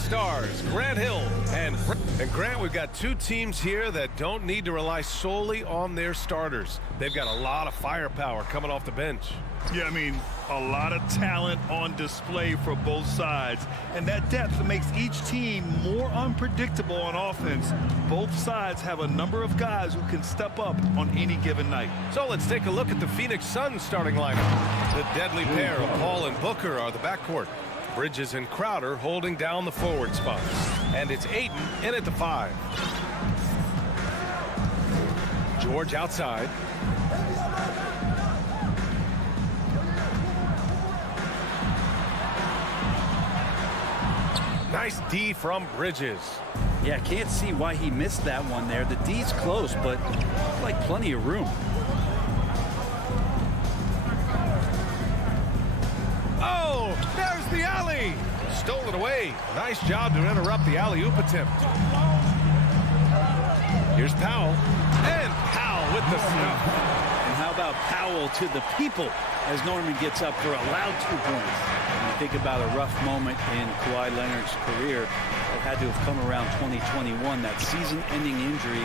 stars, Grant Hill and Grant, we've got two teams here that don't need to rely solely on their starters. They've got a lot of firepower coming off the bench. Yeah, I mean, a lot of talent on display for both sides. And that depth makes each team more unpredictable on offense. Both sides have a number of guys who can step up on any given night. So let's take a look at the Phoenix Suns starting lineup. The deadly pair of Paul and Booker are the backcourt. Bridges and Crowder holding down the forward spots. And it's Ayton in at the 5. George outside. Nice D from Bridges. Yeah, can't see why he missed that one there. The D's close, but like plenty of room. Oh, there's the alley. Stolen away. Nice job to interrupt the alley-oop attempt. Here's Powell. And Powell with the snuff. And how about Powell to the people as Norman gets up for a loud 2 points. When you think about a rough moment in Kawhi Leonard's career, it had to have come around 2021, that season-ending injury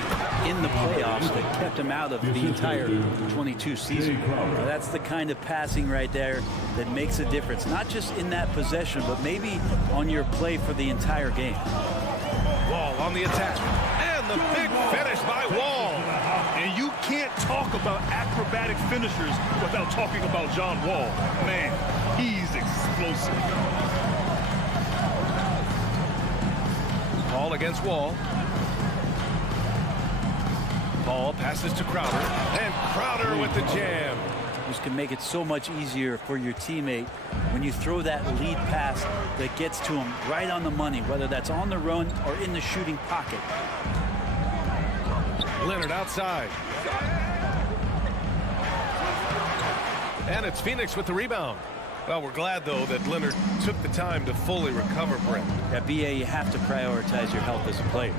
in the playoffs that kept him out of the entire 22 season. Now, that's the kind of passing right there that makes a difference, not just in that possession, but maybe on your play for the entire game. Wall on the attack. And the big finish by Wall. And you can't talk about acrobatic finishers without talking about John Wall. Man, he's explosive. Paul against Wall. Paul passes to Crowder. And Crowder with the jam. This can make it so much easier for your teammate when you throw that lead pass that gets to him right on the money, whether that's on the run or in the shooting pocket. Leonard outside. And it's Phoenix with the rebound. Well, we're glad, though, that Leonard took the time to fully recover, Brent. At BA, you have to prioritize your health as a player.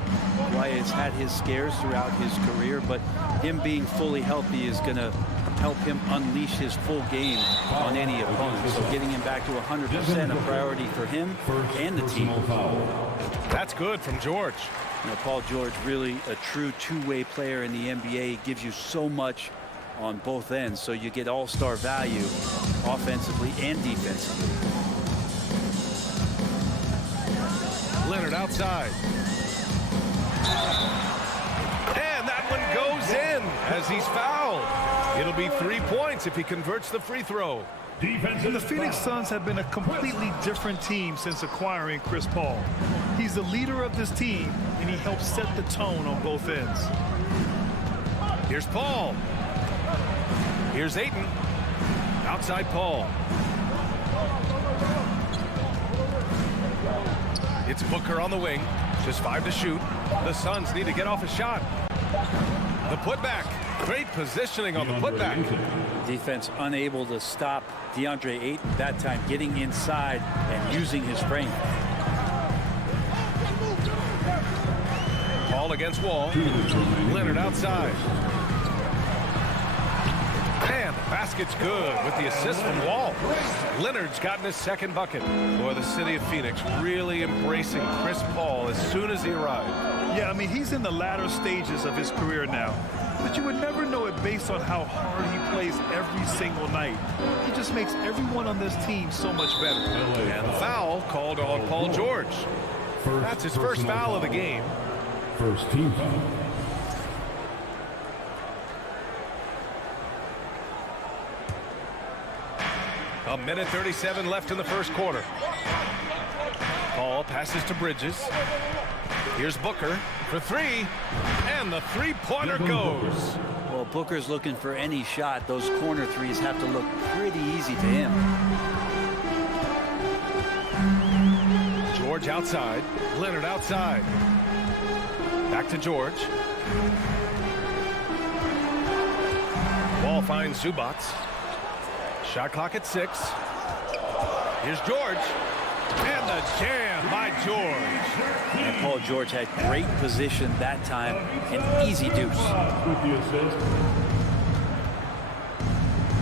Kawhi has had his scares throughout his career, but him being fully healthy is going to help him unleash his full game on any opponent. So getting him back to 100% a priority for him and the team. That's good from George. You know, Paul George, really a true two-way player in the NBA, gives you so much on both ends, so you get all-star value offensively and defensively. Leonard outside. And that one goes in as he's fouled. It'll be 3 points if he converts the free throw. And the Phoenix Suns have been a completely different team since acquiring Chris Paul. He's the leader of this team, and he helps set the tone on both ends. Here's Paul. Here's Ayton. Outside Paul. It's Booker on the wing. Just 5 to shoot. The Suns need to get off a shot. The putback. Great positioning on the putback. Defense unable to stop DeAndre Ayton that time, getting inside and using his frame. Paul against Wall. Leonard outside. And the basket's good with the assist from Wall. Leonard's gotten his second bucket. Boy, the city of Phoenix really embracing Chris Paul as soon as he arrived. Yeah, I mean, he's in the latter stages of his career now. But you would never know it based on how hard he plays every single night. He just makes everyone on this team so much better. And the foul called on Paul George. That's his first foul of the game. First team foul. A minute 37 left in the first quarter. Paul passes to Bridges. Here's Booker for 3. And the three-pointer goes. Well, Booker's looking for any shot. Those corner threes have to look pretty easy to him. George outside. Leonard outside. Back to George. Ball finds Zubac. Shot clock at 6. Here's George. And the jam by George. And Paul George had great position that time. An easy deuce.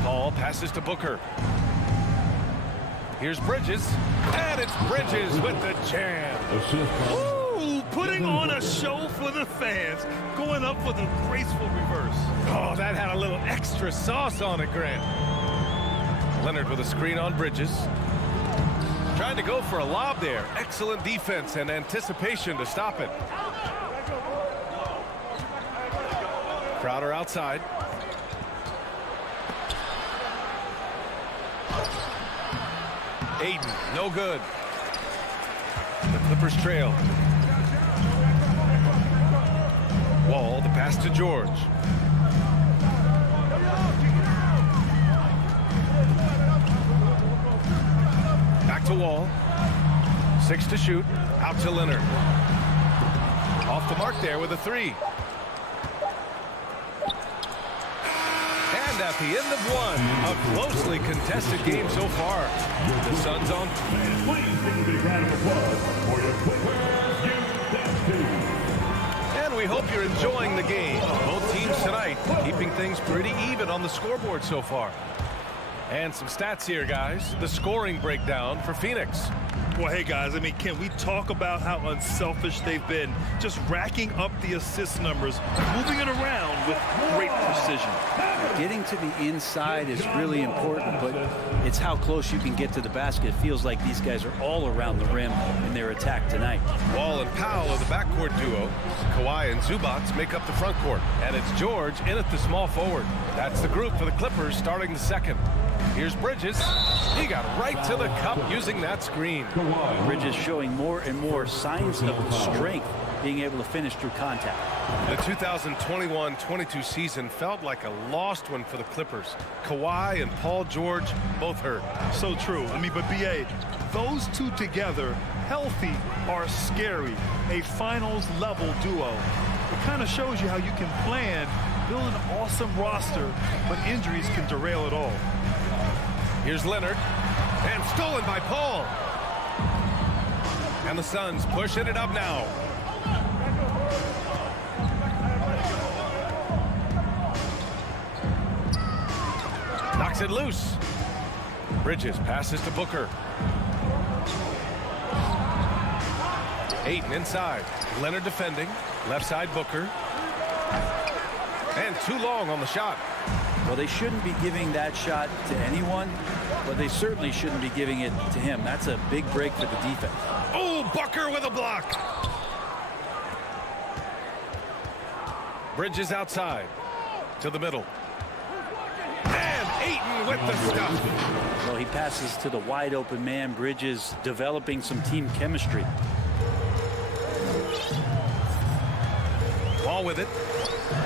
Paul passes to Booker. Here's Bridges, and it's Bridges with the jam. Assist by Ooh, putting on a show for the fans, going up with a graceful reverse. Oh, that had a little extra sauce on it, Grant. Leonard with a screen on Bridges. Trying to go for a lob there. Excellent defense and anticipation to stop it. Crowder outside. Aiden, no good. The Clippers trail. Wall, the pass to George. Back to Wall. 6 to shoot. Out to Leonard. Off the mark there with a 3. And at the end of one, a closely contested game so far. The Suns on. please give a big round of applause for your Clippers University. And we hope you're enjoying the game. Both teams tonight keeping things pretty even on the scoreboard so far. And some stats here, guys. The scoring breakdown for Phoenix. Well, hey, guys, I mean, can we talk about how unselfish they've been? Just racking up the assist numbers, moving it around with great precision. Getting to the inside is really important, but it's how close you can get to the basket. It feels like these guys are all around the rim in their attack tonight. Wall and Powell are the backcourt duo. Kawhi and Zubac make up the front court. And it's George in at the small forward. That's the group for the Clippers starting the second. Here's Bridges. He got right to the cup using that screen. Bridges showing more and more signs of strength, being able to finish through contact. The 2021-22 season felt like a lost one for the Clippers. Kawhi and Paul George both hurt. So true. I mean, but B.A., those two together, healthy, are scary. A finals-level duo. It kind of shows you how you can plan, build an awesome roster, but injuries can derail it all. Here's Leonard. And stolen by Paul. And the Suns pushing it up now. Knocks it loose. Bridges passes to Booker. Ayton inside. Leonard defending. Left side Booker. And too long on the shot. Well, they shouldn't be giving that shot to anyone, but they certainly shouldn't be giving it to him. That's a big break for the defense. Oh, Booker with a block. Bridges outside to the middle. And Ayton with the stuff. Well, he passes to the wide open man. Bridges developing some team chemistry. Ball with it.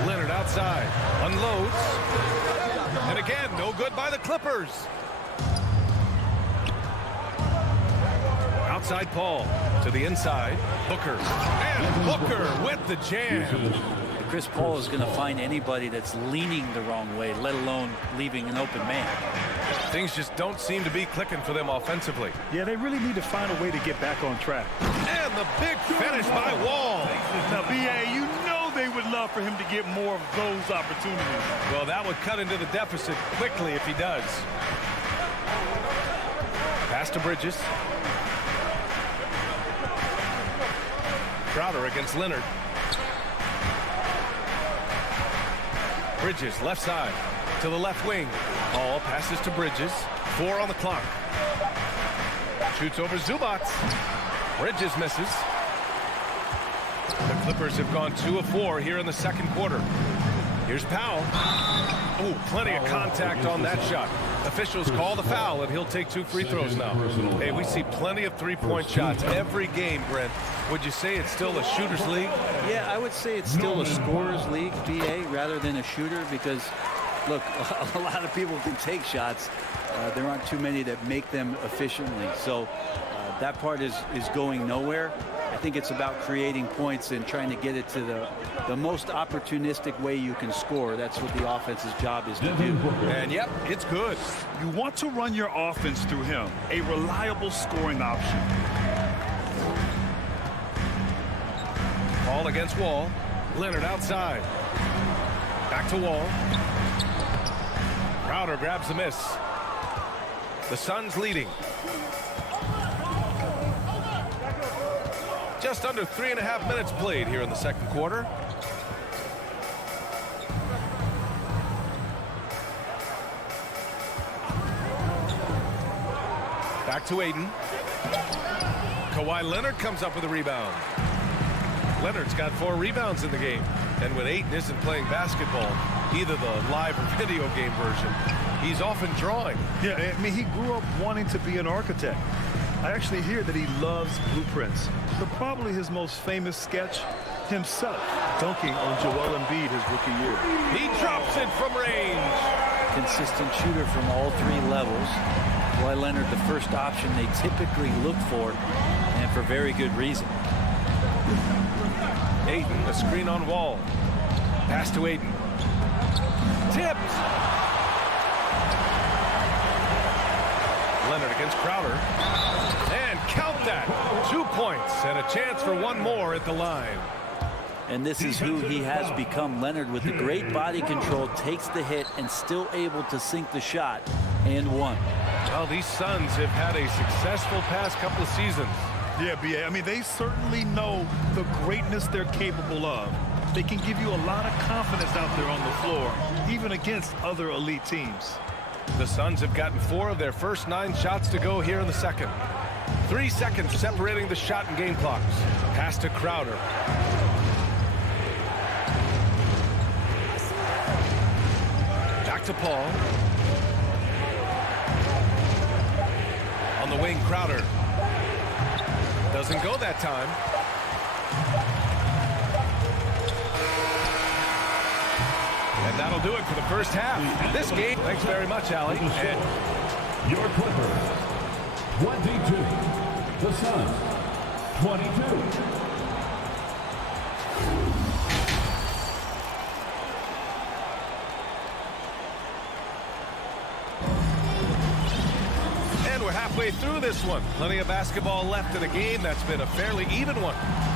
Leonard outside. Unloads. And again, no good by the Clippers. Outside Paul to the inside. Booker. And Booker with the jam. Chris Paul is going to find anybody that's leaning the wrong way, let alone leaving an open man. Things just don't seem to be clicking for them offensively. Yeah, they really need to find a way to get back on track. And the big finish by Wall. Now, B.A., you know they would love for him to get more of those opportunities. Well, that would cut into the deficit quickly if he does. Pass to Bridges. Crowder against Leonard. Bridges left side to the left wing. Ball passes to Bridges. 4 on the clock. Shoots over Zubac. Bridges misses. The Clippers have gone 2 of 4 here in the second quarter. Here's Powell. Oh, plenty of contact on that shot. Officials call the foul, and he'll take 2 free throws now. Hey, we see plenty of three-point shots every game, Brent. Would you say it's still a shooter's league? Yeah, I would say it's still a scorer's league, BA, rather than a shooter, because, look, a lot of people can take shots. There aren't too many that make them efficiently. So that part is going nowhere. I think it's about creating points and trying to get it to the most opportunistic way you can score. That's what the offense's job is to do. And, yep, it's good. You want to run your offense through him, a reliable scoring option. Ball against Wall. Leonard outside. Back to Wall. Crowder grabs the miss. The Suns leading. Just under 3.5 minutes played here in the second quarter. Back to Aiden. Kawhi Leonard comes up with a rebound. Leonard's got 4 rebounds in the game. And when Aiden isn't playing basketball, either the live or video game version, he's often drawing. Yeah, I mean, he grew up wanting to be an architect. I actually hear that he loves blueprints. But probably his most famous sketch, himself dunking on Joel Embiid his rookie year. He drops it from range. Consistent shooter from all 3 levels. Kawhi Leonard, the first option they typically look for, and for very good reason. Aiden, a screen on Wall. Pass to Aiden. Tipped. Leonard against Crowder. And count that. 2 points and a chance for one more at the line. And this is who he has become. Leonard, with the great body control, takes the hit and still able to sink the shot, and one. Well, these Suns have had a successful past couple of seasons. Yeah, B.A. I mean, they certainly know the greatness they're capable of. They can give you a lot of confidence out there on the floor, even against other elite teams. The Suns have gotten 4 of their first 9 shots to go here in the second. 3 seconds separating the shot and game clocks. Pass to Crowder. Back to Paul. On the wing, Crowder. Doesn't go that time. And that'll do it for the first half. This game, thanks very much, Allie. And Your Clippers, 22. The Suns, 22. halfway through this one. Plenty of basketball left in a game that's been a fairly even one.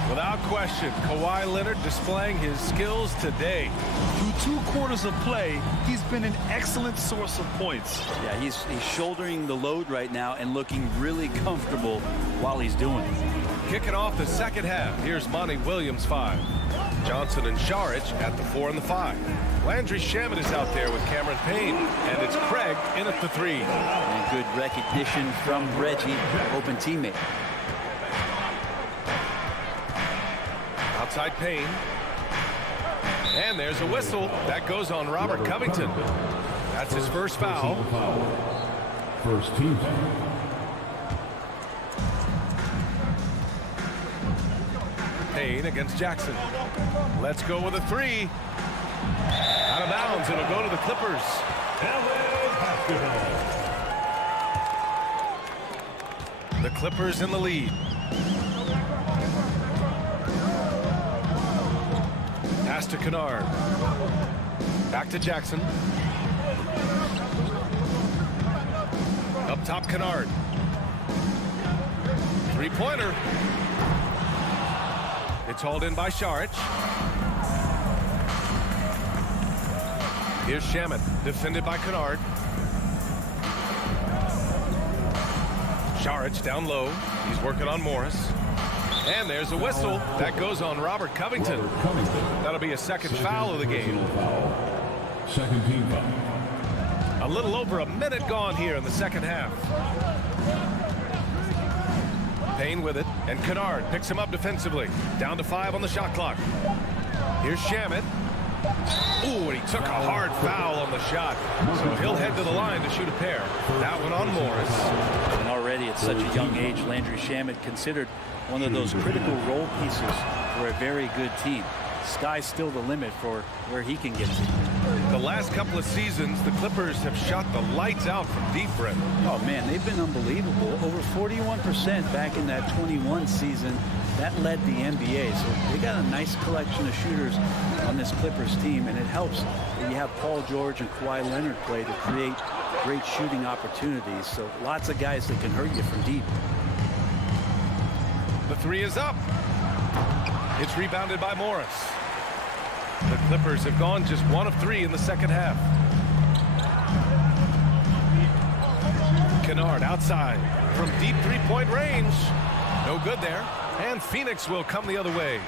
Without question, Kawhi Leonard displaying his skills today. Through 2 quarters of play, he's been an excellent source of points. Yeah, he's shouldering the load right now and looking really comfortable while he's doing it. Kicking off the second half, here's Monty Williams 5. Johnson and Saric at the 4 and the 5. Landry Shamet is out there with Cameron Payne, and it's Craig in at the 3. And good recognition from Reggie, open teammate. Outside Payne. And there's a whistle. That goes on Robert Covington. That's his first foul. First team foul. Payne against Jackson. Let's go with a 3. Out of bounds. It'll go to the Clippers. The Clippers in the lead. Pass to Kennard. Back to Jackson. Up top, Kennard. Three-pointer. It's hauled in by Saric. Here's Shamet, defended by Kennard. Saric down low. He's working on Morris. And there's a whistle. That goes on Robert Covington. That'll be a second foul of the game. Second team foul. A little over a minute gone here in the second half. Payne with it, and Kennard picks him up defensively. Down to 5 on the shot clock. Here's Shamet. Ooh, and he took a hard foul on the shot. So he'll head to the line to shoot a pair. That one on Morris. And already at such a young age, Landry Shamet considered one of those critical role pieces for a very good team. Sky's still the limit for where he can get to. The last couple of seasons, the Clippers have shot the lights out from deep, Brett. Oh, man, they've been unbelievable. Over 41% back in that 21 season. That led the NBA. So they got a nice collection of shooters on this Clippers team, and it helps that you have Paul George and Kawhi Leonard play to create great shooting opportunities. So lots of guys that can hurt you from deep. The 3 is up. It's rebounded by Morris. The Clippers have gone just 1 of 3 in the second half. Kennard outside from deep 3-point range. No good there. And Phoenix will come the other way.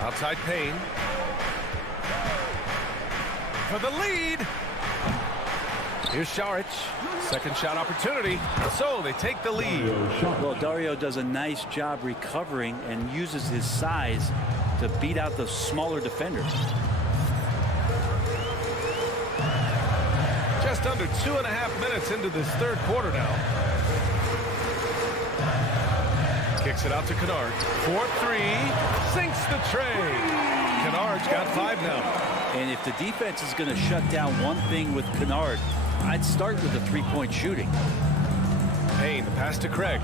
Outside Payne. For the lead. Here's Saric. Second shot opportunity. So they take the lead. Well, Dario does a nice job recovering and uses his size to beat out the smaller defenders. Just under 2.5 minutes into this third quarter now. Kicks it out to Kennard. 4-3. Sinks the tray. Kennard's got 5 now. And if the defense is going to shut down one thing with Kennard, I'd start with the three-point shooting. Payne, the pass to Craig.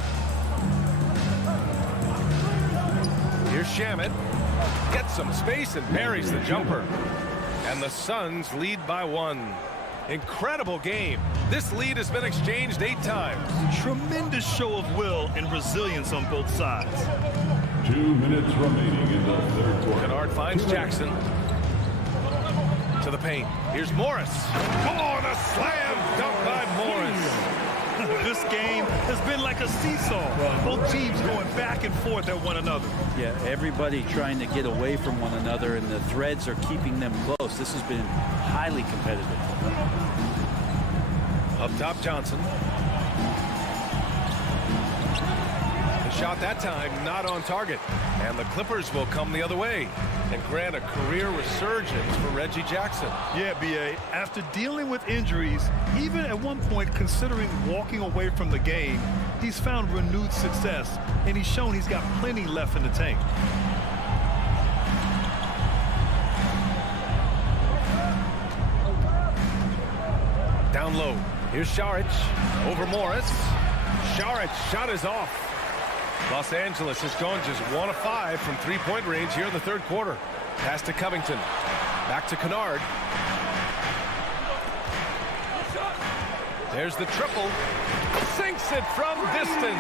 Here's Shamet. Gets some space and buries the jumper. And the Suns lead by 1. Incredible game. This lead has been exchanged 8 times. Tremendous show of will and resilience on both sides. 2 minutes remaining in the third quarter. Kennard finds Jackson. To the paint. Here's Morris. Oh, and a slam dunk by Morris. This game has been like a seesaw. Both teams going back and forth at one another. Yeah, everybody trying to get away from one another, and the threads are keeping them close. This has been highly competitive. Up top, Johnson. The shot that time not on target. And the Clippers will come the other way and grant a career resurgence for Reggie Jackson. Yeah, B.A., after dealing with injuries, even at one point considering walking away from the game, he's found renewed success, and he's shown he's got plenty left in the tank. Down low. Here's Saric. Over Morris. Saric shot is off. Los Angeles has gone just 1 of 5 from three-point range here in the third quarter. Pass to Covington. Back to Kennard. There's the triple. Sinks it from distance.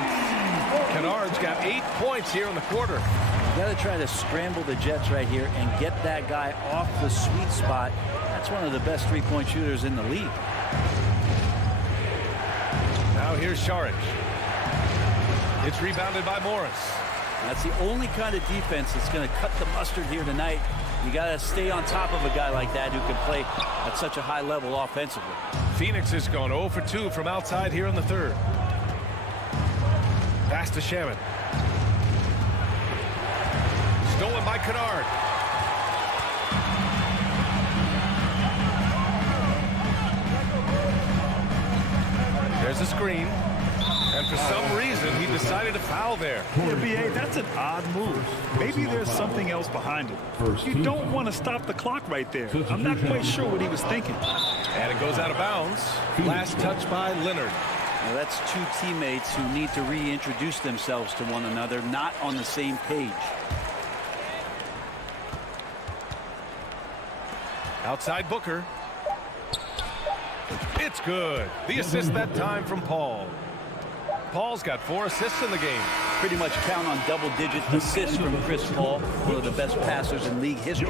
Kennard's got 8 points here in the quarter. You got to try to scramble the Jets right here and get that guy off the sweet spot. That's one of the best three-point shooters in the league. Now here's Saric. It's rebounded by Morris. That's the only kind of defense that's going to cut the mustard here tonight. You got to stay on top of a guy like that who can play at such a high level offensively. Phoenix has gone 0 for 2 from outside here in the third. Pass to Shamet. Stolen by Kennard. There's a screen. And for some reason, he decided to foul there. Yeah, B.A., that's an odd move. Maybe there's something else behind it. You don't want to stop the clock right there. I'm not quite sure what he was thinking. And it goes out of bounds. Last touch by Leonard. Well, that's two teammates who need to reintroduce themselves to one another, not on the same page. Outside Booker. It's good. The assist that time from Paul. Paul's got 4 assists in the game. Pretty much count on double-digit assists from Chris Paul, one of the best passers in league history.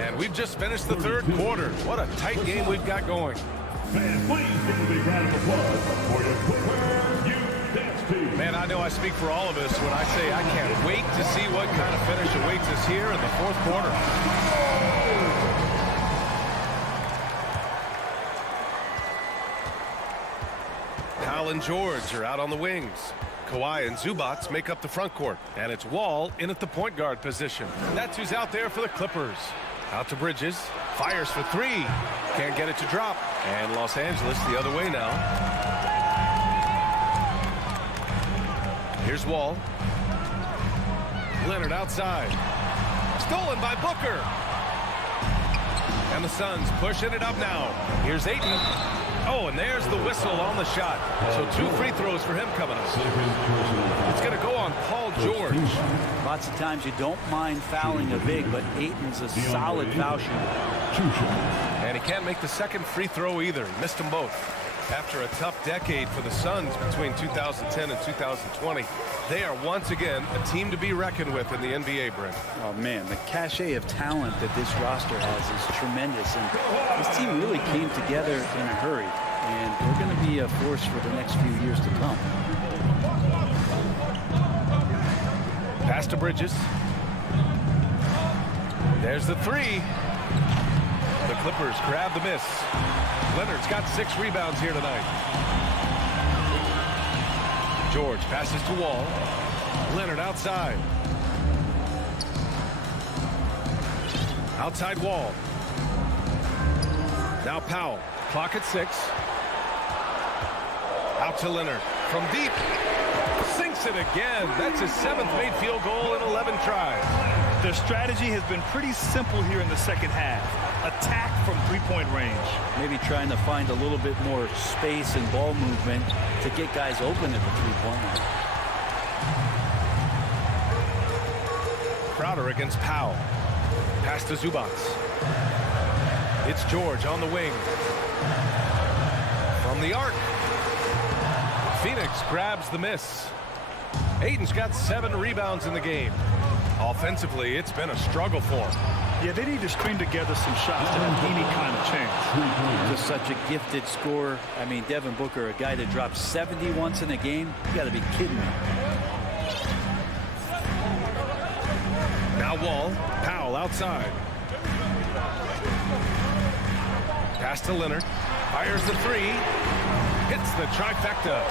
And we've just finished the third quarter. What a tight game we've got going. Fans, please give a big round of applause for your Clippers Youth Dance Team. Man, I know I speak for all of us when I say I can't wait to see what kind of finish awaits us here in the fourth quarter. Kyle and George are out on the wings. Kawhi and Zubats make up the front court. And it's Wall in at the point guard position. That's who's out there for the Clippers. Out to Bridges. Fires for 3. Can't get it to drop. And Los Angeles the other way now. Here's Wall. Leonard outside. Stolen by Booker. And the Suns pushing it up now. Here's Ayton. Oh, and there's the whistle on the shot. So 2 free throws for him coming up. It's going to go on Paul George. Lots of times you don't mind fouling a big, but Ayton's a solid foul shooter. And he can't make the second free throw either. He missed them both. After a tough decade for the Suns between 2010 and 2020, they are once again a team to be reckoned with in the NBA, Brent. Oh, man, the cachet of talent that this roster has is tremendous. And this team really came together in a hurry. And they're going to be a force for the next few years to come. to Bridges. There's the three. The Clippers grab the miss. Leonard's got 6 rebounds here tonight. George passes to Wall. Leonard outside. Outside Wall. Now Powell. Clock at 6. Out to Leonard. From deep. Sinks it again. That's his 7th made field goal in 11 tries. Their strategy has been pretty simple here in the second half. Attack from three-point range. Maybe trying to find a little bit more space and ball movement to get guys open at the three-point line. Crowder against Powell. Pass to Zubac. It's George on the wing. From the arc. Phoenix grabs the miss. Aiden's got 7 rebounds in the game. Offensively, it's been a struggle for him. Yeah, they need to string together some shots to have any kind of chance. Just such a gifted scorer. I mean, Devin Booker, a guy that dropped 70 once in a game. You got to be kidding me. Now Wall. Powell outside. Pass to Leonard. Fires the 3. Hits the trifecta.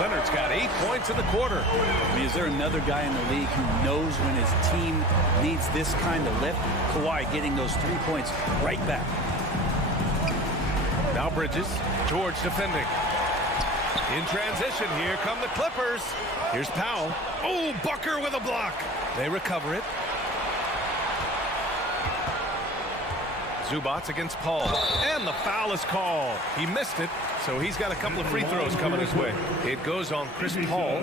Leonard's got 8 points in the quarter. I mean, is there another guy in the league who knows when his team needs this kind of lift? Kawhi getting those 3 points right back. Now Bridges. George defending. In transition, here come the Clippers. Here's Powell. Oh, Booker with a block. They recover it. Zubac against Paul. And the foul is called. He missed it, so he's got a couple of free throws coming his way. It goes on Chris Paul.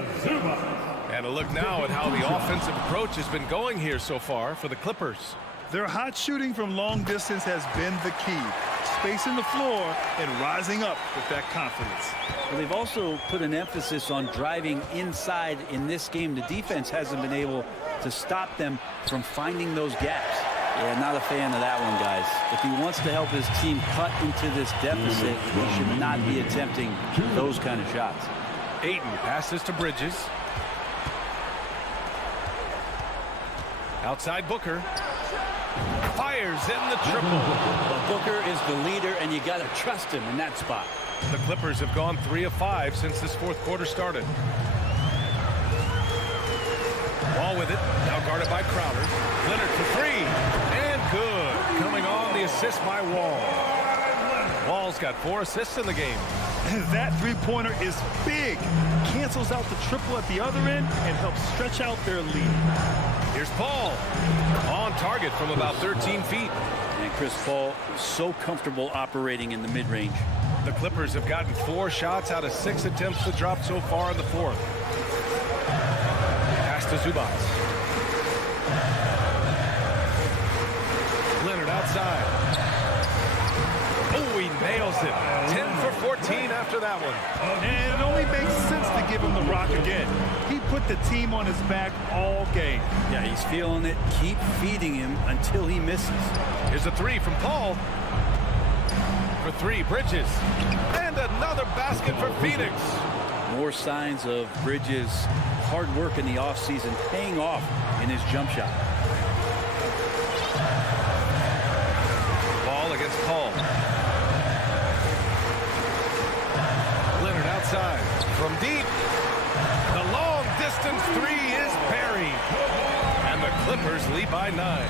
And a look now at how the offensive approach has been going here so far for the Clippers. Their hot shooting from long distance has been the key. Spacing the floor and rising up with that confidence. Well, they've also put an emphasis on driving inside in this game. The defense hasn't been able to stop them from finding those gaps. Yeah, not a fan of that one, guys. If he wants to help his team cut into this deficit, he should not be attempting those kind of shots. Ayton passes to Bridges. Outside Booker. Fires in the triple. Well, Booker is the leader, and you got to trust him in that spot. The Clippers have gone 3 of 5 since this 4th quarter started. Wall with it. Now guarded by Crowder. Leonard for 3. And good. Coming on the assist by Wall. Wall's got 4 assists in the game. That three-pointer is big. Cancels out the triple at the other end and helps stretch out their lead. Here's Paul. On target from about 13 feet. And Chris Paul is so comfortable operating in the mid-range. The Clippers have gotten 4 shots out of 6 attempts to drop so far in the 4th. Pass to Zubac. Leonard outside. Oh, he nails it. 10 for 14 after that one. And it only makes sense to give him the rock again. He put the team on his back all game. Yeah, he's feeling it. Keep feeding him until he misses. Here's a 3 from Paul. For 3, Bridges. And another basket for Phoenix. More signs of Bridges' hard work in the offseason paying off in his jump shot. Ball against Paul. Leonard outside. From deep. The long distance 3 is buried. And the Clippers lead by 9.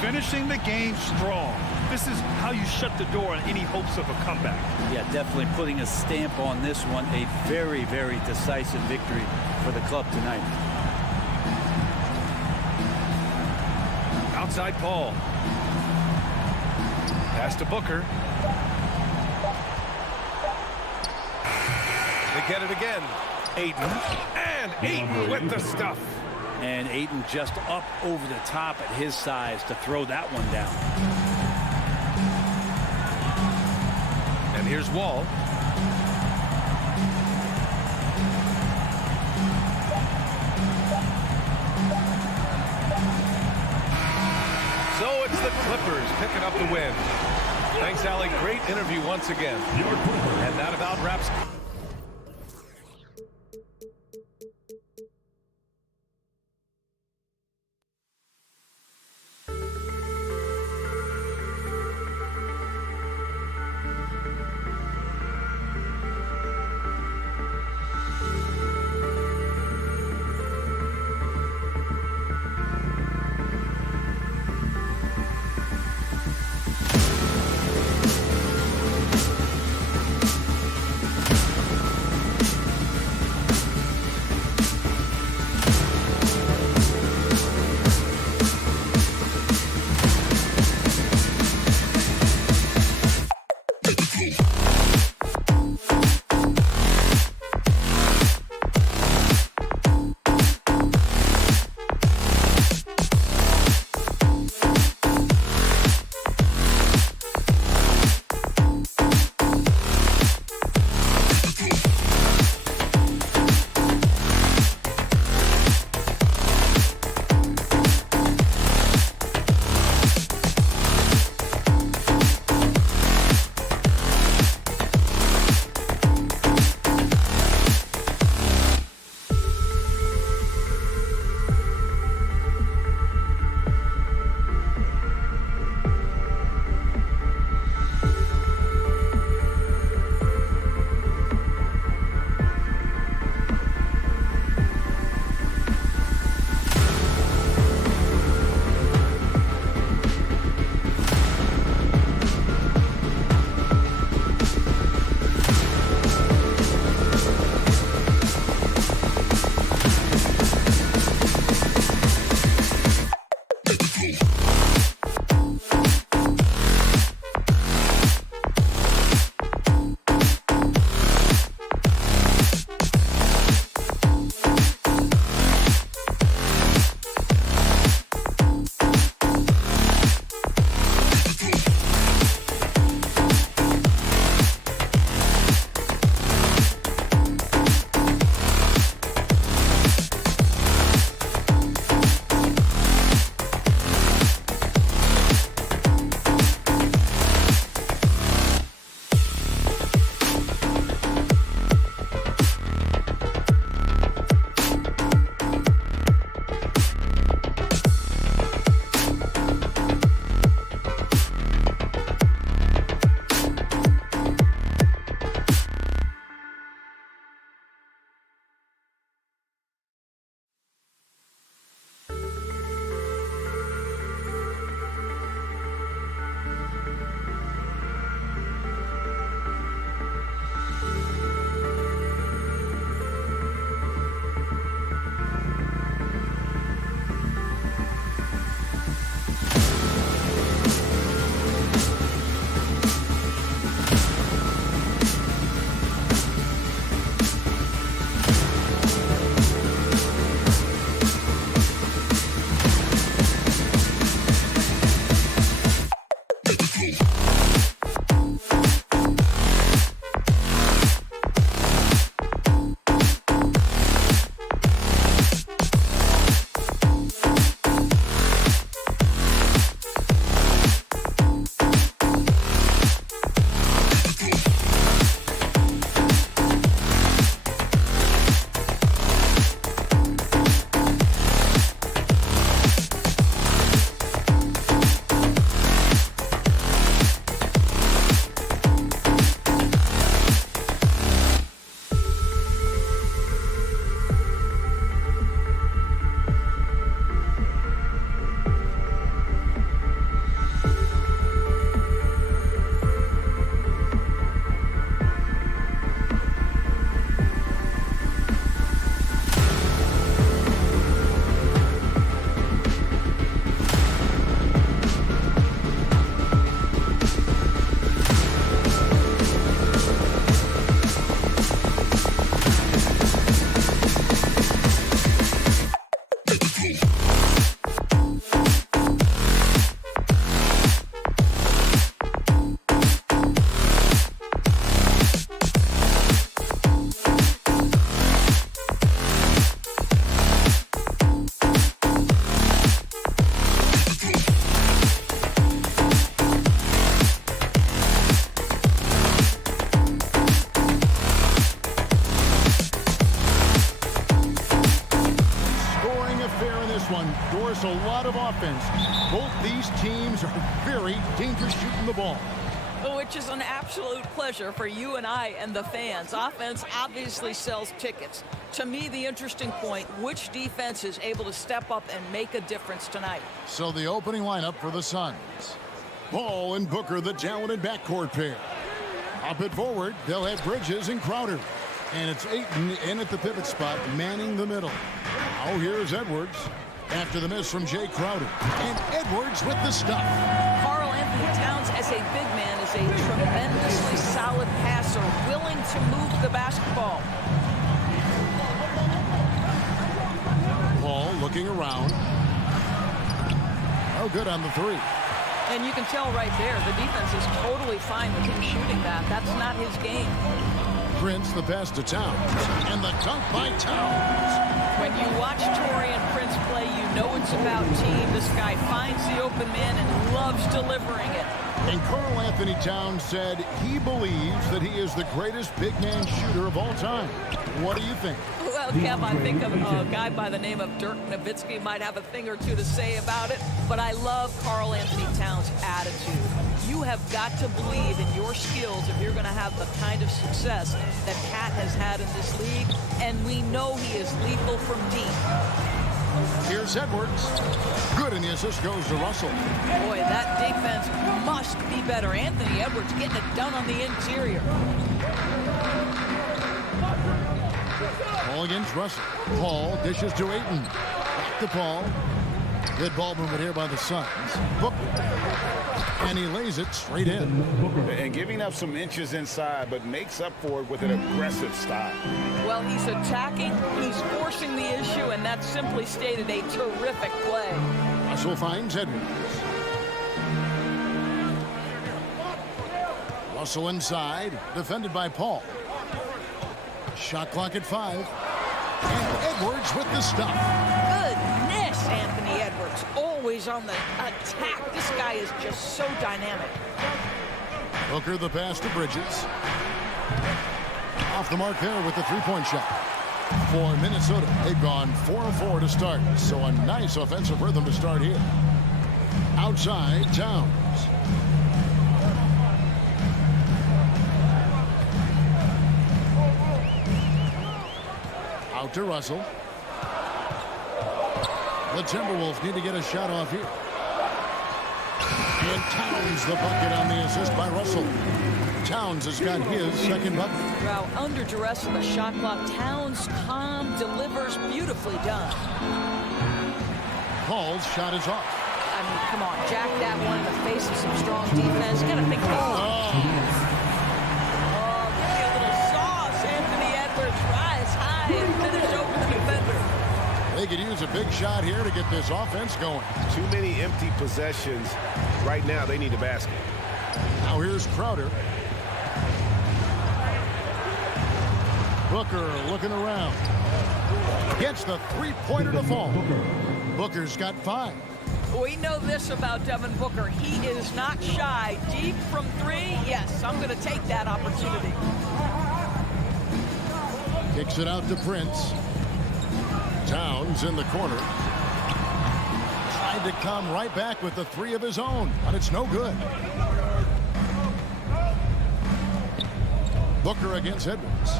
Finishing the game strong. This is how you shut the door on any hopes of a comeback. Yeah, definitely putting a stamp on this one. A very, very decisive victory for the club tonight. Outside Paul. Pass to Booker. They get it again. Ayton. And Ayton with the stuff. And Ayton just up over the top at his size to throw that one down. And here's Wall. So it's the Clippers picking up the win. Thanks, Allie. Great interview once again. And that about wraps force a lot of offense. Both these teams are very dangerous shooting the ball. Which is an absolute pleasure for you and I and the fans. Offense obviously sells tickets. To me, the interesting point, which defense is able to step up and make a difference tonight? So the opening lineup for the Suns. Ball and Booker, the talented backcourt pair. Up it forward, they'll have Bridges and Crowder. And it's Ayton in at the pivot spot, manning the middle. Now here's Edwards after the miss from Jay Crowder. And Edwards with the stuff. Karl Anthony Towns, as a big man, is a tremendously solid passer, willing to move the basketball. Paul looking around. Oh, good on the three. And you can tell right there, the defense is totally fine with him shooting that. That's not his game. Prince the pass to Towns. And the dunk by Towns. When you watch Taurean Prince play, you know it's about team. This guy finds the open man and loves delivering it. And Karl Anthony Towns said he believes that he is the greatest big man shooter of all time. What do you think? Well, Kev, I think a guy by the name of Dirk Nowitzki might have a thing or two to say about it, but I love Karl Anthony Towns' attitude. You have got to believe in your skills if you're going to have the kind of success that Cat has had in this league, and we know he is lethal from deep. Here's Edwards. Good, and the assist goes to Russell. Boy, that defense must be better. Anthony Edwards getting it done on the interior. Paul against Russell. Paul dishes to Ayton. Back to Paul. Good ball movement here by the Suns. Booker. And he lays it straight in. And giving up some inches inside, but makes up for it with an aggressive style. Well, he's attacking, he's forcing the issue, and that's simply stated a terrific play. Russell finds Edwards. Russell inside, defended by Paul. Shot clock at 5. And Edwards with the stop. Goodness, Anthony Edwards, always on the attack. This guy is just so dynamic. Booker the pass to Bridges. Off the mark there with the three-point shot. For Minnesota, they've gone 4 of 4 to start. So a nice offensive rhythm to start here. Outside, Towns. Out to Russell. The Timberwolves need to get a shot off here. And Towns the bucket on the assist by Russell. Towns has got his second bucket. Wow, under duress in the shot clock, Towns calm, delivers, beautifully done. Paul's shot is off. I mean, come on, jack that one in the face of some strong defense. Got to think, give me a little sauce, Anthony Edwards. Rise high and finish over the defender. They could use a big shot here to get this offense going. Too many empty possessions. Right now, they need a basket. Now here's Crowder. Booker looking around. Gets the three-pointer to fall. Booker's got 5. We know this about Devin Booker. He is not shy. Deep from 3, yes, I'm going to take that opportunity. Kicks it out to Prince. Towns in the corner. Tried to come right back with the 3 of his own, but it's no good. Booker against Edwards.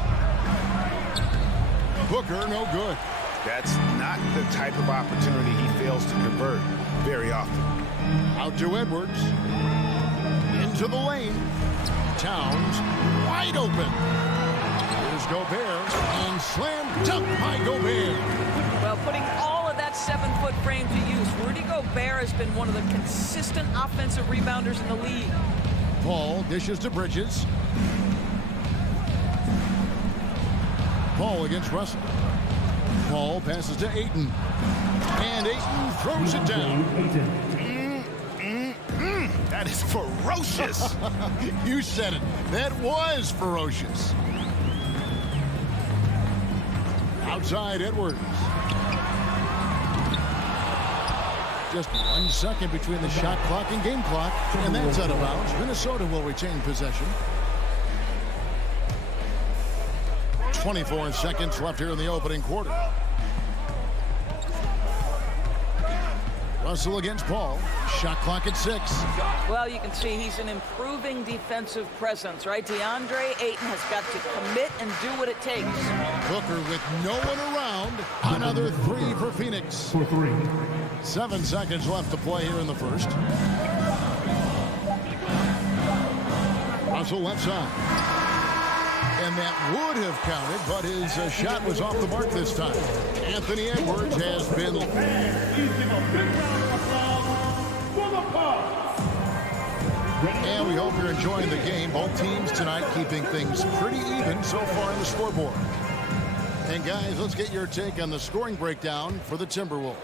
Booker, no good. That's not the type of opportunity he fails to convert very often. Out to Edwards. Into the lane. Towns wide open. Here's Gobert. And slam dunk by Gobert. Well, putting all of that 7-foot frame to use, Rudy Gobert has been one of the consistent offensive rebounders in the league. Paul dishes to Bridges. Paul against Russell. Paul passes to Ayton. And Ayton throws it down. That is ferocious. You said it. That was ferocious. Outside Edwards. Just 1 second between the shot clock and game clock. And that's out of bounds. Minnesota will retain possession. 24 seconds left here in the opening quarter. Russell against Paul. Shot clock at 6. Well, you can see he's an improving defensive presence, right? DeAndre Ayton has got to commit and do what it takes. Booker with no one around. Another 3 for Phoenix. For 3. 7 seconds left to play here in the first. Russell left side. And that would have counted, but his shot was off the mark this time. Anthony Edwards has been... And we hope you're enjoying the game. Both teams tonight keeping things pretty even so far on the scoreboard. And guys, let's get your take on the scoring breakdown for the Timberwolves.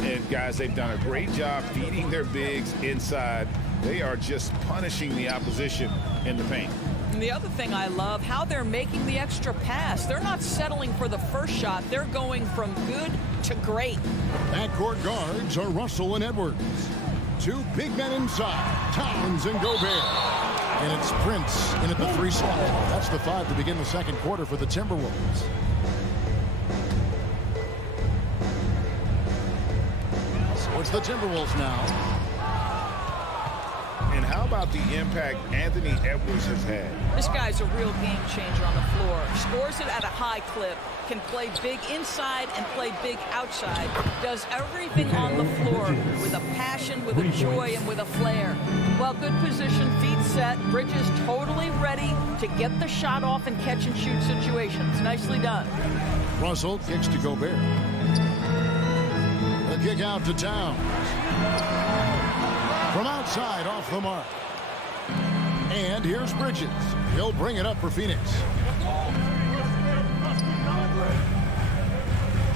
And guys, they've done a great job feeding their bigs inside. They are just punishing the opposition in the paint. And the other thing I love, how they're making the extra pass. They're not settling for the first shot. They're going from good to great. Backcourt guards are Russell and Edwards. 2 big men inside, Towns and Gobert. And it's Prince in at the 3 slot. That's the 5 to begin the second quarter for the Timberwolves. So it's the Timberwolves now. And how about the impact Anthony Edwards has had? This guy's a real game changer on the floor. Scores it at a high clip. Can play big inside and play big outside. Does everything on the floor with a passion, with a joy, and with a flair. Well, good position, feet set. Bridges totally ready to get the shot off and catch and shoot situations. Nicely done. Russell kicks to Gobert. The kick out to Towns. From outside, off the mark. And here's Bridges. He'll bring it up for Phoenix.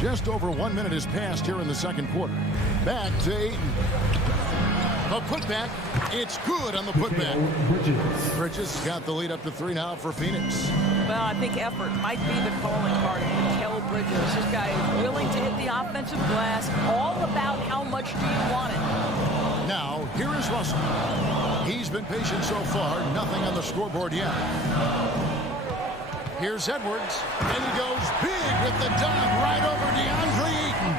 Just over 1 minute has passed here in the second quarter. Back to Ayton. A putback. It's good on the putback. Bridges got the lead up to 3 now for Phoenix. Well, I think effort might be the calling card of Mikal Bridges. This guy is willing to hit the offensive glass. All about how much do you want it. Now, here is Russell. He's been patient so far. Nothing on the scoreboard yet. Here's Edwards. And he goes big with the dunk right over DeAndre Ayton.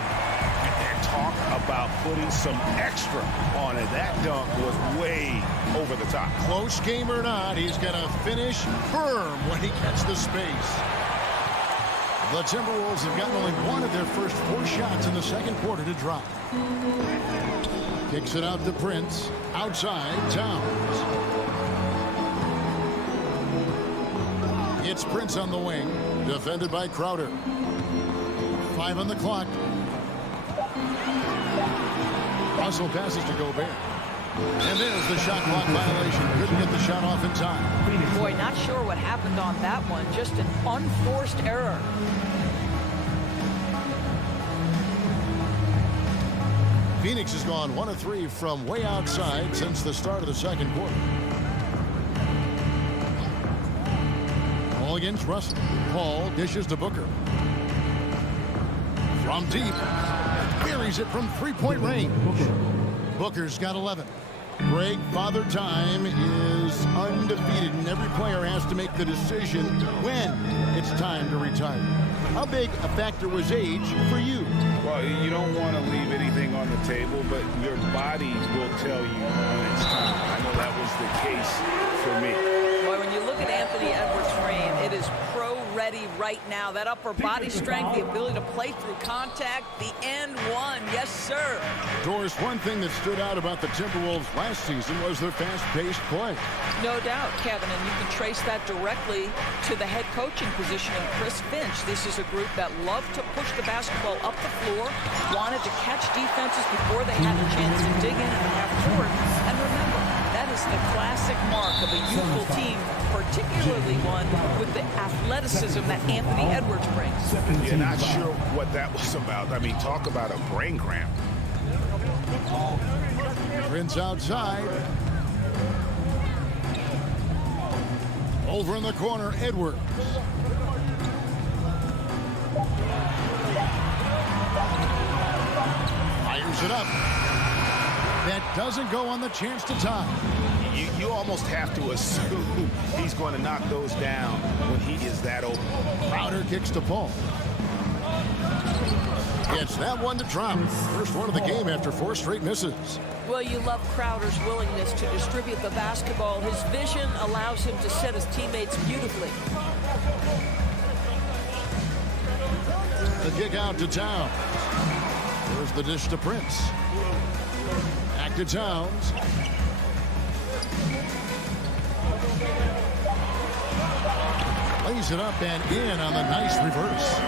And talk about putting some extra on it. That dunk was way over the top. Close game or not, he's going to finish firm when he gets the space. The Timberwolves have gotten only 1 of their first 4 shots in the second quarter to drop. Kicks it out to Prince. Outside, Towns. It's Prince on the wing. Defended by Crowder. 5 on the clock. Russell passes to Gobert. And there's the shot clock violation. Couldn't get the shot off in time. Boy, not sure what happened on that one. Just an unforced error. Phoenix has gone 1 of 3 from way outside since the start of the second quarter. Ball against Russell. Paul dishes to Booker. From deep. Buries it from 3-point range. Booker's got 11. Greg, Father Time is undefeated, and every player has to make the decision when it's time to retire. How big a factor was age for you? Well, you don't want to leave anything on the table, but your body will tell you when it's time. I know that was the case for me. Boy, when you look at Anthony Edwards' frame, it is pro-ready right now. That upper body strength, the ability to play through contact, the and one. Yes, sir. Doris, one thing that stood out about the Timberwolves last season was their fast-paced play. No doubt, Kevin, and you can trace that directly to the head coaching position in Chris Finch. This is a group that loved to push the basketball up the floor, wanted to catch defenses before they had a chance to dig in and half court. And remember, that is the classic mark of a youthful team, particularly one with the athleticism that Anthony Edwards brings. You're not sure what that was about. I mean, talk about a brain cramp. Prince outside. Over in the corner, Edwards. Fires it up. That doesn't go on the chance to tie. You almost have to assume he's going to knock those down when he is that open. Crowder kicks to Paul. Gets that one to drop. First one of the game after 4 straight misses. Well, you love Crowder's willingness to distribute the basketball. His vision allows him to set his teammates beautifully. The kick out to Towns. There's the dish to Prince. Back to Towns. Lays it up and in on the nice reverse.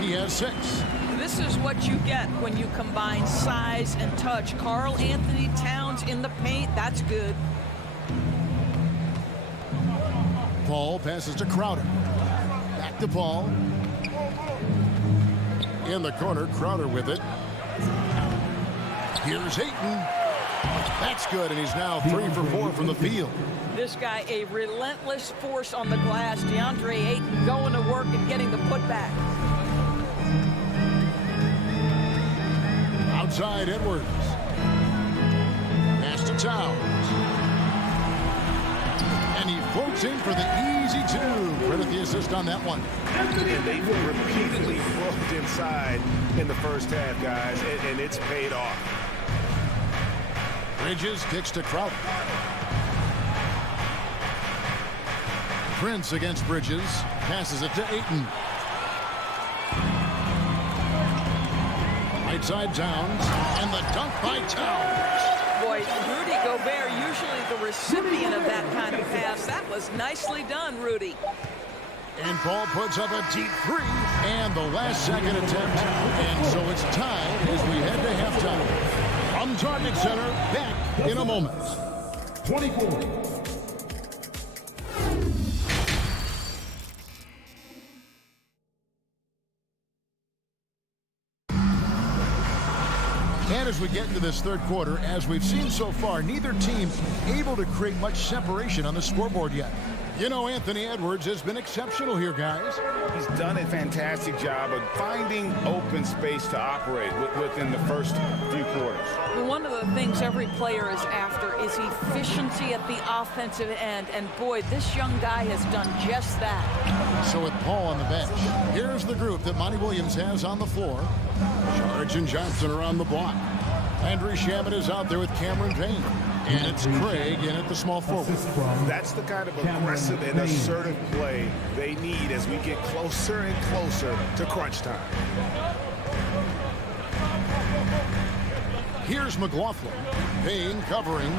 He has 6. This is what you get when you combine size and touch. Karl Anthony Towns in the paint, that's good. Paul passes to Crowder. Back to Paul. In the corner, Crowder with it. Here's Ayton. That's good, and he's now 3 for 4 from the field. This guy, a relentless force on the glass. DeAndre Ayton going to work and getting the putback. Outside Edwards. Pass to Towns. And he floats in for the easy 2. Credit the assist on that one. And they've repeatedly floated inside in the first half, guys, and it's paid off. Bridges kicks to Crowder. Prince against Bridges. Passes it to Ayton. Right side Towns. And the dunk by Towns. Boy, Rudy Gobert, usually the recipient of that kind of pass. That was nicely done, Rudy. And Paul puts up a deep 3. And the last second attempt. And so it's tied as we head to halftime. From Target Center, back in a moment. 24. And as we get into this third quarter, as we've seen so far, neither team able to create much separation on the scoreboard yet. You know, Anthony Edwards has been exceptional here, guys. He's done a fantastic job of finding open space to operate within the first few quarters. One of the things every player is after is efficiency at the offensive end. And boy, this young guy has done just that. So with Paul on the bench, here's the group that Monty Williams has on the floor. Sarge and Johnson are on the block. Andrew Shaman is out there with Cameron Payne. And it's Craig in at the small forward. That's the kind of aggressive and assertive play they need as we get closer and closer to crunch time. Here's McLaughlin. Payne covering.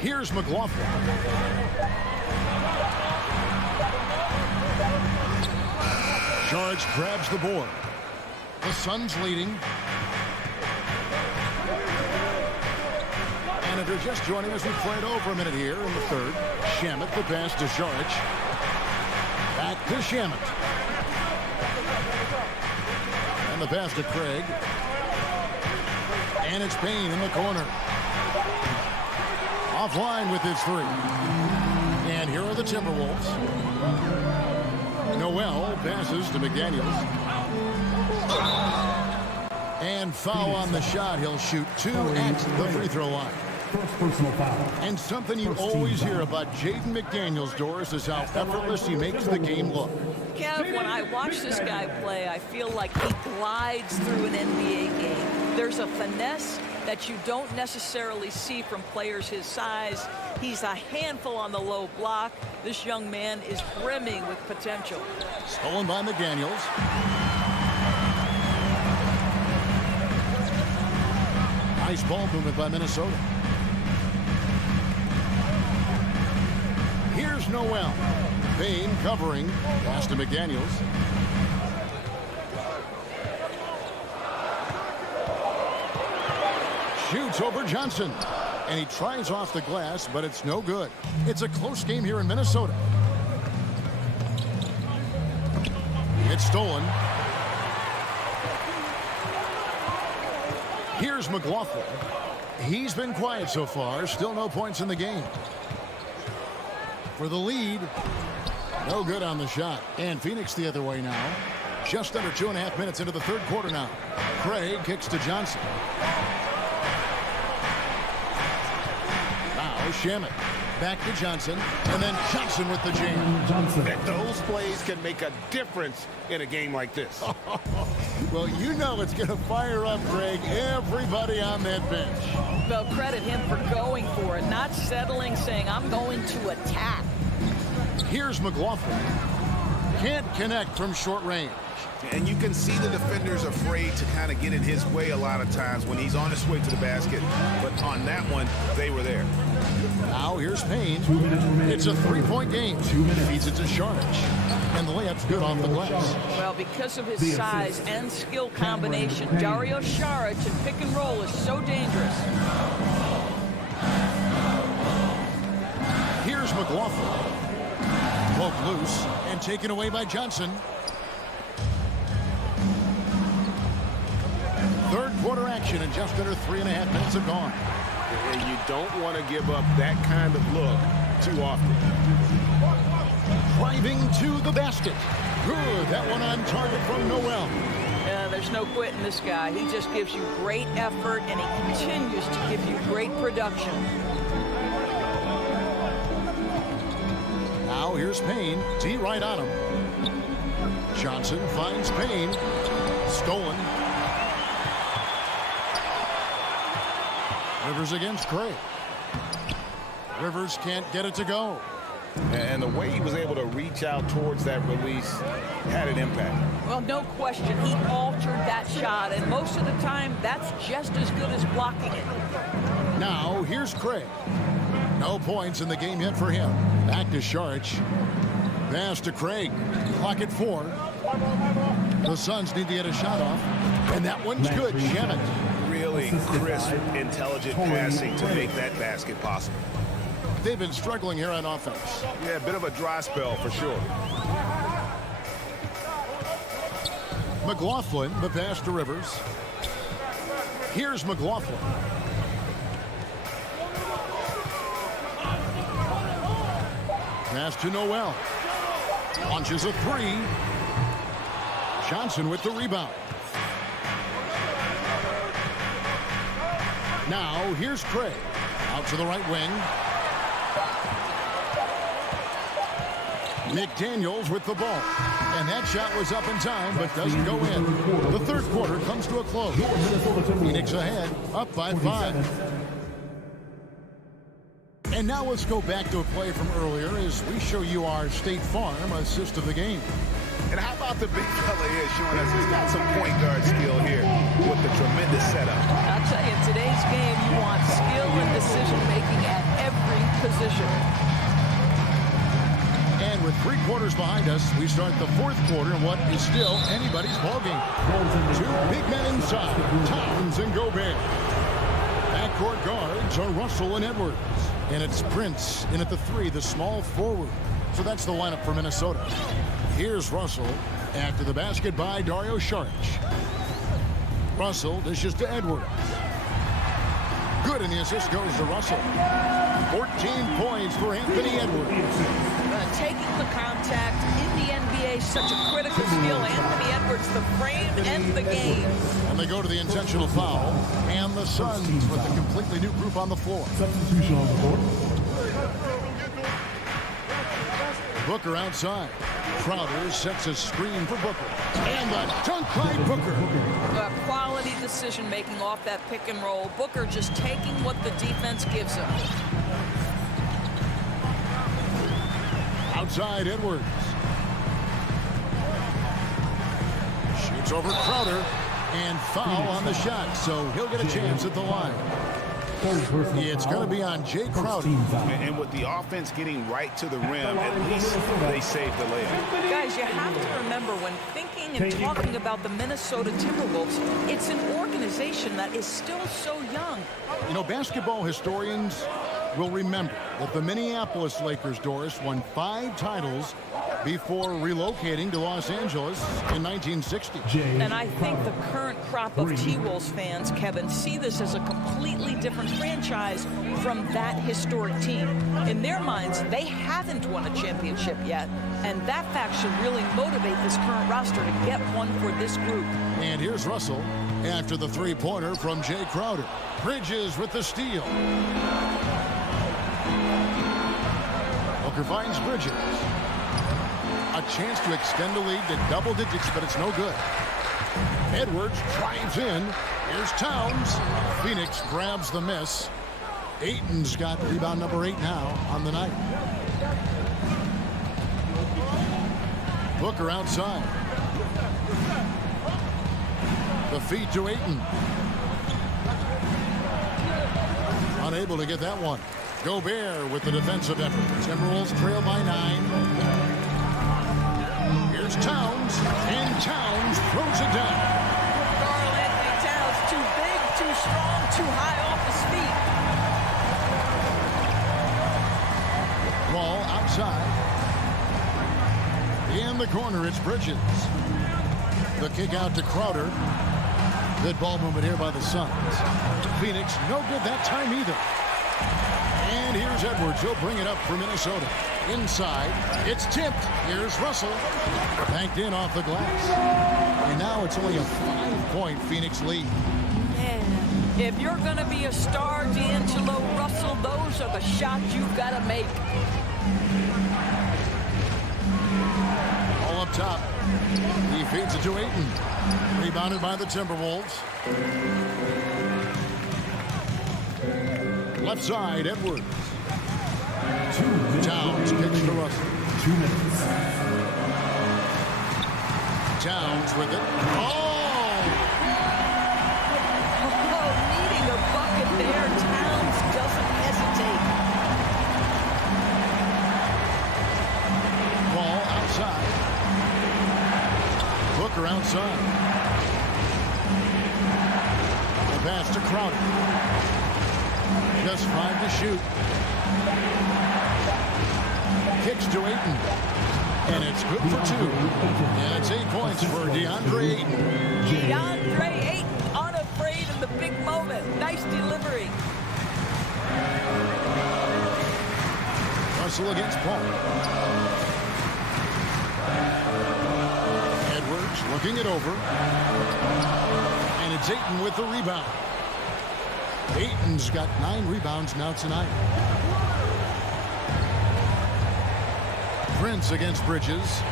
Here's McLaughlin. Charge grabs the board. The Suns leading. And if you're just joining us, we've played over a minute here in the third. Shamet, the pass to Saric. Back to Shamet. And the pass to Craig. And it's Payne in the corner. Offline with his 3. And here are the Timberwolves. Noel passes to McDaniels. And foul on the shot. He'll shoot 2 at the free throw line. First personal foul. And something you always hear about Jaden McDaniels, Doris, is how effortless he makes the game look. Kev, when I watch this guy play, I feel like he glides through an NBA game. There's a finesse that you don't necessarily see from players his size. He's a handful on the low block. This young man is brimming with potential. Stolen by McDaniels. Nice ball movement by Minnesota. Here's Noel. Payne covering. Pass to McDaniels. Shoots over Johnson. And he tries off the glass, but it's no good. It's a close game here in Minnesota. It's stolen. Here's McLaughlin. He's been quiet so far. Still no points in the game. For the lead. No good on the shot. And Phoenix the other way now. Just under 2.5 minutes into the third quarter now. Craig kicks to Johnson. Now Shamet. Back to Johnson, and then Johnson with the jam. Those plays can make a difference in a game like this. Well, you know it's going to fire up, Greg, everybody on that bench. Well, credit him for going for it, not settling, saying, I'm going to attack. Here's McLaughlin. Can't connect from short range. And you can see the defender's afraid to kind of get in his way a lot of times when he's on his way to the basket. But on that one, they were there. Now here's Payne. It's a three-point game. Feeds it to Sharge. And the layup's good off the glass. Well, because of his size and skill combination, Dario Saric in pick and roll is so dangerous. Here's McLaughlin. Broke loose and taken away by Johnson. Third quarter action and just under 3.5 minutes have gone. And you don't want to give up that kind of look too often. Driving to the basket. Good. That one on target from Noel. There's no quitting this guy. He just gives you great effort, and he continues to give you great production. Now here's Payne. T right on him. Johnson finds Payne. Stolen. Rivers against Craig. Rivers can't get it to go. And the way he was able to reach out towards that release had an impact. Well, no question. He altered that shot, and most of the time, that's just as good as blocking it. Now, here's Craig. No points in the game yet for him. Back to Sharch. Pass to Craig. Clock at 4. The Suns need to get a shot off. And that one's good. Jam it. Really crisp, intelligent passing to make that basket possible. They've been struggling here on offense. Yeah, a bit of a dry spell for sure. McLaughlin, the pass to Rivers. Here's McLaughlin. Pass to Noel. Launches a 3. Johnson with the rebound. Now, here's Craig. Out to the right wing. McDaniels with the ball. And that shot was up in time, but doesn't go in. The third quarter comes to a close. Phoenix ahead, up by 5. And now let's go back to a play from earlier as we show you our State Farm assist of the game. And how about the big fella here showing us he's got some point guard skill here with the tremendous setup. I'll tell you, in today's game, you want skill and decision-making at every position. And with 3 quarters behind us, we start the fourth quarter in what is still anybody's ballgame. 2 big men inside, Towns and Gobert. Backcourt guards are Russell and Edwards. And it's Prince in at the 3, the small forward. So that's the lineup for Minnesota. Here's Russell after the basket by Dario Saric. Russell dishes to Edwards. Good, and the assist goes to Russell. 14 points for Anthony Edwards. Taking the contact in the NBA, such a critical skill. Anthony Edwards, the frame and the game. And they go to the intentional foul. And the Suns with a completely new group on the floor. Substitution on the court. Booker outside. Crowder sets a screen for Booker. And the dunk by Booker. Quality decision-making off that pick and roll. Booker just taking what the defense gives him. Outside Edwards. Shoots over Crowder. And foul on the shot. So he'll get a chance at the line. It's going to be on Jay Crowder. And with the offense getting right to the rim, at least they saved the layup. Guys, you have to remember when thinking and talking about the Minnesota Timberwolves, it's an organization that is still so young. You know, basketball historians will remember that the Minneapolis Lakers, Doris, won 5 titles before relocating to Los Angeles in 1960. And I think the current crop of T-Wolves fans, Kevin, see this as a completely different franchise from that historic team. In their minds, they haven't won a championship yet, and that fact should really motivate this current roster to get one for this group. And here's Russell after the three-pointer from Jay Crowder. Bridges with the steal. Booker finds Bridges. A chance to extend the lead to double digits, but it's no good. Edwards drives in. Here's Towns. Phoenix grabs the miss. Ayton's got rebound number 8 now on the night. Booker outside. The feed to Ayton. Unable to get that one. Gobert with the defensive effort. Timberwolves trail by 9. Here's Towns, and Towns throws it down. Karl Anthony Towns, too big, too strong, too high off his feet. Ball outside. In the corner, it's Bridges. The kick out to Crowder. Good ball movement here by the Suns. Phoenix, no good that time either. And here's Edwards. He'll bring it up for Minnesota. Inside, it's tipped. Here's Russell. Banked in off the glass. And now it's only a 5-point Phoenix lead. Man, if you're going to be a star, D'Angelo Russell, those are the shots you've got to make. All up top. He feeds it to Ayton. Rebounded by the Timberwolves. Left side, Edwards. Towns kicks to Russell. 2 minutes. Towns with it. Oh! Needing a bucket there. Towns doesn't hesitate. Ball outside. Booker outside. The pass to Crowder. Just 5 to shoot. Kicks to Ayton. And it's good for 2. And it's 8 points for DeAndre Ayton. DeAndre Ayton, unafraid in the big moment. Nice delivery. Russell against Paul. Edwards looking it over. And it's Ayton with the rebound. Ayton's got 9 rebounds now tonight. Prince against Bridges.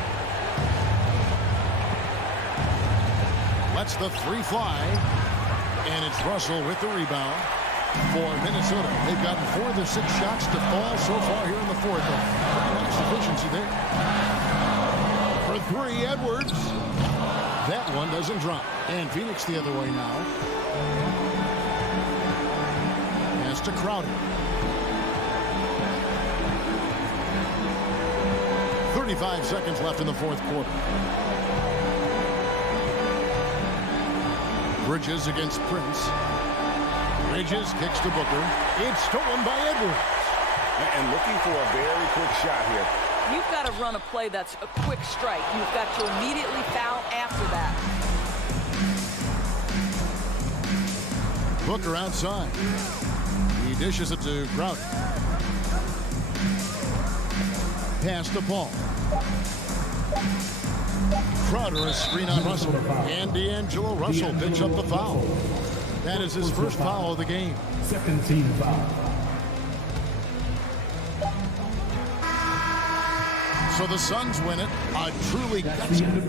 Lets the 3 fly. And it's Russell with the rebound for Minnesota. They've gotten 4 of their 6 shots to fall so far here in the 4th. Nice efficiency there. For 3, Edwards. That one doesn't drop. And Phoenix the other way now. Pass to Crowder. 35 seconds left in the 4th quarter. Bridges against Prince. Bridges kicks to Booker. It's stolen by Edwards. And looking for a very quick shot here. You've got to run a play that's a quick strike. You've got to immediately foul after that. Booker outside. He dishes it to Crowder. Pass to Paul. Crowder, a screen on Russell. And D'Angelo Russell picks up the foul. That is his first foul of the game. Second team foul. So the Suns win it. A truly That's the end of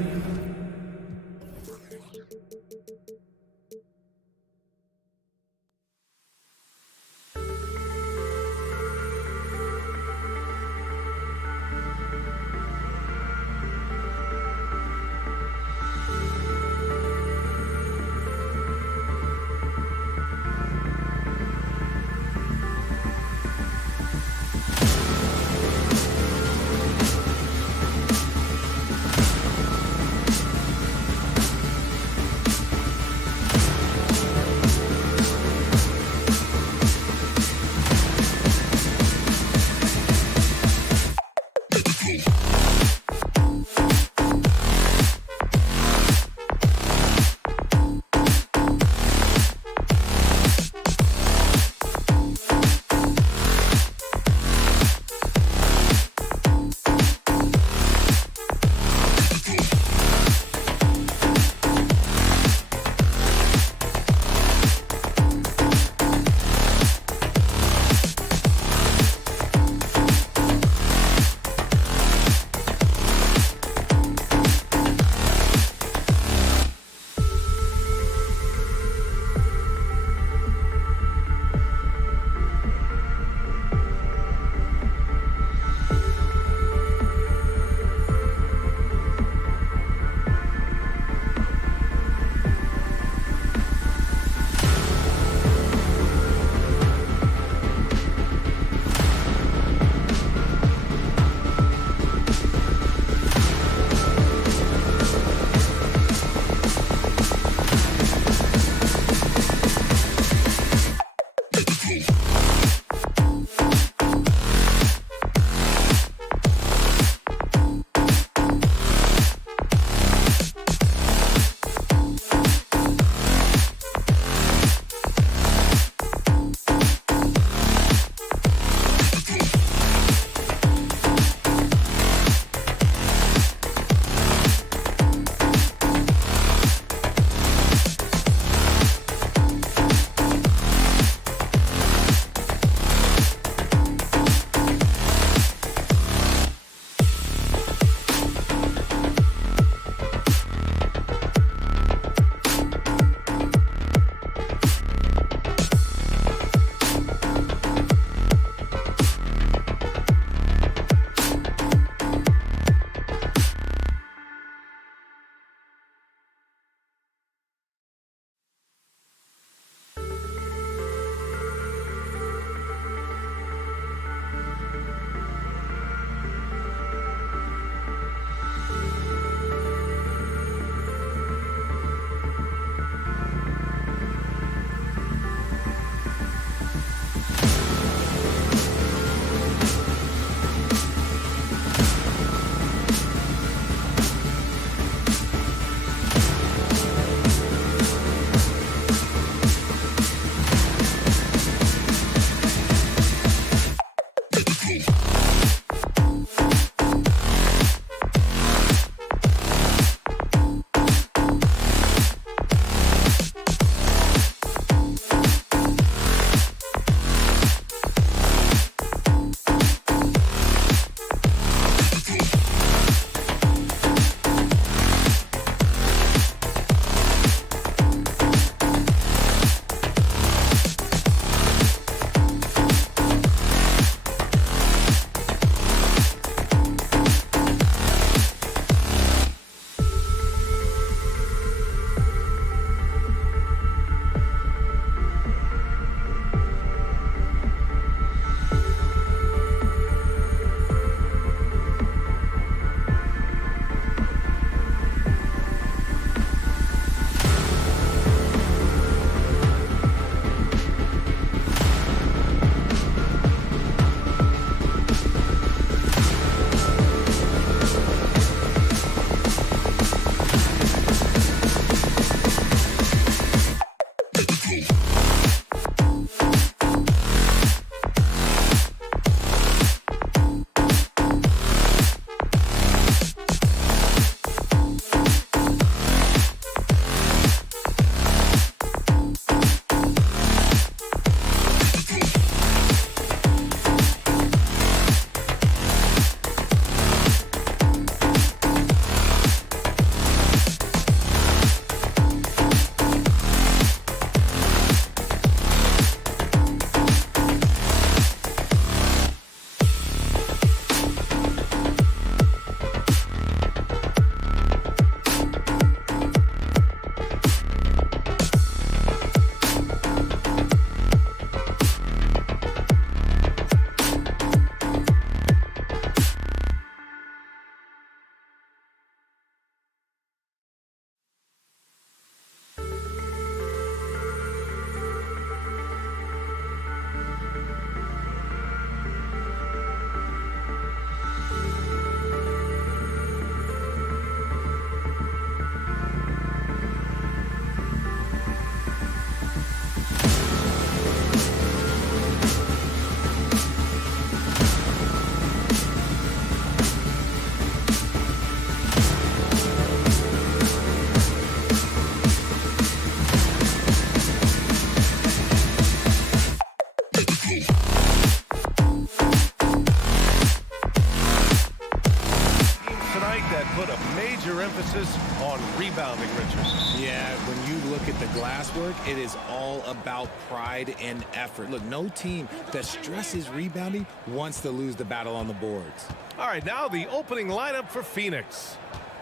put a major emphasis on rebounding, Richard. Yeah, when you look at the glass work, it is all about pride and effort. Look, no team that stresses rebounding wants to lose the battle on the boards. All right, now the opening lineup for Phoenix.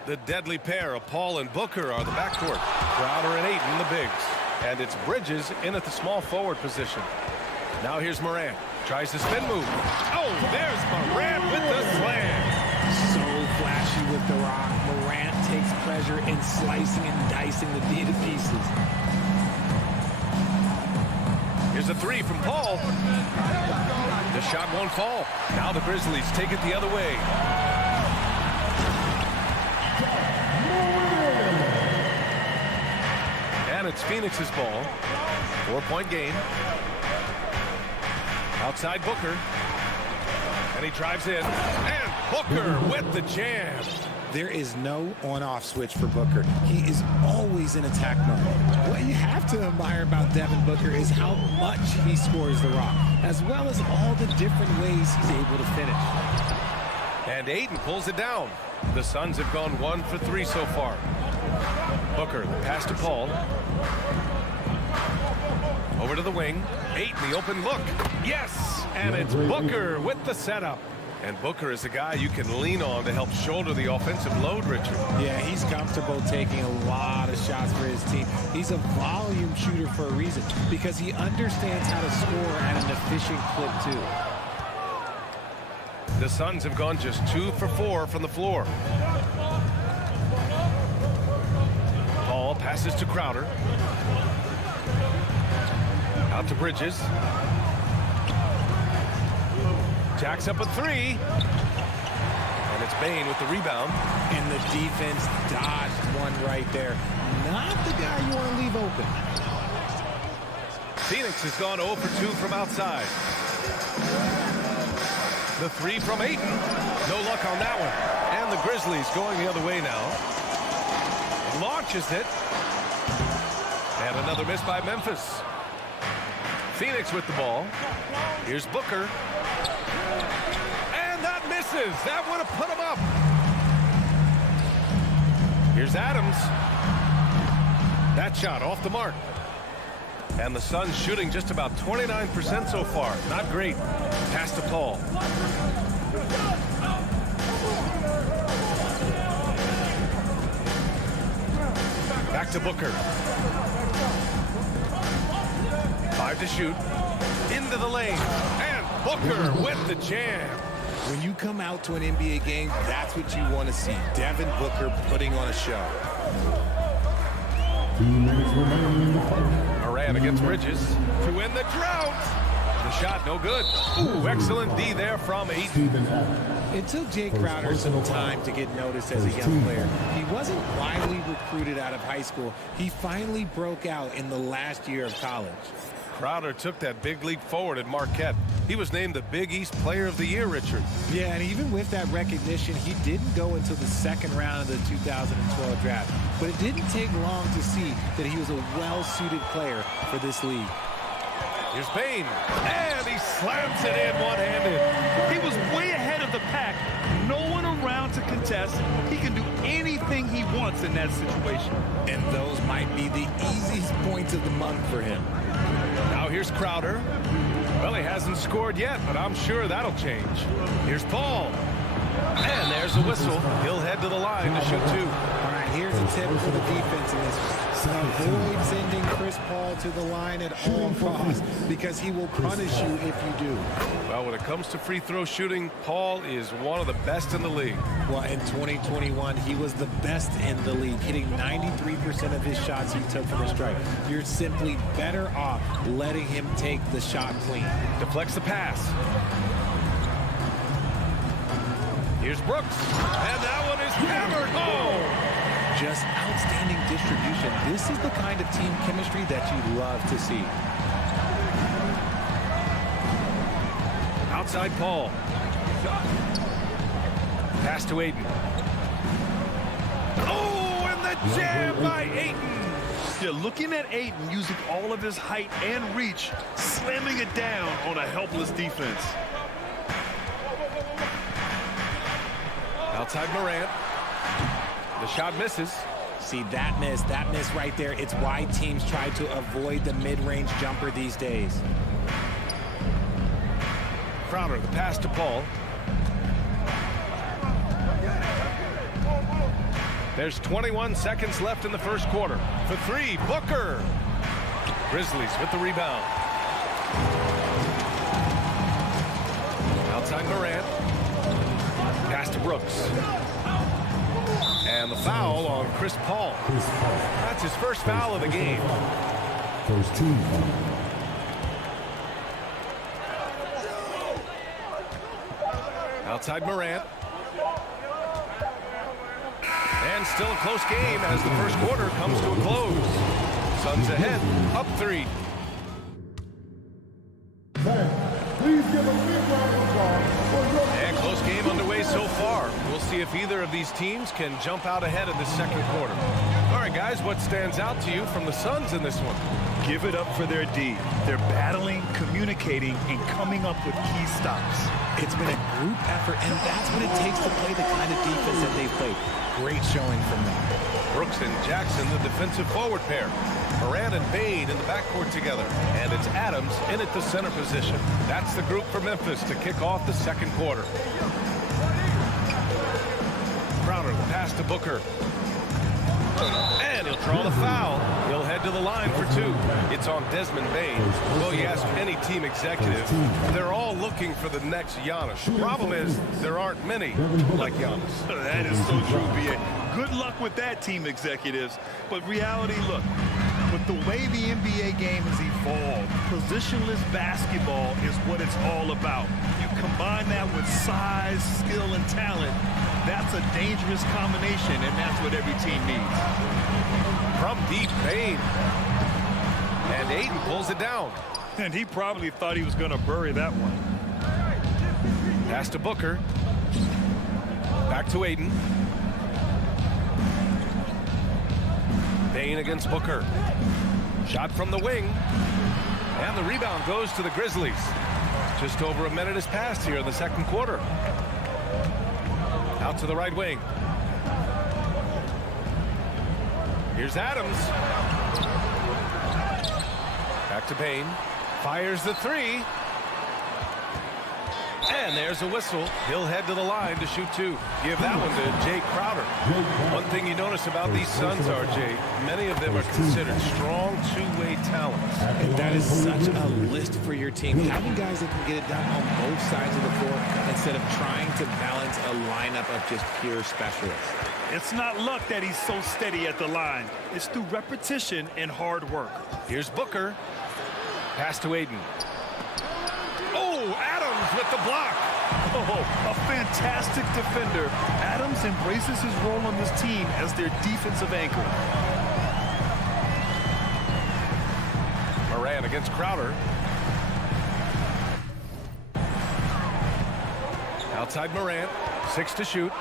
The deadly pair of Paul and Booker are the backcourt. Crowder and Ayton, the bigs. And it's Bridges in at the small forward position. Now here's Morant. Tries the spin move. Oh, there's Morant with the slam. So flashy with the rock. Morant takes pleasure in slicing and dicing the D to pieces. Here's a three from Paul. The shot won't fall. Now the Grizzlies take it the other way. And it's Phoenix's ball. 4-point game. Outside Booker. And he drives in. And Booker with the jam. There is no on-off switch for Booker. He is always in attack mode. What you have to admire about Devin Booker is how much he scores the rock, as well as all the different ways he's able to finish. And Ayton pulls it down. The Suns have gone 1 for 3 so far. Booker, the pass to Paul. Over to the wing. Ayton, the open look. Yes! And it's Booker with the setup. And Booker is a guy you can lean on to help shoulder the offensive load, Richard. Yeah, he's comfortable taking a lot of shots for his team. He's a volume shooter for a reason, because he understands how to score at an efficient clip, too. The Suns have gone just 2 for 4 from the floor. Paul passes to Crowder. Out to Bridges. Jacks up a three. And it's Bane with the rebound. And the defense dodged one right there. Not the guy you want to leave open. Phoenix has gone 0 for 2 from outside. The three from Ayton. No luck on that one. And the Grizzlies going the other way now. Launches it. And another miss by Memphis. Phoenix with the ball. Here's Booker. And that misses. That would have put him up. Here's Adams. That shot off the mark. And the Suns shooting just about 29% so far. Not great. Pass to Paul. Back to Booker. 5 to shoot. Into the lane. And Booker with the jam. When you come out to an NBA game, that's what you want to see. Devin Booker putting on a show. 2 minutes remaining in the fight. Moran against Bridges to win the drought. The shot no good. Ooh, excellent D there from Ayton. It took Jay Crowder some time to get noticed as a young player. He wasn't widely recruited out of high school. He finally broke out in the last year of college. Crowder took that big leap forward at Marquette. He was named the Big East Player of the Year, Richard. Yeah, and even with that recognition, he didn't go until the second round of the 2012 draft. But it didn't take long to see that he was a well-suited player for this league. Here's Payne, and he slams it in one-handed. He was way ahead of the pack. No one around to contest. He can do anything he wants in that situation. And those might be the easiest points of the month for him. Now here's Crowder. Well, he hasn't scored yet, but I'm sure that'll change. Here's Paul. And there's a whistle. He'll head to the line to shoot 2. All right, here's a tip for the defense in this one. Avoid sending Chris Paul to the line at all costs because he will punish you if you do. Well, when it comes to free throw shooting, Paul is one of the best in the league. Well, in 2021, he was the best in the league, hitting 93% of his shots he took from the stripe. You're simply better off letting him take the shot clean. Deflects the pass. Here's Brooks. And that one is hammered home. Just outstanding distribution. This is the kind of team chemistry that you love to see. Outside Paul. Pass to Ayton. Oh, and the jam by Ayton. Yeah, looking at Ayton using all of his height and reach, slamming it down on a helpless defense. Outside Morant. The shot misses. See, that miss right there. It's why teams try to avoid the mid-range jumper these days. Crowder, the pass to Paul. There's 21 seconds left in the first quarter. For 3, Booker. Grizzlies with the rebound. Outside Morant. Pass to Brooks. And the foul on Chris Paul. That's his first foul of the game. First team. Outside Morant. And still a close game as the first quarter comes to a close. Suns ahead, up 3. Please give a big round of applause for your... And close game underway so far. We'll see if either of these teams can jump out ahead in this second quarter. All right, guys, what stands out to you from the Suns in this one? Give it up for their D. They're battling, communicating, and coming up with key stops. It's been a group effort, and that's what it takes to play the kind of defense that they played. Great showing from them. Brooks and Jackson, the defensive forward pair. Moran and Bade in the backcourt together. And it's Adams in at the center position. That's the group for Memphis to kick off the second quarter. Crowder, the pass to Booker. And he'll draw the foul. He'll head to the line for 2. It's on Desmond Bane. Well, you ask any team executive, they're all looking for the next Giannis. The problem is there aren't many like Giannis. That is so true, B.A. Good luck with that, team executives. But reality, look, with the way the NBA game has evolved, positionless basketball is what it's all about. You combine that with size, skill, and talent, that's a dangerous combination, and that's what every team needs. From deep, Bane. And Ayton pulls it down. And he probably thought he was going to bury that one. Pass to Booker. Back to Aiden. Payne against Booker. Shot from the wing. And the rebound goes to the Grizzlies. Just over a minute has passed here in the second quarter. Out to the right wing. Here's Adams. Back to Payne. Fires the three. And there's a whistle. He'll head to the line to shoot two. Give that one to Jay Crowder. One thing you notice about these Suns, RJ, many of them are considered strong two-way talents. And that is such a list for your team. Having guys that can get it done on both sides of the court instead of trying to balance a lineup of just pure specialists. It's not luck that he's so steady at the line. It's through repetition and hard work. Here's Booker. Pass to Aiden. Oh, Adams with the block. Oh, a fantastic defender. Adams embraces his role on this team as their defensive anchor. Moran against Crowder. Outside Moran. 6 to shoot.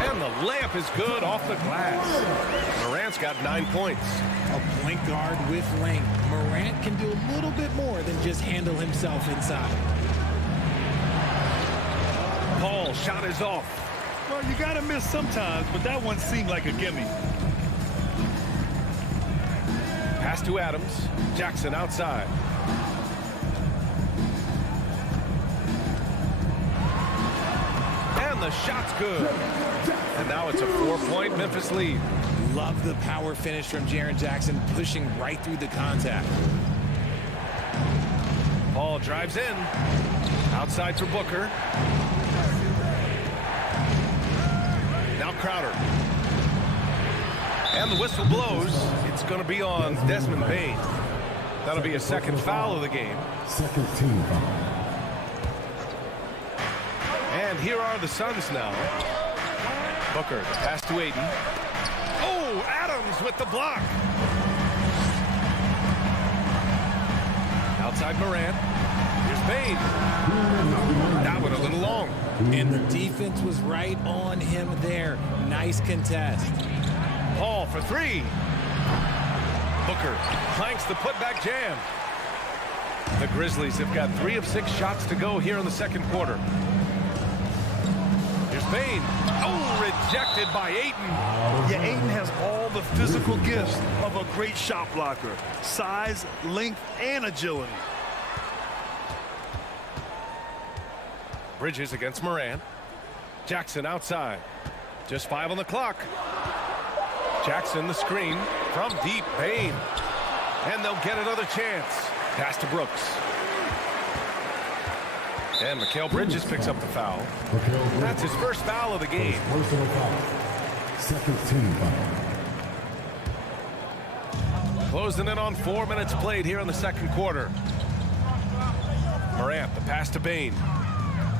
And the layup is good off the glass. Morant's got 9 points. A point guard with length. Morant can do a little bit more than just handle himself inside. Paul shot is off. Well, you got to miss sometimes, but that one seemed like a gimme. Pass to Adams. Jackson outside. And the shot's good. And now it's a 4-point Memphis lead. Love the power finish from Jaren Jackson, pushing right through the contact. Paul drives in. Outside for Booker. Now Crowder. And the whistle blows. It's going to be on Desmond Bane. That'll be a second foul of the game. Second team foul. And here are the Suns now. Booker, pass to Aiden. Oh, Adams with the block. Outside Morant. Here's Payne. That one a little long. And the defense was right on him there. Nice contest. Paul for three. Booker clanks the putback jam. The Grizzlies have got 3 of 6 shots to go here in the second quarter. Here's Payne. Oh, rejected by Ayton. Yeah, Ayton has all the physical gifts of a great shot blocker. Size, length, and agility. Bridges against Moran. Jackson outside. Just 5 on the clock. Jackson the screen from deep. Payne. And they'll get another chance. Pass to Brooks. And Mikal Bridges picks up the foul. That's his first foul of the game. Personal foul. Second team foul. Closing in on 4 minutes played here in the second quarter. Morant, the pass to Bane.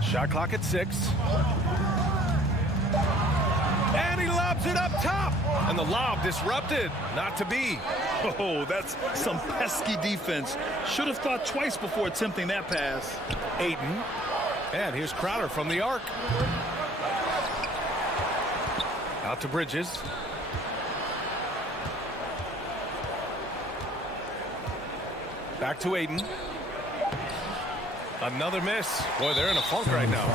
Shot clock at 6. And he lobs it up top. And the lob disrupted. Not to be. Oh, that's some pesky defense. Should have thought twice before attempting that pass. Ayton. And here's Crowder from the arc. Out to Bridges. Back to Ayton. Another miss. Boy, they're in a funk right now.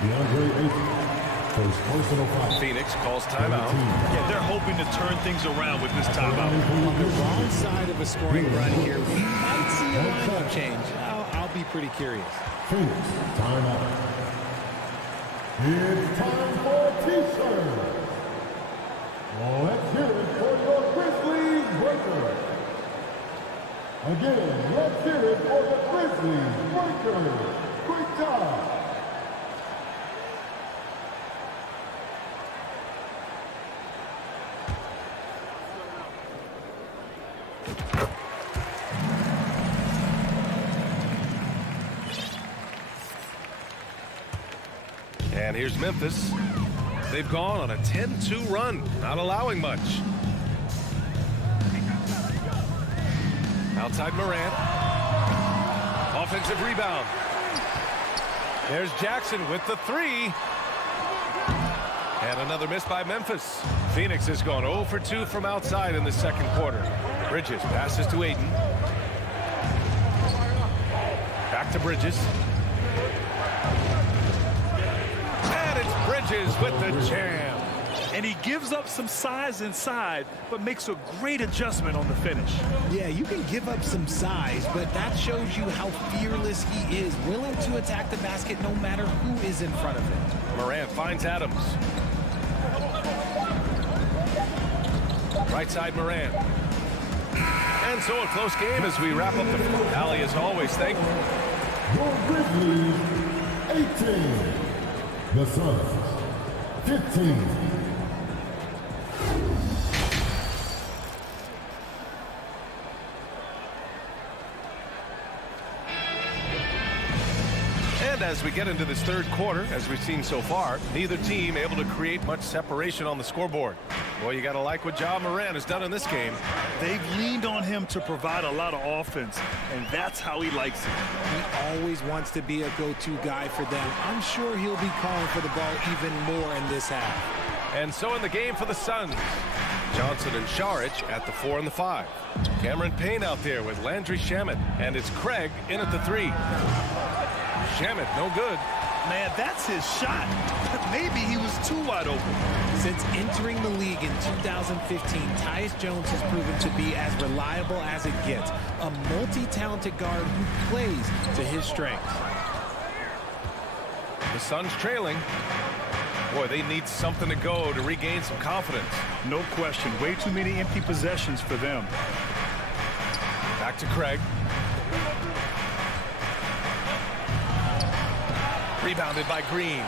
DeAndre Ayton. First personal foul. Phoenix calls timeout. Yeah, they're hoping to turn things around with this timeout. On the wrong side of a scoring run here, we might see a lineup change. I'll be pretty curious. Phoenix, timeout. It's time for T-shirt. Let's hear it for your Grizzlies Breakers. Again, let's hear it for the Grizzlies Breakers. Great job. And here's Memphis. They've gone on a 10-2 run, not allowing much. Outside Morant. Offensive rebound. There's Jackson with the three. And another miss by Memphis. Phoenix has gone 0 for 2 from outside in the second quarter. Bridges passes to Aiden. Back to Bridges. And it's Bridges with the jam. And he gives up some size inside, but makes a great adjustment on the finish. Yeah, you can give up some size, but that shows you how fearless he is, willing to attack the basket no matter who is in front of him. Morant finds Adams. Right side Morant. And so a close game as we wrap up the finale as always. Thank you. Your Grizzlies, 18. The Suns, 15. And as we get into this third quarter, as we've seen so far, neither team able to create much separation on the scoreboard. Well, you got to like what Ja Morant has done in this game. They've leaned on him to provide a lot of offense, and that's how he likes it. He always wants to be a go-to guy for them. I'm sure he'll be calling for the ball even more in this half. And so in the game for the Suns, Johnson and Saric at the 4 and the 5. Cameron Payne out there with Landry Shamet, and it's Craig in at the 3. Shamet, no good. Man, that's his shot. Maybe he was too wide open. Since entering the league in 2015, Tyus Jones has proven to be as reliable as it gets. A multi-talented guard who plays to his strengths. The Suns trailing. Boy, they need something to go to regain some confidence. No question. Way too many empty possessions for them. Back to Craig. Rebounded by Green.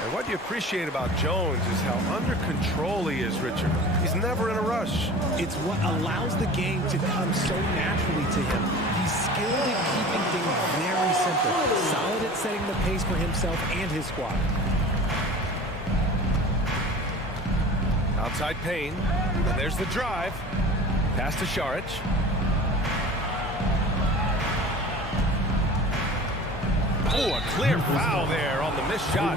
And what you appreciate about Jones is how under control he is, Richard. He's never in a rush. It's what allows the game to come so naturally to him. He's skilled at keeping things very simple, solid at setting the pace for himself and his squad. Outside Payne. And there's the drive. Pass to Saric. Oh, a clear foul there on the missed shot.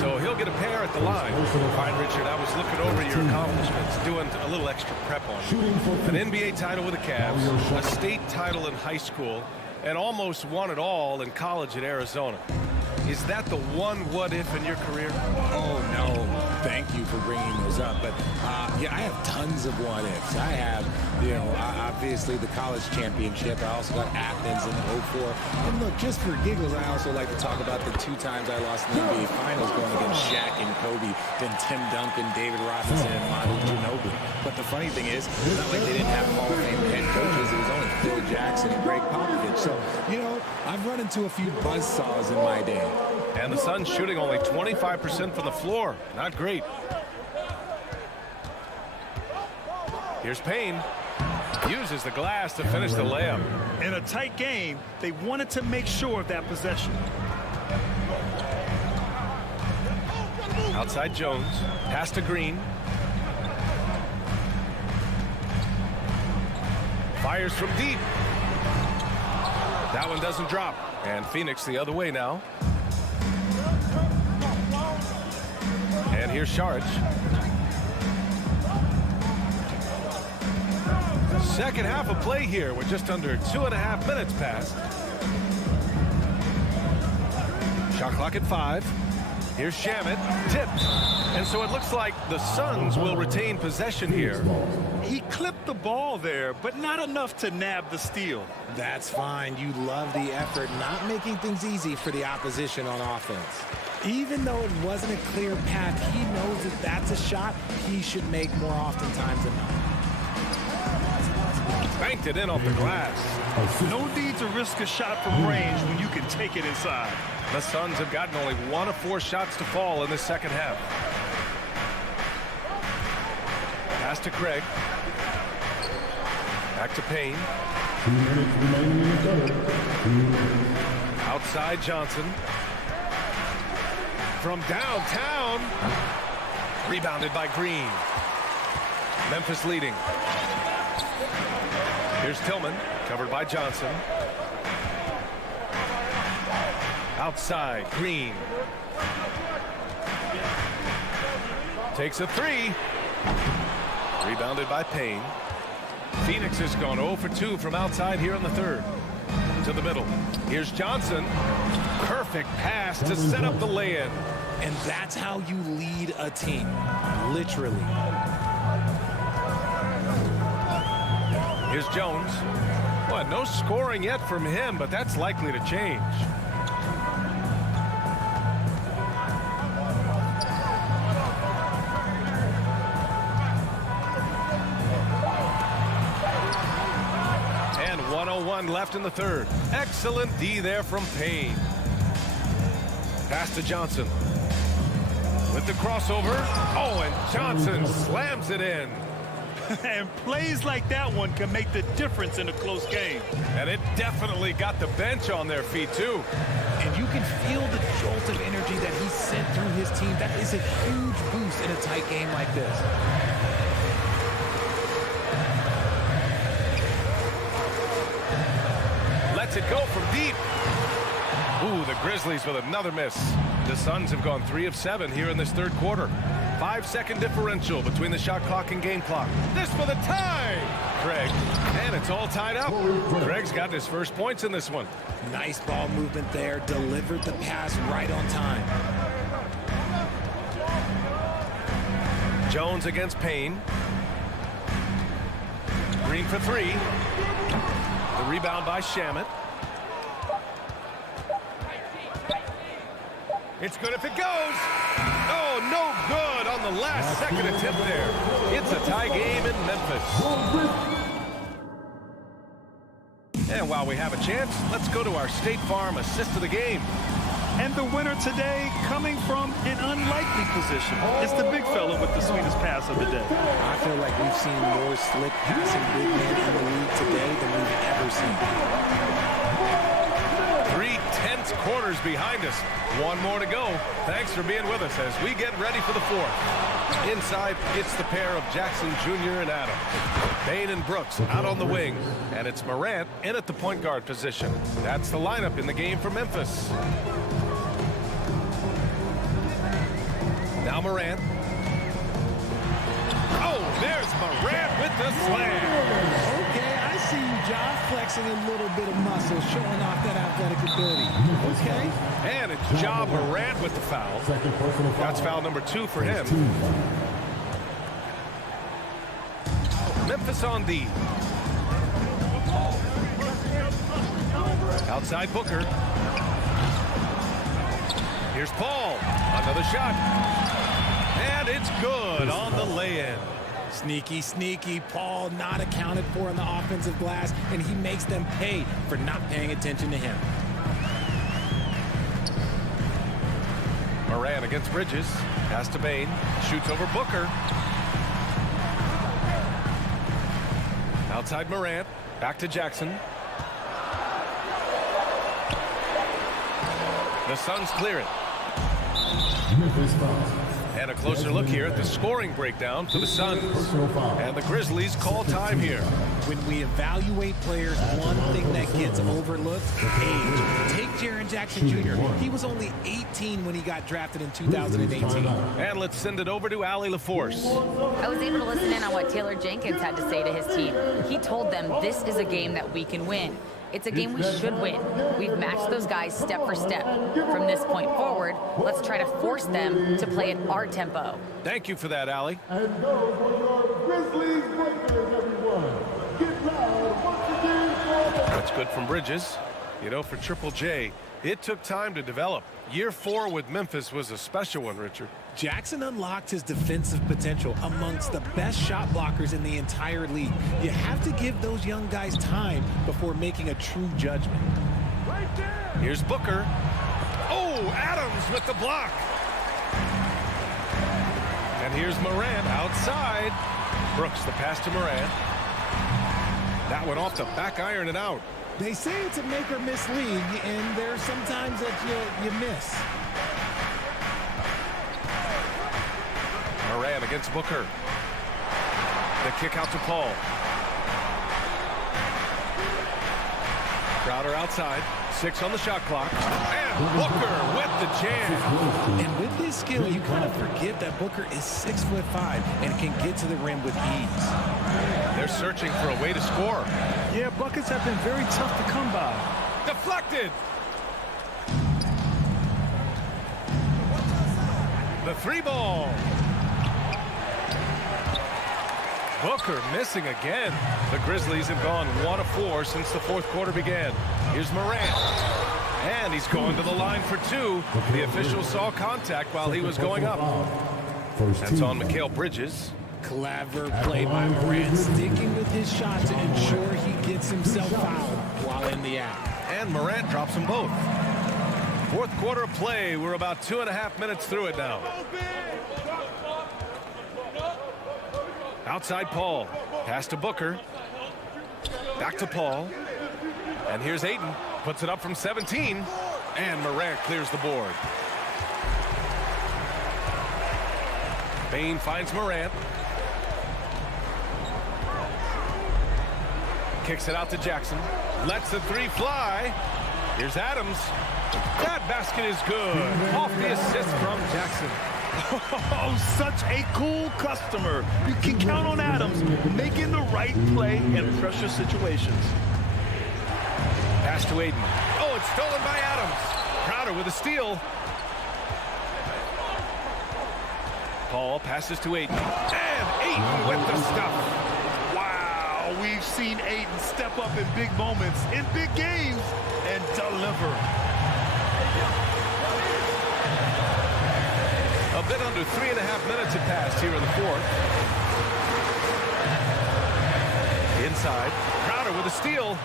So he'll get a pair at the line. Fine, Richard, I was looking over your accomplishments, doing a little extra prep on you. An NBA title with the Cavs, a state title in high school, and almost won it all in college at Arizona. Is that the one what-if in your career? Oh, no. Thank you for bringing those up. But, yeah, I have tons of what-ifs. I have, obviously the college championship. I also got Athens in 04. And, look, just for giggles, I also like to talk about the 2 times I lost in the NBA Finals going against Shaq and Kobe, then Tim Duncan, David Robinson, and Manu Ginobili. But the funny thing is, it's not like they didn't have Hall of Fame head coaches. It was only Phil Jackson and Greg Popovich. So, I've run into a few buzzsaws in my day. And the Suns shooting only 25% from the floor. Not great. Here's Payne. Uses the glass to finish the layup. In a tight game, they wanted to make sure of that possession. Outside Jones. Pass to Green. Fires from deep. That one doesn't drop. And Phoenix the other way now. And here's Saric. Second half of play here with just under 2.5 minutes passed. Shot clock at 5. Here's Shamet. Tipped. And so it looks like the Suns will retain possession here. He clipped the ball there, but not enough to nab the steal. That's fine. You love the effort, not making things easy for the opposition on offense. Even though it wasn't a clear path, he knows that that's a shot he should make more often times than not. Banked it in off the glass. No need to risk a shot from range when you can take it inside. The Suns have gotten only 1 of 4 shots to fall in the second half. Pass to Craig. Back to Payne. 2 minutes remaining in the third. Outside Johnson. From downtown. Rebounded by Green. Memphis leading. Here's Tillman, covered by Johnson. Outside, Green. Takes a three. Rebounded by Payne. Phoenix has gone 0 for 2 from outside here in the third. To the middle. Here's Johnson. Perfect pass to set up the lay-in. And that's how you lead a team, literally. Here's Jones. Well, no scoring yet from him, but that's likely to change. And 1:01 left in the third. Excellent D there from Payne. Pass to Johnson. With the crossover. Oh, and Johnson slams it in. And plays like that one can make the difference in a close game. And it definitely got the bench on their feet, too. And you can feel the jolt of energy that he sent through his team. That is a huge boost in a tight game like this. Lets it go from deep. Ooh, the Grizzlies with another miss. The Suns have gone 3 of 7 here in this third quarter. 5-second differential between the shot clock and game clock. This for the tie. Craig. And it's all tied up. Craig's got his first points in this one. Nice ball movement there. Delivered the pass right on time. Jones against Payne. Green for 3. The rebound by Shamet. It's good if it goes. Oh, no good on the last second attempt there. It's a tie game in Memphis. And while we have a chance, let's go to our State Farm assist of the game. And the winner today coming from an unlikely position. It's the big fella with the sweetest pass of the day. I feel like we've seen more slick passing big men in the league today than we've ever seen. 3 tense quarters behind us. One more to go. Thanks for being with us as we get ready for the fourth. Inside, it's the pair of Jackson Jr. and Adams. Payne and Brooks out on the wing. And it's Morant in at the point guard position. That's the lineup in the game for Memphis. Now Morant. Oh, there's Morant with the slam. Okay, I see you, Josh, flexing a little bit of muscle, showing off that athletic ability. Okay. And it's Ja Morant with the foul. That's foul number 2 for him. Memphis on D. Outside Booker. Here's Paul. Another shot. And it's good on the lay-in. Sneaky, sneaky. Paul not accounted for on the offensive glass, and he makes them pay for not paying attention to him. Morant against Bridges. Pass to Payne. Shoots over Booker. Outside Morant. Back to Jackson. The Suns clear it. And a closer look here at the scoring breakdown for the Suns. And the Grizzlies call time here. When we evaluate players, one thing that gets overlooked, age. Take Jaren Jackson Jr. He was only 18 when he got drafted in 2018. And let's send it over to Allie LaForce. I was able to listen in on what Taylor Jenkins had to say to his team. He told them this is a game that we can win. It's a game we should win. We've matched those guys step for step. From this point forward, let's try to force them to play at our tempo. Thank you for that, Allie. And those were your Grizzlies breakers, everyone. Get loud once again for the... That's good from Bridges. You know, for Triple J, it took time to develop. Year 4 with Memphis was a special one, Richard. Jackson unlocked his defensive potential amongst the best shot blockers in the entire league. You have to give those young guys time before making a true judgment. Right there. Here's Booker. Oh, Adams with the block. And here's Morant outside. Brooks, the pass to Morant. That one off the back iron and out. They say it's a make or miss league, and there's sometimes that you miss. Morant against Booker. The kick out to Paul. Crowder outside. 6 on the shot clock. And Booker with the jam. And with his skill, you kind of forget that Booker is 6'5" and can get to the rim with ease. They're searching for a way to score. Yeah, buckets have been very tough to come by. Deflected. The 3 ball. Booker missing again. The Grizzlies have gone 1 of 4 since the fourth quarter began. Here's Morant. And he's going to the line for 2. The official saw contact while he was going up. That's on Mikal Bridges. Clever play by Morant, sticking with his shot to ensure he gets himself fouled while in the act. And Morant drops them both. Fourth quarter of play. We're about 2.5 minutes through it now. Outside Paul. Pass to Booker. Back to Paul. And here's Ayton. Puts it up from 17. And Morant clears the board. Bain finds Morant. Kicks it out to Jackson. Lets the 3 fly. Here's Adams. That basket is good. Off the assist from Jackson. Oh, such a cool customer. You can count on Adams making the right play in pressure situations. Pass to Ayton. Oh, it's stolen by Adams. Crowder with a steal. Paul passes to Ayton. And Ayton with the stuff. Wow, we've seen Ayton step up in big moments, in big games, and deliver. A bit under 3.5 minutes have passed here in the fourth. Inside. Crowder with a steal.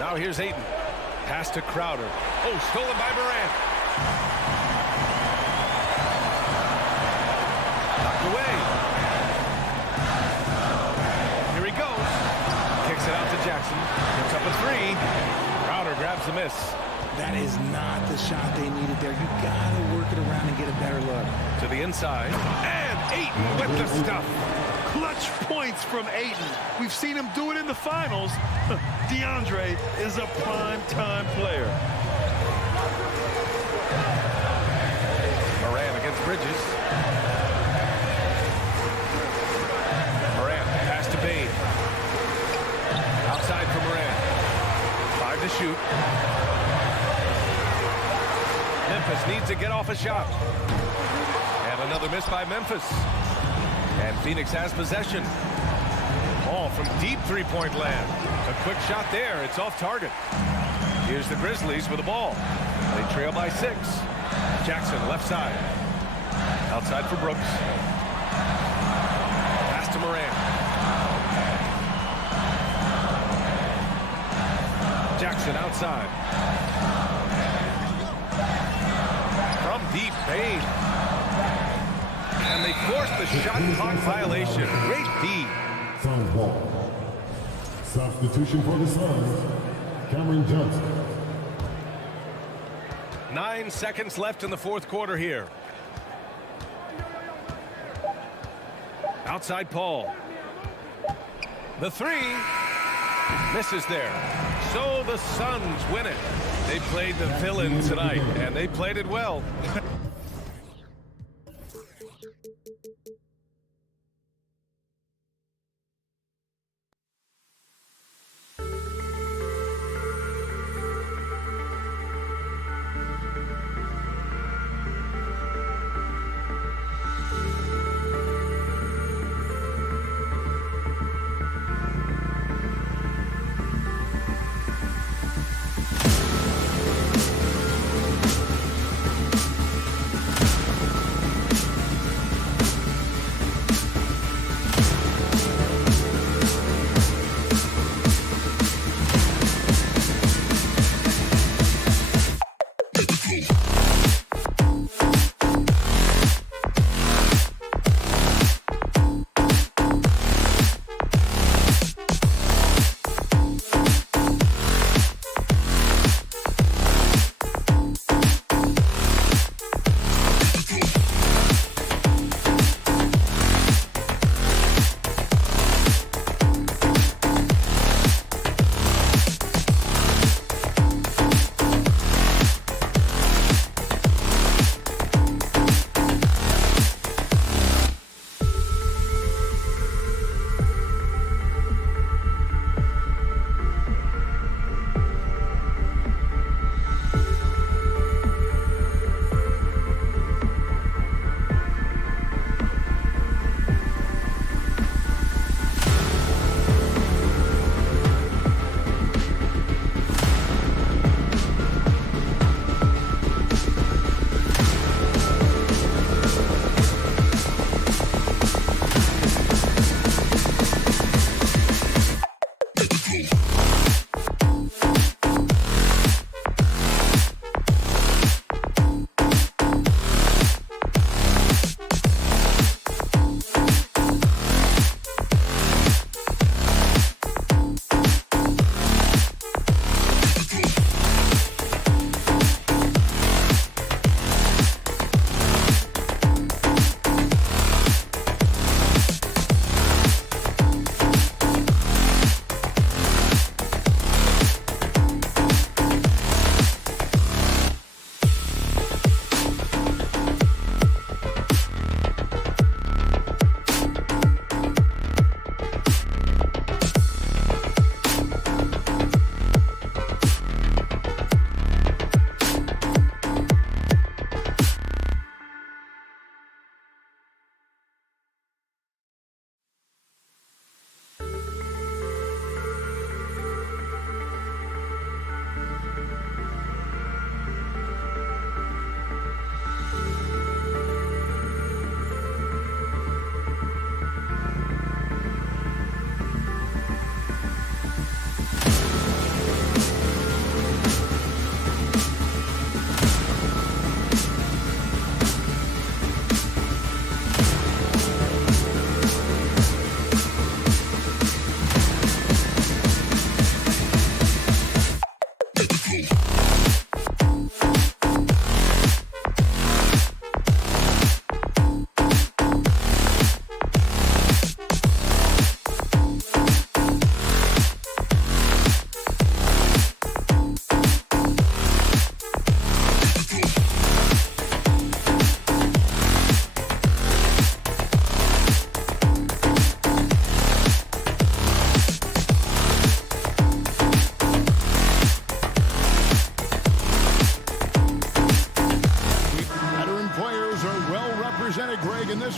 Now here's Ayton. Pass to Crowder. Oh, stolen by Morant. Knocked away. Here he goes. Kicks it out to Jackson. Puts up a 3. Crowder grabs the miss. That is not the shot they needed there. You gotta work it around and get a better look. To the inside. And Ayton with the stuff. Clutch points from Ayton. We've seen him do it in the finals. DeAndre is a prime-time player. Morant against Bridges. Morant, pass to Bain. Outside for Morant. 5 to shoot. Memphis needs to get off a shot. And another miss by Memphis. And Phoenix has possession. Ball from deep three-point land. A quick shot there. It's off target. Here's the Grizzlies with the ball. They trail by 6. Jackson left side. Outside for Brooks. Pass to Morant. Jackson outside. From deep, Bain. And they force the shot clock violation. Great D. Suns ball. Substitution for the Suns, Cameron Johnson. 9 seconds left in the fourth quarter here. Outside Paul. The 3 misses there. So the Suns win it. They played the villain tonight, and they played it well.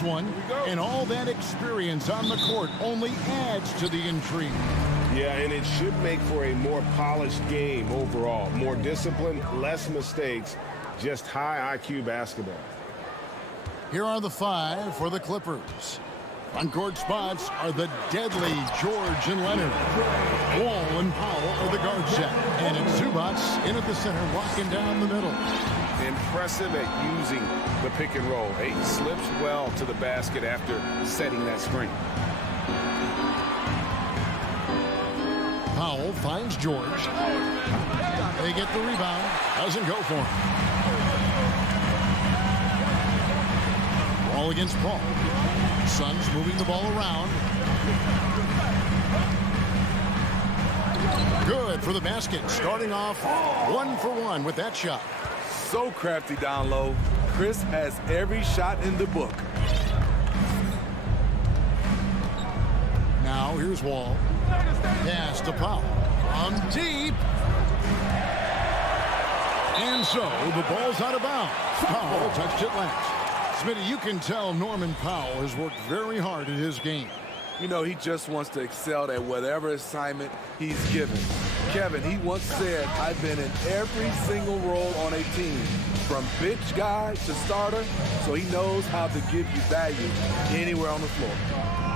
this one. And all that experience on the court only adds to the intrigue. Yeah, and it should make for a more polished game overall. More discipline, less mistakes, just high IQ basketball. Here are the 5 for the Clippers. On-court spots are the deadly George and Leonard. Wall and Powell are the guard set. And it's Zubats in at the center, locking down the middle. Impressive at using the pick and roll. He slips well to the basket after setting that screen. Powell finds George. They get the rebound. Doesn't go for him. Ball against Paul. Suns moving the ball around. Good for the basket. Starting off 1 for 1 with that shot. So crafty down low. Chris has every shot in the book. Now here's Wall. Pass to Powell. On deep. And so the ball's out of bounds. Powell touched it last. Smitty, you can tell Norman Powell has worked very hard at his game. You know, he just wants to excel at whatever assignment he's given. Kevin, he once said, I've been in every single role on a team, from bench guy to starter, so he knows how to give you value anywhere on the floor.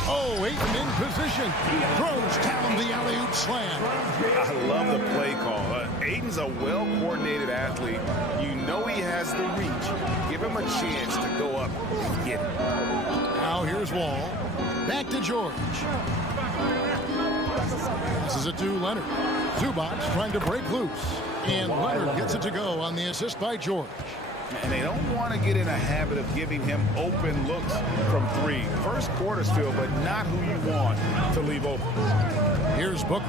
Oh, Ayton in position. Throws down the alley-oop slam. I love the play call. Ayton's a well-coordinated athlete. You know he has the reach. Give him a chance to go up and get it. Now here's Wall. Back to George. This is it to Leonard. Zubats trying to break loose. And Leonard gets it to go on the assist by George. And they don't want to get in a habit of giving him open looks from 3. First quarter still, but not who you want to leave open. Here's Booker.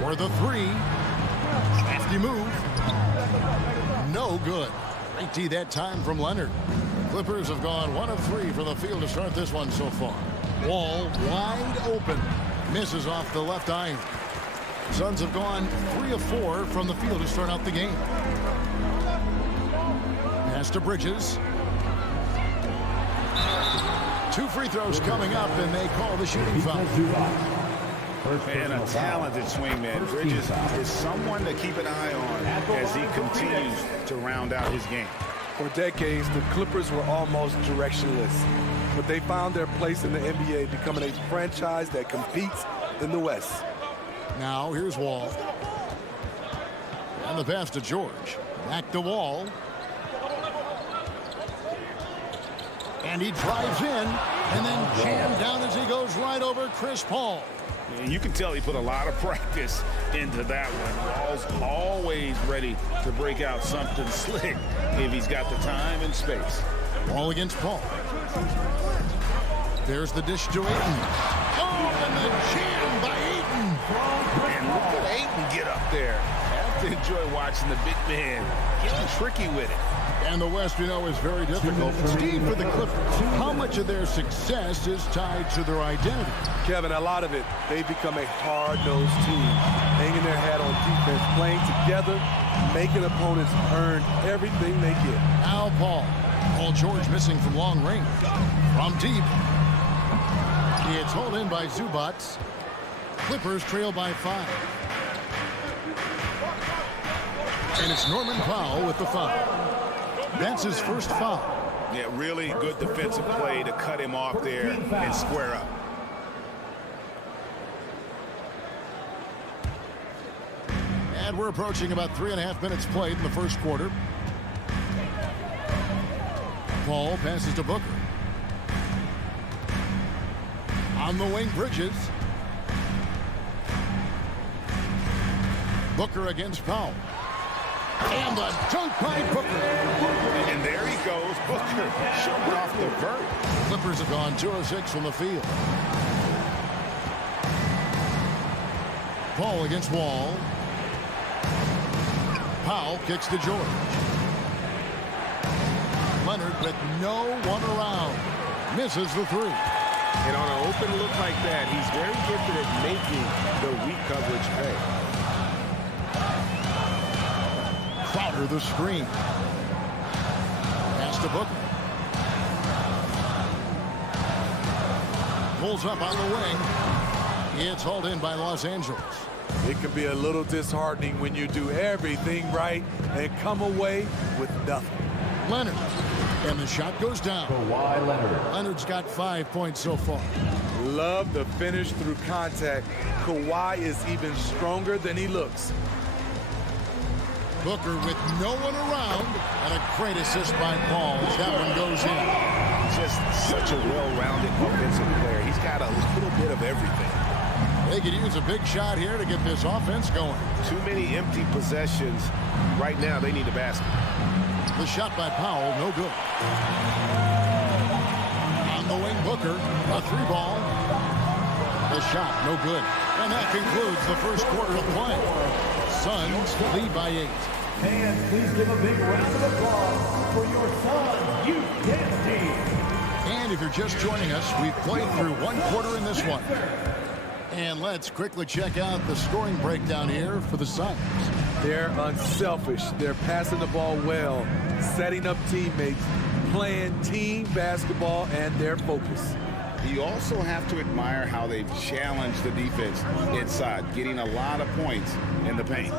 For the 3. Crafty move. No good. Great D that time from Leonard. Clippers have gone 1 of 3 from the field to start this one so far. Wall wide open. Misses off the left iron. Suns have gone 3 of 4 from the field to start out the game. Pass to Bridges. 2 free throws coming up, and they call the shooting foul. And a talented swingman. Bridges is someone to keep an eye on as he continues to round out his game. For decades, the Clippers were almost directionless, but they found their place in the NBA, becoming a franchise that competes in the West. Now here's Wall. And the pass to George. Back to Wall. And he drives in and then jammed down as he goes right over Chris Paul. And you can tell he put a lot of practice into that one. Wall's always ready to break out something slick if he's got the time and space. Ball against Paul. There's the dish to Ayton. Oh, and the jam by Ayton. And look at Ayton get up there. I have to enjoy watching the big man getting tricky with it. And the West, we know, is very difficult. Steve, for the Clippers, how much of their success is tied to their identity? Kevin, a lot of it. They've become a hard-nosed team, hanging their hat on defense, playing together, making opponents earn everything they get. Now Paul. Paul George missing from long range. From deep. It's hauled in by Zubats. Clippers trail by 5. And it's Norman Powell with the foul. That's his first foul. Yeah, really good defensive play to cut him off there and square up. And we're approaching about 3.5 minutes played in the first quarter. Paul passes to Booker. On the wing, Bridges. Booker against Powell. And a dunk by Booker. And there he goes, Booker, showing off the vert. Clippers have gone 2 of 6 from the field. Paul against Wall. Powell kicks to George. Leonard with no one around. Misses the 3. And on an open look like that, he's very gifted at making the weak coverage pay. Crowder the screen. Pass to Booker. Pulls up on the wing. It's hauled in by Los Angeles. It can be a little disheartening when you do everything right and come away with nothing. Leonard. And the shot goes down. Kawhi Leonard. Leonard's got 5 points so far. Love the finish through contact. Kawhi is even stronger than he looks. Booker with no one around, and a great assist by Paul as that one goes in. Just such a well-rounded offensive player. He's got a little bit of everything. They could use a big shot here to get this offense going. Too many empty possessions. Right now, they need a basket. The shot by Powell, no good. On the wing, Booker, a 3-ball. The shot, no good. And that concludes the first quarter of play. Suns lead by 8. And please give a big round of applause for your Suns youth dance team. And if you're just joining us, we've played through one quarter in this one. And let's quickly check out the scoring breakdown here for the Suns. They're unselfish. They're passing the ball well, setting up teammates, playing team basketball, and their focus. You also have to admire how they've challenged the defense inside, getting a lot of points in the paint.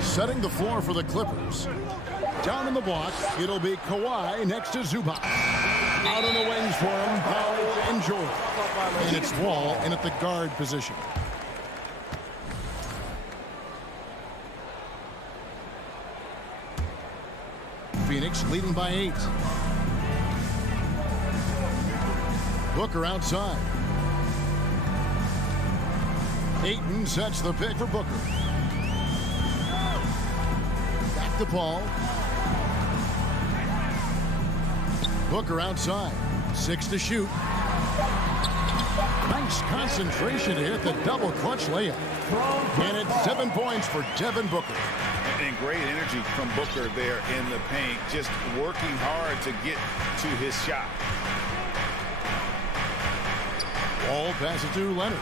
Setting the floor for the Clippers. Down in the block, it'll be Kawhi next to Zubac. Out on the wings for him, Powell and George. And it's Wall in at the guard position. Phoenix leading by 8. Booker outside. Ayton sets the pick for Booker. Back to Paul. Booker outside. 6 to shoot. Nice concentration to hit the double clutch layup. And it's 7 points for Devin Booker. And great energy from Booker there in the paint, just working hard to get to his shot. Ball passes to Leonard.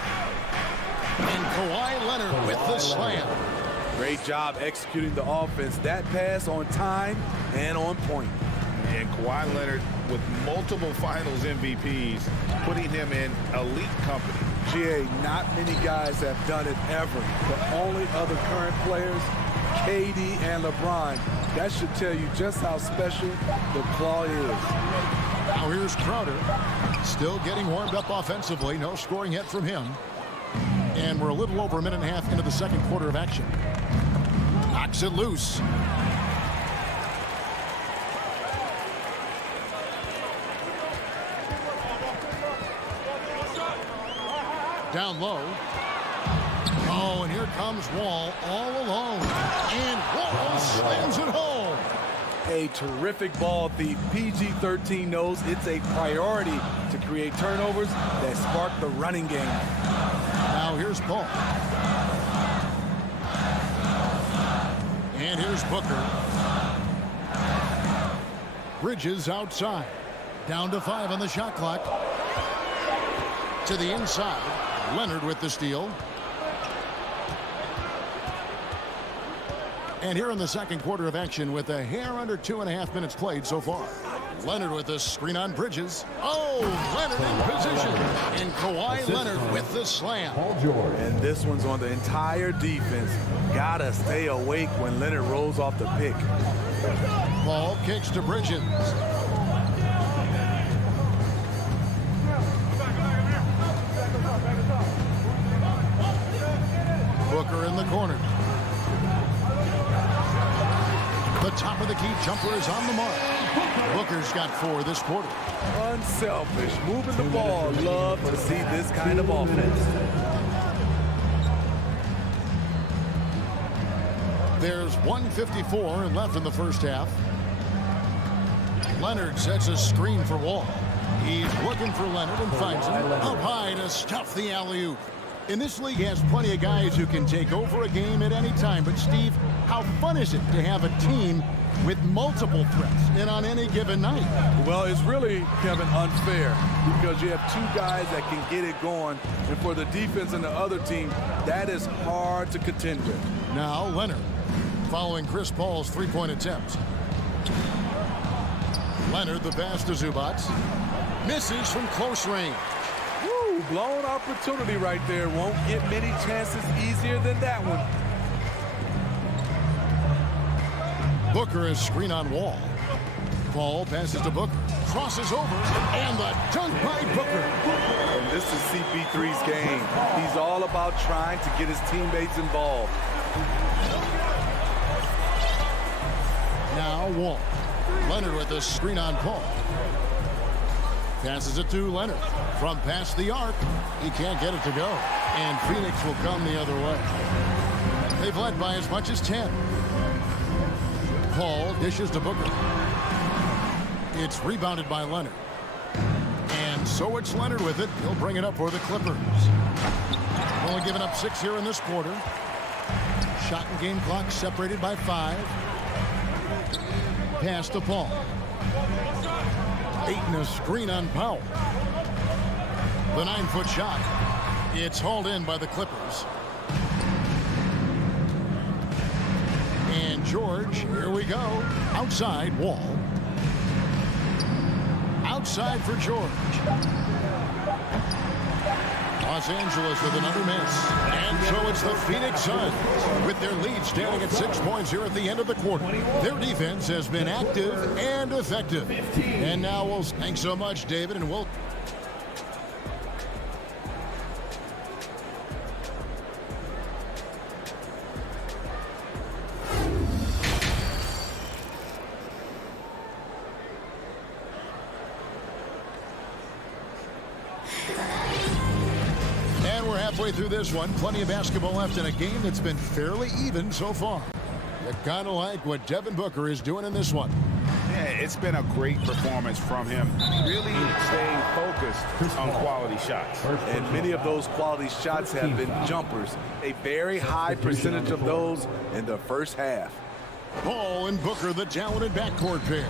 And Kawhi Leonard with the slam. Great job executing the offense. That pass on time and on point. And Kawhi Leonard with multiple finals MVPs, putting him in elite company. GA, not many guys have done it ever. The only other current players, KD and LeBron. That should tell you just how special the Claw is. Now here's Crowder. Still getting warmed up offensively. No scoring yet from him. And we're a little over a minute and a half into the second quarter of action. Knocks it loose. Down low. Oh, and here comes Wall all alone. And Wall slams it home. A terrific ball thief. PG-13 knows it's a priority to create turnovers that spark the running game. Now here's Paul. And here's Booker. Bridges outside. Down to 5 on the shot clock. To the inside. Leonard with the steal. And here in the second quarter of action with a hair under 2.5 minutes played so far. Leonard with the screen on Bridges. Oh, Leonard in position. And Kawhi Leonard with the slam. And this one's on the entire defense. Gotta stay awake when Leonard rolls off the pick. Ball kicks to Bridges. Booker in the corner. The top of the key jumper is on the mark. Booker's got 4 this quarter. Unselfish, moving the ball. Love to see this kind of offense. There's 1:54 left in the first half. Leonard sets a screen for Wall. He's looking for Leonard and finds him up high to stuff the alley-oop. In this league has plenty of guys who can take over a game at any time. But, Steve, how fun is it to have a team with multiple threats and on any given night? Well, it's really, Kevin, unfair because you have 2 guys that can get it going. And for the defense and the other team, that is hard to contend with. Now Leonard following Chris Paul's 3-point attempt. Leonard the pass to Zubac. Misses from close range. Woo! blown opportunity right there. Won't get many chances easier than that one. Booker is screen on Wall. Ball passes to Booker. Crosses over. And the dunk by Booker. And this is CP3's game. He's all about trying to get his teammates involved. Now Wall. Leonard with the screen on Paul. Passes it to Leonard. From past the arc, he can't get it to go. And Phoenix will come the other way. They've led by as much as 10. Paul dishes to Booker. It's rebounded by Leonard. And so it's Leonard with it. He'll bring it up for the Clippers. Only given up 6 here in this quarter. Shot and game clock separated by 5. Pass to Paul. Ayton a screen on Powell. The 9-foot shot. It's hauled in by the Clippers. And George, here we go. Outside, Wall. Outside for George. Los Angeles with another miss. And so it's the Phoenix Suns with their lead standing at 6 points here at the end of the quarter. Their defense has been active and effective. And now we'll thanks so much, David, and we'll through this one. Plenty of basketball left in a game that's been fairly even so far. You kind of like what Devin Booker is doing in this one. Yeah, it's been a great performance from him. Really staying focused on quality shots. And many of those quality shots have been jumpers. A very high percentage of those in the first half. Ball and Booker, the talented backcourt pair.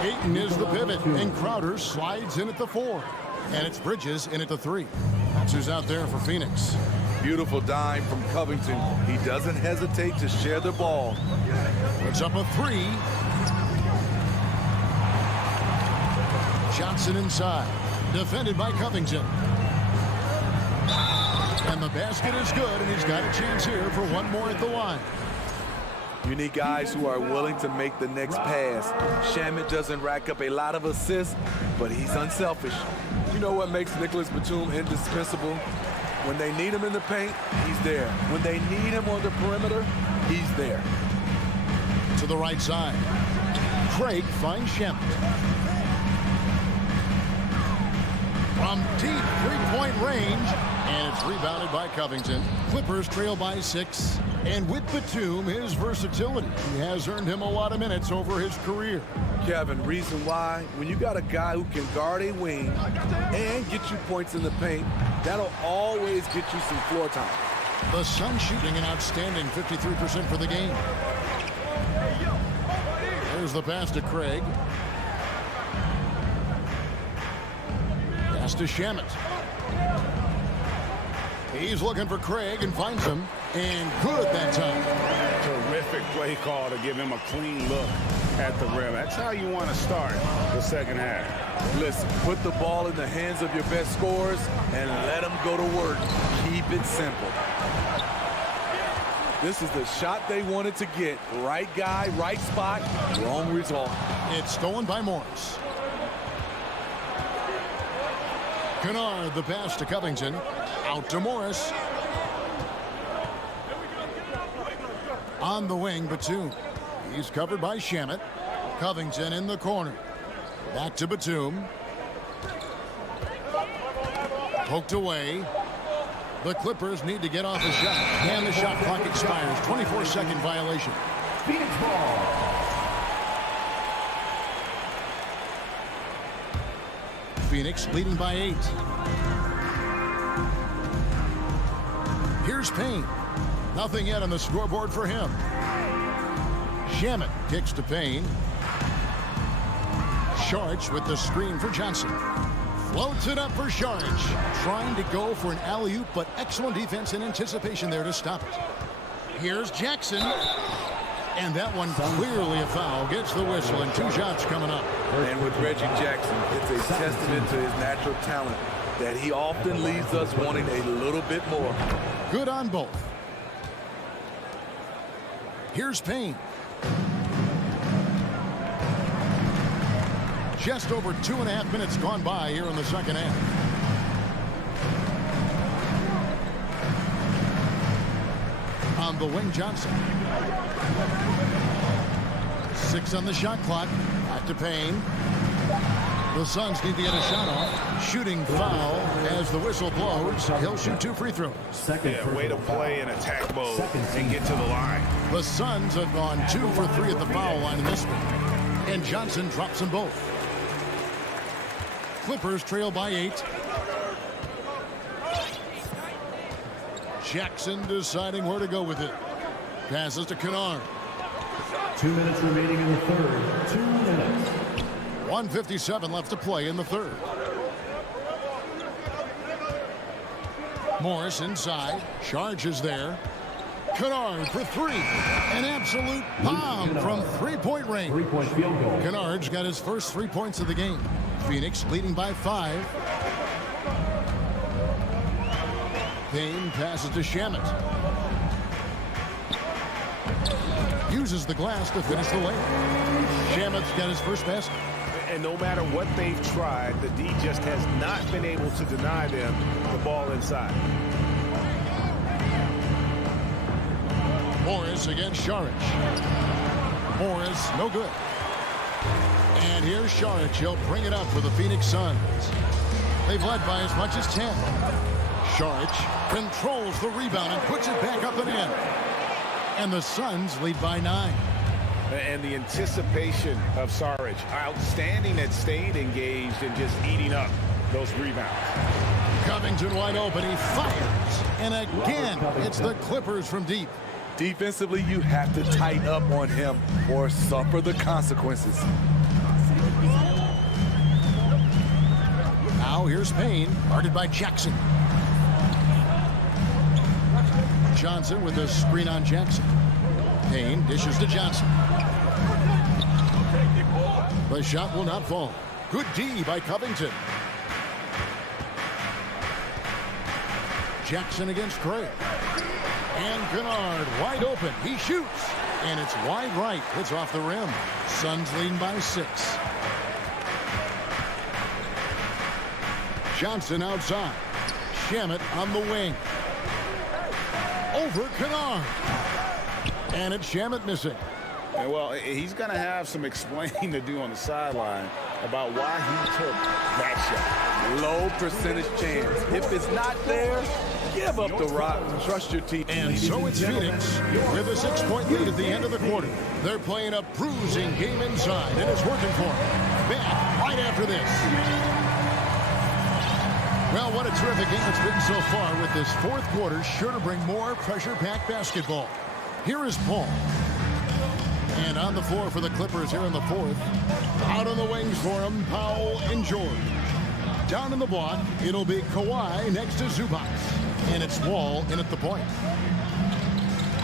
Ayton is the pivot, and Crowder slides in at the 4. And it's Bridges in at the 3. That's who's out there for Phoenix. Beautiful dime from Covington. He doesn't hesitate to share the ball. Puts up a 3. Johnson inside. Defended by Covington. And the basket is good, and he's got a chance here for one more at the line. You need guys who are willing to make the next pass. Shamet doesn't rack up a lot of assists, but he's unselfish. You know what makes Nicholas Batum indispensable? When they need him in the paint, he's there. When they need him on the perimeter, he's there. To the right side. Craig finds Shamet. From deep three-point range, and it's rebounded by Covington. Clippers trail by 6. And with Batum, his versatility, he has earned him a lot of minutes over his career. Kevin, reason why, when you got a guy who can guard a wing and get you points in the paint, that'll always get you some floor time. The Suns shooting an outstanding 53% for the game. There's the pass to Craig. Pass to Shamet. He's looking for Craig and finds him. And good that time. Terrific play call to give him a clean look at the rim. That's how you want to start the second half. Listen, put the ball in the hands of your best scorers and let them go to work. Keep it simple. This is the shot they wanted to get. Right guy, right spot, wrong result. It's stolen by Morris. Kennard, the pass to Covington. Out to Morris. On the wing, Batum. He's covered by Shamet. Covington in the corner. Back to Batum. Poked away. The Clippers need to get off a shot. And the shot clock expires. 24-second violation. Phoenix ball. Phoenix leading by 8. Here's Payne. Nothing yet on the scoreboard for him. Shamet kicks to Payne. Sharch with the screen for Johnson. Floats it up for Sharch. Trying to go for an alley-oop, but excellent defense and anticipation there to stop it. Here's Jackson. And that one clearly a foul. Gets the whistle, and 2 shots coming up. And with Reggie Jackson, it's a testament to his natural talent. that he often leaves us wanting a little bit more. Good on both. Here's Payne. Just over 2.5 minutes gone by here in the second half. On the wing, Johnson. 6 on the shot clock. Back to Payne. The Suns need to get a shot off. Shooting foul as the whistle blows. He'll shoot 2 free throws. Yeah, way to play in attack mode and get to the line. The Suns have gone 2 for 3 at the foul line in this one. And Johnson drops them both. Clippers trail by 8. Jackson deciding where to go with it. Passes to Kennard. 2 minutes remaining in the third. 2 minutes. 1:57 left to play in the third. Morris inside. Charge is there. Kennard for 3. An absolute bomb from 3-point range. 3-point field goal. Kennard's got his first 3 points of the game. Phoenix leading by 5. Payne passes to Shamet. Uses the glass to finish the layup. Shamet's got his first basket. And no matter what they've tried, the D just has not been able to deny them the ball inside. Morris against Saric. Morris, no good. And here's Saric. He'll bring it up for the Phoenix Suns. They've led by as much as 10. Saric controls the rebound and puts it back up and in. And the Suns lead by 9. And the anticipation of Saric, outstanding at staying engaged and just eating up those rebounds. Covington wide open. He fires. And again, it's the Clippers from deep. Defensively, you have to tighten up on him or suffer the consequences. Now here's Payne, guarded by Jackson. Johnson with a screen on Jackson. Payne dishes to Johnson. The shot will not fall. Good D by Covington. Jackson against Craig. And Kennard wide open. He shoots. And it's wide right. It's off the rim. Suns leading by 6. Johnson outside. Shamet on the wing. Over Kennard. And it's Shamet missing. And well, he's going to have some explaining to do on the sideline about why he took that shot. Low percentage chance. If it's not there, give up the rock. Trust your team. And so it's Phoenix with a 6-point lead at the end of the quarter. They're playing a bruising game inside, and it's working for them. Back right after this. Well, what a terrific game it's been so far, with this fourth quarter sure to bring more pressure-packed basketball. Here is Paul. And on the floor for the Clippers here in the fourth. Out on the wings for him, Powell and George. Down in the block, it'll be Kawhi next to Zubac. And it's Wall in at the point.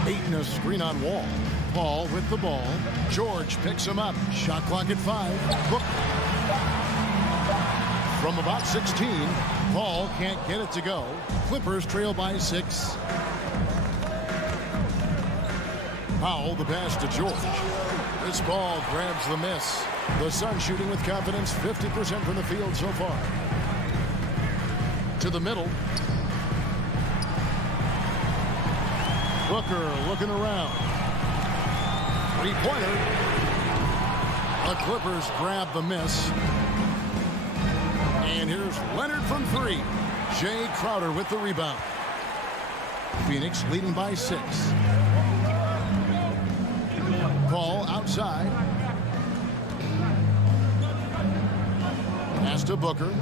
Ayton a screen on Wall. Paul with the ball. George picks him up. Shot clock at 5. Book. From about 16, Paul can't get it to go. Clippers trail by 6. Powell the pass to George. This ball grabs the miss. The Suns shooting with confidence, 50% from the field so far. To the middle. Booker looking around. 3-pointer. The Clippers grab the miss. And here's Leonard from 3. Jay Crowder with the rebound. Phoenix leading by 6. Paul outside. Pass to Booker.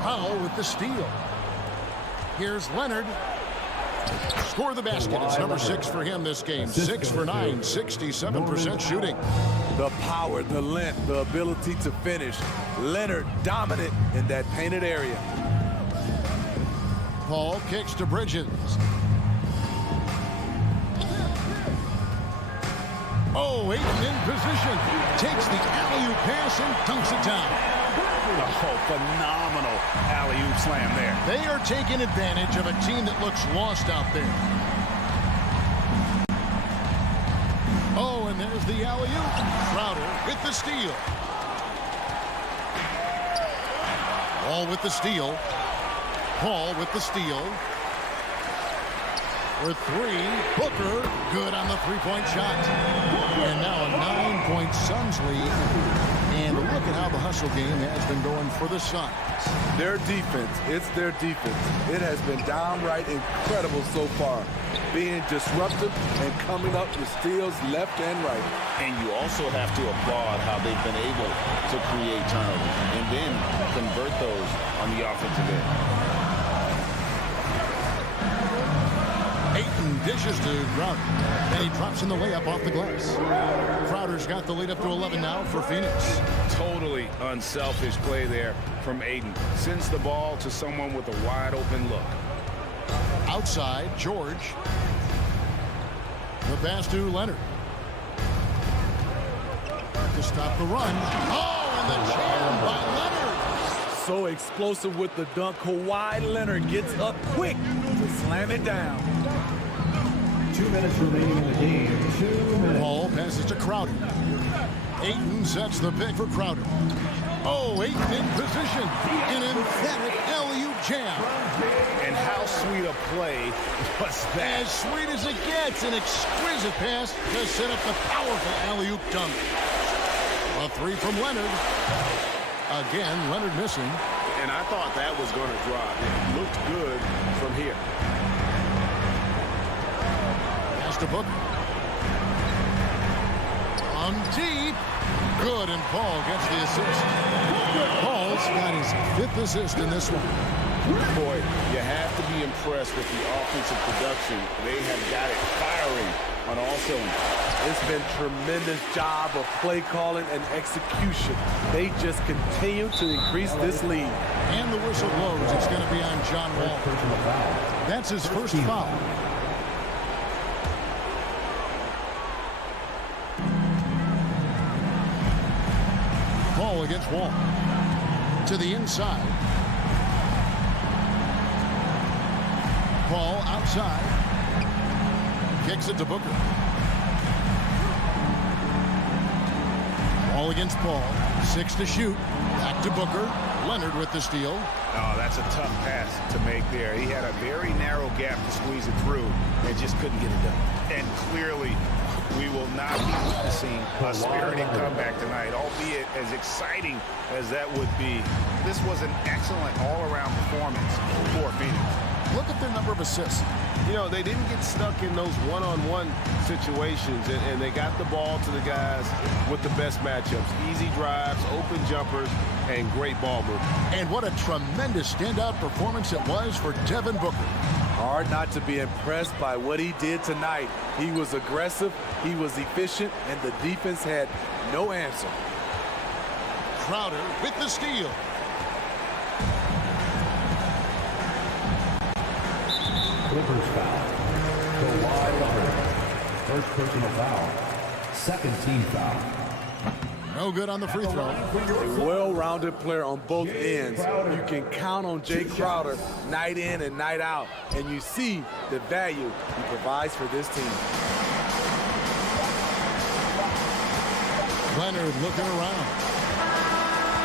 Powell with the steal. Here's Leonard. Score the basket. It's number 6 for him this game. 6 for 9, 67% shooting. The power, the length, the ability to finish. Leonard dominant in that painted area. Paul kicks to Bridges. Oh, Ayton in position. Takes the alley-oop pass and dunks it down. Oh, phenomenal alley-oop slam there. They are taking advantage of a team that looks lost out there. Oh, and there's the alley-oop. Crowder with the steal. Paul with the steal. Paul with the steal. For three, Booker, good on the three-point shot. And now a 9-point Suns lead. And look at how the hustle game has been going for the Suns. Their defense, it's their defense. It has been downright incredible so far, being disruptive and coming up with steals left and right. And you also have to applaud how they've been able to create turnovers and then convert those on the offensive end. Ayton dishes to Crowder, and he drops in the layup off the glass. Crowder's got the lead up to 11 now for Phoenix. Totally unselfish play there from Ayton. Sends the ball to someone with a wide open look. Outside, George. The pass to Leonard. To stop the run. Oh, and the jam by Leonard. So explosive with the dunk. Kawhi Leonard gets up quick to slam it down. 2 minutes remaining in the game. 2 minutes. Paul passes to Crowder. Ayton sets the pick for Crowder. Oh, Ayton in position. An emphatic alley-oop jam. And how sweet a play was that? As sweet as it gets. An exquisite pass to set up the powerful alley-oop dunk. A three from Leonard. Again, Leonard missing. And I thought that was going to drop. It looked good from here. Pass to Booker. On deep. Good, and Paul gets the assist. Paul's got his 5th assist in this one. Boy, you have to be impressed with the offensive production. They have got it firing on all cylinders. It's been tremendous job of play calling and execution. They just continue to increase this lead. And the whistle blows. It's going to be on John Wall. That's his first foul. Ball against Wall. To the inside. Paul outside. Kicks it to Booker. Ball against Paul. 6 to shoot. Back to Booker. Leonard with the steal. Oh, that's a tough pass to make there. He had a very narrow gap to squeeze it through and just couldn't get it done. And clearly, we will not be witnessing a spirited comeback tonight, albeit as exciting as that would be. This was an excellent all-around performance for Phoenix. Look at their number of assists. You know, they didn't get stuck in those one-on-one situations, and they got the ball to the guys with the best matchups. Easy drives, open jumpers, and great ball movement. And what a tremendous standout performance it was for Devin Booker. Hard not to be impressed by what he did tonight. He was aggressive, he was efficient, and the defense had no answer. Crowder with the steal. Clippers foul. Kawhi Leonard. First personal foul. Second team foul. No good on the free throw. A well-rounded player on both ends. You can count on Jay Crowder night in and night out, and you see the value he provides for this team. Leonard looking around.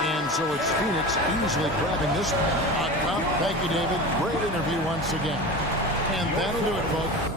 And so it's Phoenix easily grabbing this one. Thank you, David. Great interview once again. And that'll do it, folks.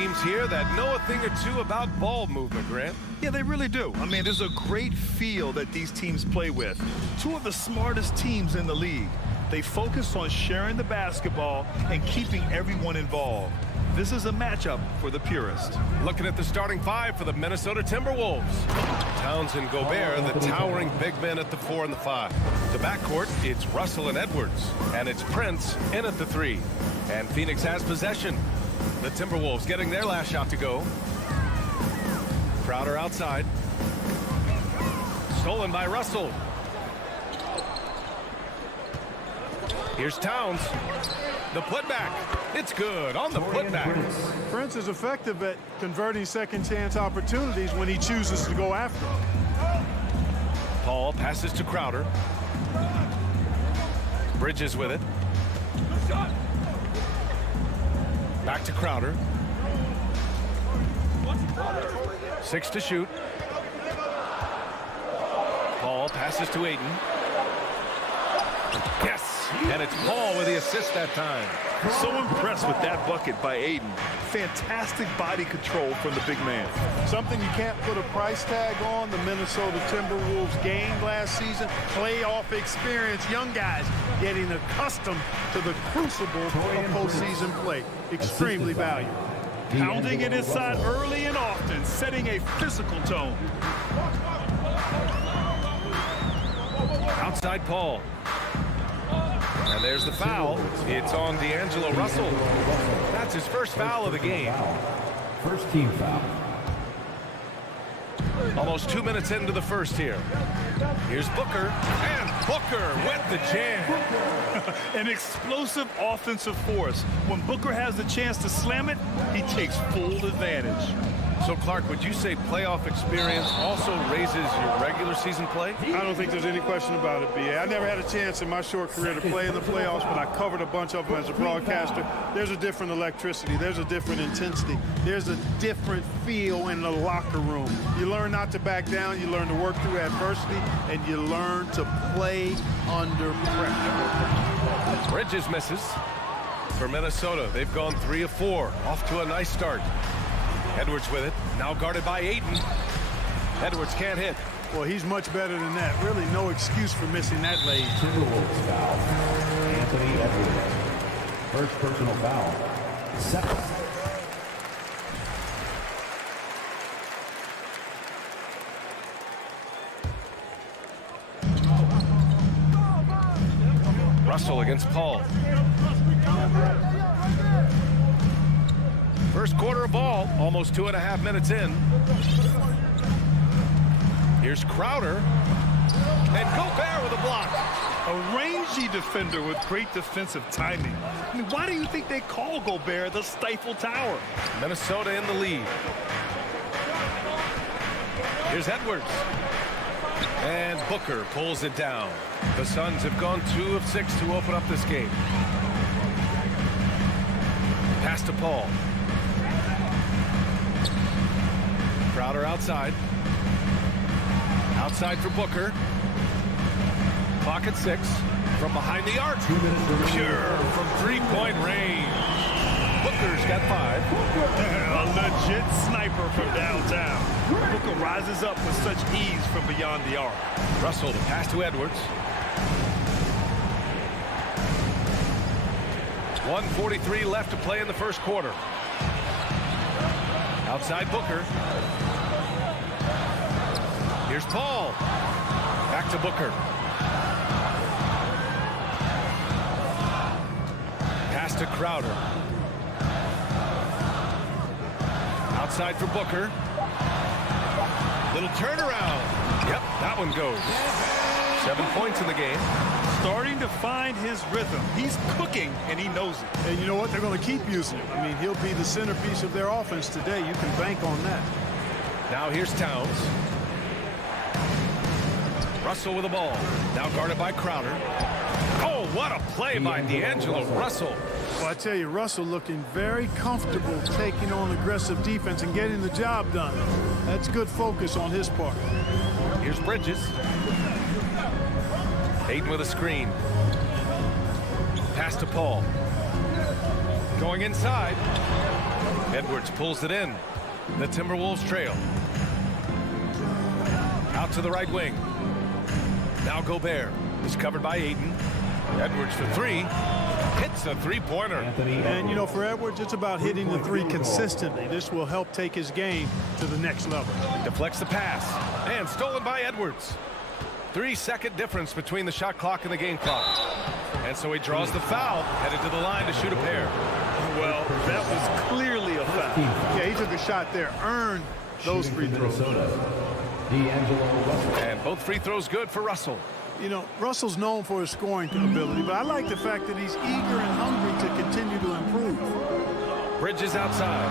teams here that know a thing or two about ball movement, Grant. Yeah, they really do. I mean, there's a great feel that these teams play with. Two of the smartest teams in the league. They focus on sharing the basketball and keeping everyone involved. This is a matchup for the purist. Looking at the starting five for the Minnesota Timberwolves. Towns and Gobert, the towering big men at the 4 and the 5. The backcourt, it's Russell and Edwards. And it's Prince in at the 3. And Phoenix has possession. The Timberwolves getting their last shot to go. Crowder outside. Stolen by Russell. Here's Towns. The putback. It's good on the putback. Prince is effective at converting second chance opportunities when he chooses to go after them. Paul passes to Crowder. Bridges with it. Back to Crowder. 6 to shoot. Paul passes to Ayton. Yes! And it's Paul with the assist that time. So impressed with that bucket by Ayton. Fantastic body control from the big man. Something you can't put a price tag on. The Minnesota Timberwolves gained last season. Playoff experience. Young guys getting accustomed to the crucible of postseason play. Extremely valuable. Pounding it inside early and often, setting a physical tone. Outside Paul. And there's the foul. It's on D'Angelo Russell. That's his first foul of the game. First team foul. Almost 2 minutes into the first here. Here's Booker. And Booker with the jam. An explosive offensive force. When Booker has the chance to slam it, he takes full advantage. So, Clark, would you say playoff experience also raises your regular season play? I don't think there's any question about it, B.A. I never had a chance in my short career to play in the playoffs, but I covered a bunch of them as a broadcaster. There's a different electricity. There's a different intensity. There's a different feel in the locker room. You learn not to back down. You learn to work through adversity, and you learn to play under pressure. Bridges misses for Minnesota. They've gone 3 of 4. Off to a nice start. Edwards with it. Now guarded by Ayton. Edwards can't hit. Well, he's much better than that. Really no excuse for missing that lead. Timberwolves foul. Anthony Edwards. First personal foul. Second. Russell against Paul. First quarter of ball, almost 2.5 minutes in. Here's Crowder. And Gobert with a block. A rangy defender with great defensive timing. I mean, why do you think they call Gobert the Stifle Tower? Minnesota in the lead. Here's Edwards. And Booker pulls it down. The Suns have gone 2 of 6 to open up this game. Pass to Paul. Crowder outside. Outside for Booker. Clock at 6. From behind the arc. Pure from 3-point range. Booker's got 5. A legit sniper from downtown. Booker rises up with such ease from beyond the arc. Russell to pass to Edwards. 1:43 left to play in the first quarter. Outside Booker. Here's Paul. Back to Booker. Pass to Crowder. Outside for Booker. Little turnaround. Yep, that one goes. 7 points in the game. Starting to find his rhythm. He's cooking, and he knows it. And you know what? They're going to keep using him. I mean, he'll be the centerpiece of their offense today. You can bank on that. Now here's Towns. Russell with the ball. Now guarded by Crowder. Oh, what a play by D'Angelo Russell. Well, I tell you, Russell looking very comfortable taking on aggressive defense and getting the job done. That's good focus on his part. Here's Bridges. Ayton with a screen. Pass to Paul. Going inside. Edwards pulls it in. The Timberwolves trail. Out to the right wing. Now Gobert is covered by Ayton. Edwards for three. Hits a three-pointer. And, you know, for Edwards, it's about hitting the three consistently. This will help take his game to the next level. Deflects the pass. And stolen by Edwards. 3-second difference between the shot clock and the game clock. And so he draws the foul, headed to the line to shoot a pair. Well, that was clearly a foul. Yeah, he took a shot there, earned those free throws. And both free throws good for Russell. You know, Russell's known for his scoring ability, but I like the fact that he's eager and hungry to continue to improve. Bridges outside.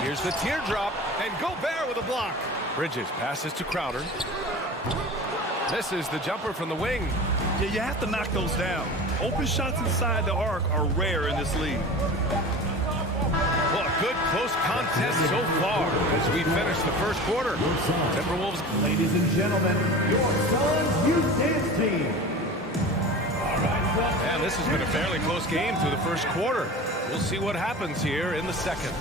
Here's the teardrop, and Gobert with a block. Bridges passes to Crowder. Misses the jumper from the wing. Yeah, you have to knock those down. Open shots inside the arc are rare in this league. Well, a good close contest so far as we finish the first quarter. Timberwolves. Ladies and gentlemen, your Suns Youth Dance Team. And this has been a fairly close game through the first quarter. We'll see what happens here in the second.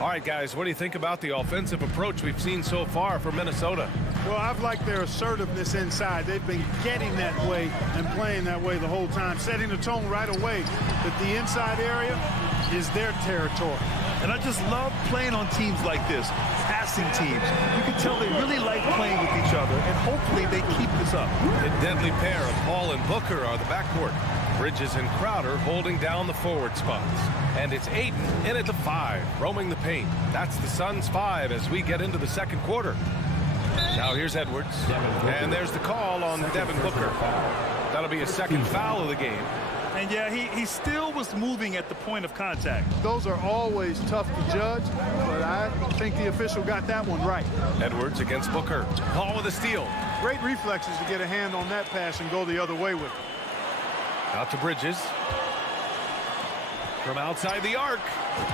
All right, guys, what do you think about the offensive approach we've seen so far from Minnesota? Well, I've liked their assertiveness inside. They've been getting that way and playing that way the whole time, setting the tone right away that the inside area is their territory. And I just love playing on teams like this, passing teams. You can tell they really like playing with each other, and hopefully they keep this up. A deadly pair of Paul and Booker are the backcourt. Bridges and Crowder holding down the forward spots. And it's Ayton in at the 5, roaming the paint. That's the Suns' 5 as we get into the second quarter. Now here's Edwards. And there's the call on Devin Booker. That'll be a second foul of the game. And yeah, he still was moving at the point of contact. Those are always tough to judge, but I think the official got that one right. Edwards against Booker. Paul with a steal. Great reflexes to get a hand on that pass and go the other way with it. Out to Bridges. From outside the arc.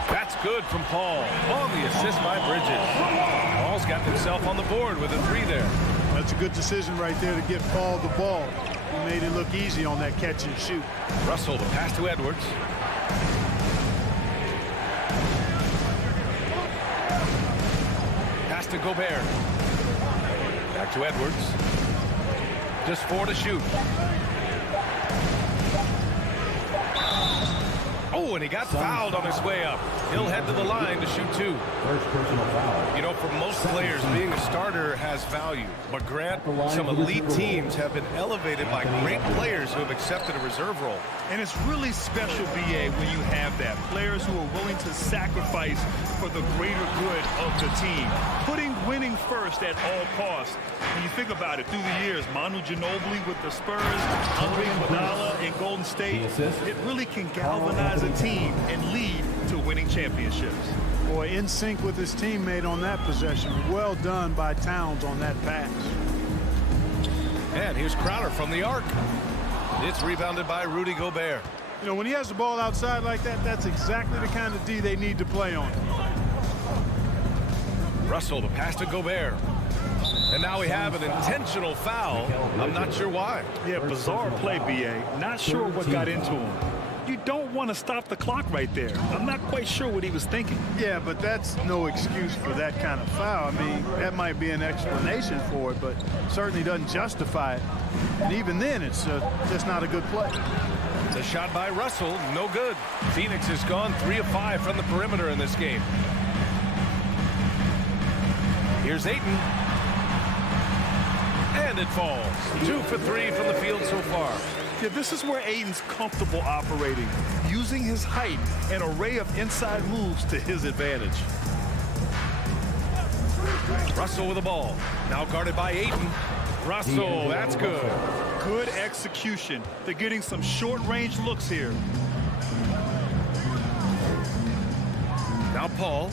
That's good from Paul. On the assist by Bridges. Paul's got himself on the board with a 3 there. That's a good decision right there to get Paul the ball. He made it look easy on that catch and shoot. Russell, the pass to Edwards. Pass to Gobert. Back to Edwards. Just 4 to shoot. Oh, and he got fouled on his way up. He'll head to the line to shoot 2. First personal foul. You know, for most players, being a starter has value. But Grant, some elite teams have been elevated by great players who have accepted a reserve role. And it's really special, BA, when you have that. Players who are willing to sacrifice for the greater good of the team. Putting winning first at all costs. When you think about it, through the years, Manu Ginobili with the Spurs, Andre Iguodala in Golden State, it really can galvanize a team and lead to winning championships. Boy, in sync with his teammate on that possession. Well done by Towns on that pass. And here's Crowder from the arc. It's rebounded by Rudy Gobert. You know, when he has the ball outside like that, that's exactly the kind of D they need to play on. Russell, the pass to Gobert. And now we have an intentional foul. I'm not sure why. Yeah, bizarre play, BA. Not sure what got into him. You don't want to stop the clock right there. I'm not quite sure what he was thinking. Yeah, but that's no excuse for that kind of foul. I mean, that might be an explanation for it, but certainly doesn't justify it. And even then, it's just not a good play. The shot by Russell, no good. Phoenix has gone 3 of 5 from the perimeter in this game. Here's Ayton. And it falls. 2 for 3 from the field so far. Yeah, this is where Ayton's comfortable operating, using his height and array of inside moves to his advantage. Russell with the ball. Now guarded by Ayton. Russell, that's good. Good execution. They're getting some short-range looks here. Now Paul.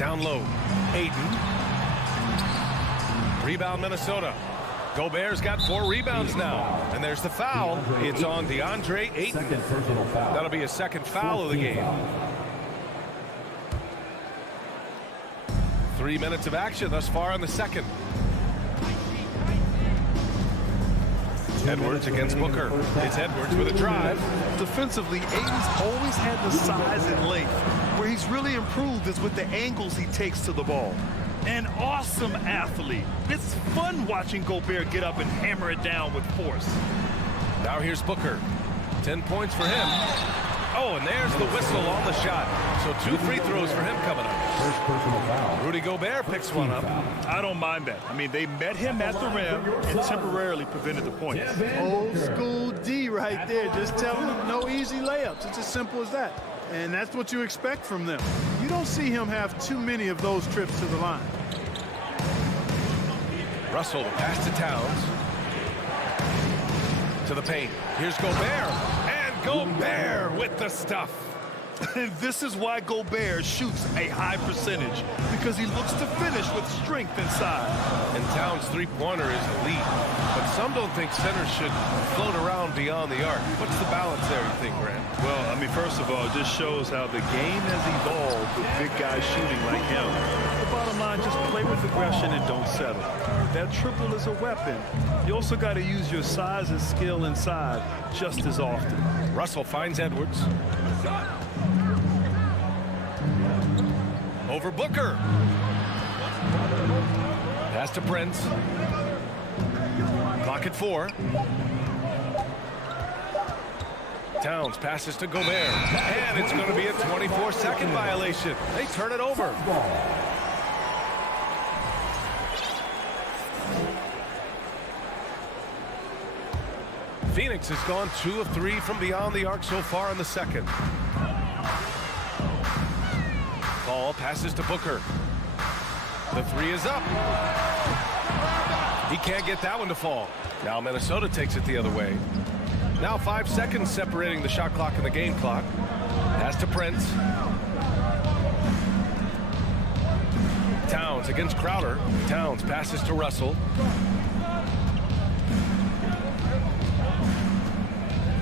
Down low. Ayton. Rebound Minnesota. Gobert's got 4 rebounds now. And there's the foul. It's on DeAndre Ayton. That'll be a second foul of the game. 3 minutes of action thus far in the second. Edwards against Booker. It's Edwards with a drive. Defensively, Ayton's always had the size and length. Where he's really improved is with the angles he takes to the ball. An awesome athlete. It's fun watching Gobert get up and hammer it down with force. Now here's Booker. 10 points for him. Oh, and there's the whistle on the shot. So 2 free throws for him coming up. First personal foul. Rudy Gobert picks one up. I don't mind that. I mean, they met him at the rim and temporarily prevented the points. Old school D right there, just telling them no easy layups. It's as simple as that. And that's what you expect from them. You don't see him have too many of those trips to the line. Russell pass to Towns. To the paint. Here's Gobert. And Gobert with the stuff. And this is why Gobert shoots a high percentage, because he looks to finish with strength inside. And Towns' three-pointer is elite. But some don't think centers should float around beyond the arc. What's the balance there, you think, Grant? Well, I mean, first of all, it just shows how the game has evolved with big guys shooting like him. The bottom line, just play with aggression and don't settle. That triple is a weapon. You also got to use your size and skill inside just as often. Russell finds Edwards. Over Booker. Pass to Prince. Clock at 4. Towns passes to Gobert. And it's going to be a 24-second violation. They turn it over. Phoenix has gone 2 of 3 from beyond the arc so far in the second. Ball passes to Booker. The 3 is up. He can't get that one to fall. Now Minnesota takes it the other way. Now 5 seconds separating the shot clock and the game clock. Pass to Prince. Towns against Crowder. Towns passes to Russell.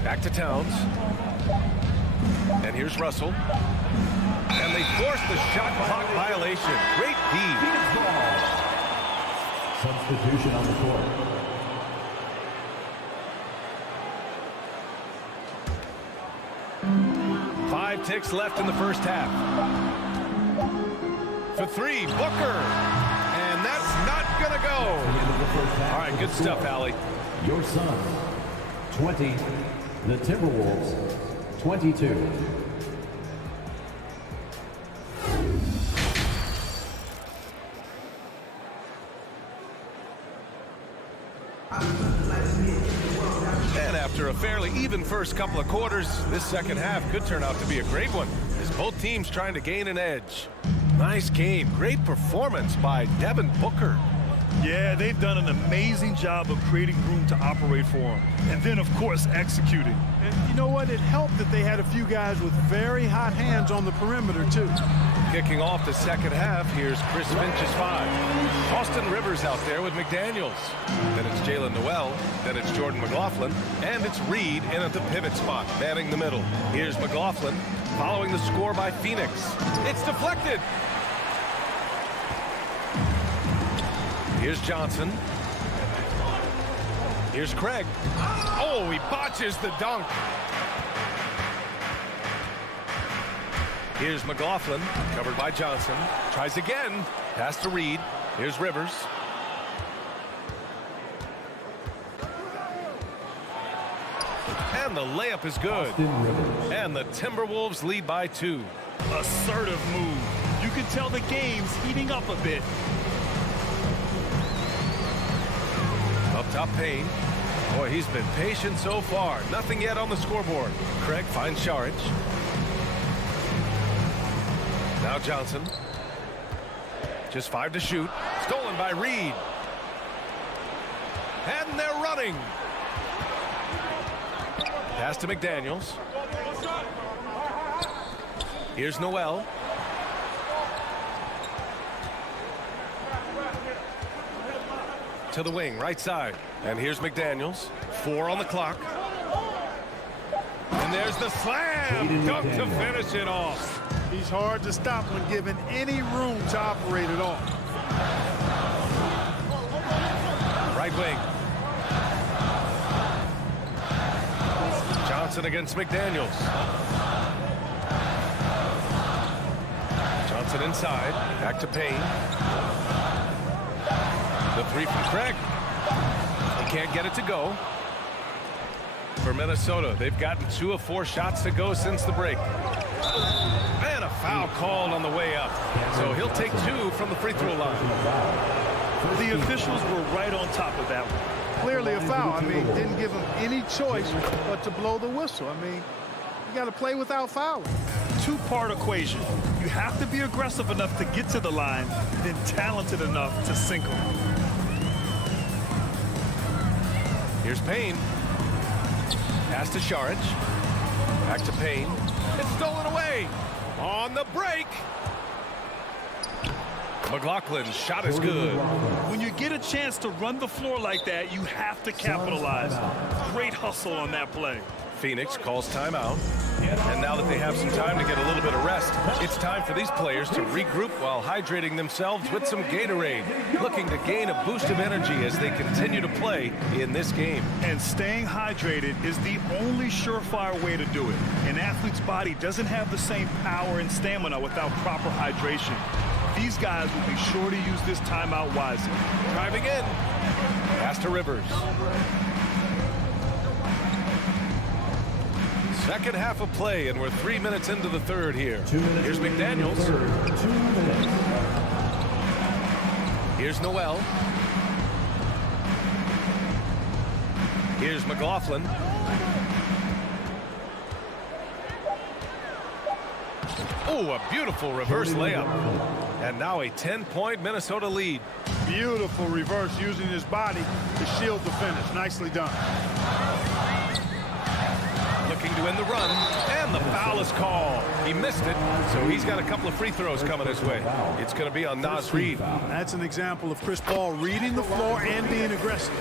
Back to Towns. And here's Russell. And they force the shot clock violation. Great D. Substitution on the court. Five ticks left in the first half. For 3, Booker. And that's not going to go. All right, good stuff, Allie. Your Suns, 20. The Timberwolves, 22. And after a fairly even first couple of quarters, this second half could turn out to be a great one, as both teams trying to gain an edge. Nice game. Great performance by Devin Booker. Yeah, they've done an amazing job of creating room to operate for him. And then, of course, executing. And you know what? It helped that they had a few guys with very hot hands on the perimeter, too. Kicking off the second half, here's Chris Finch's 5. Austin Rivers out there with McDaniels. Then it's Jalen Noel. Then it's Jordan McLaughlin. And it's Reed in at the pivot spot, manning the middle. Here's McLaughlin following the score by Phoenix. It's deflected. Here's Johnson. Here's Craig. Oh, he botches the dunk. Here's McLaughlin, covered by Johnson. Tries again. Pass to Reed. Here's Rivers. And the layup is good. And the Timberwolves lead by 2. Assertive move. You can tell the game's heating up a bit. Up top, Payne. Boy, he's been patient so far. Nothing yet on the scoreboard. Craig finds Saric. Now Johnson. Just 5 to shoot. Stolen by Reed. And they're running. Pass to McDaniels. Here's Noel. To the wing, right side. And here's McDaniels. 4 on the clock. And there's the slam. Dunk to finish it off. He's hard to stop when given any room to operate at all. Right wing. Johnson against McDaniels. Johnson inside. Back to Payne. The three from Craig. He can't get it to go. For Minnesota, they've gotten 2 of 4 shots to go since the break. And a foul called on the way up. So he'll take 2 from the free throw line. The officials were right on top of that one. Clearly a foul. I mean, didn't give him any choice but to blow the whistle. I mean, you got to play without fouling. Two-part equation. You have to be aggressive enough to get to the line, then talented enough to sink them. Here's Payne. Pass to Saric. Back to Payne. It's stolen away. On the break. McLaughlin's shot is good. When you get a chance to run the floor like that, you have to capitalize. Great hustle on that play. Phoenix calls timeout. And now that they have some time to get a little bit of rest, it's time for these players to regroup while hydrating themselves with some Gatorade, looking to gain a boost of energy as they continue to play in this game. And staying hydrated is the only surefire way to do it. An athlete's body doesn't have the same power and stamina without proper hydration. These guys will be sure to use this timeout wisely. Driving in. Pass to Rivers. Second half of play, and we're 3 minutes into the third here. Here's McDaniels. Here's Noel. Here's McLaughlin. Oh, a beautiful reverse layup. And now a 10-point Minnesota lead. Beautiful reverse using his body to shield the finish. Nicely done. Looking to win the run, and the foul is called. He missed it, so he's got a couple of free throws coming his way. It's going to be on Naz Reid. That's an example of Chris Paul reading the floor and being aggressive.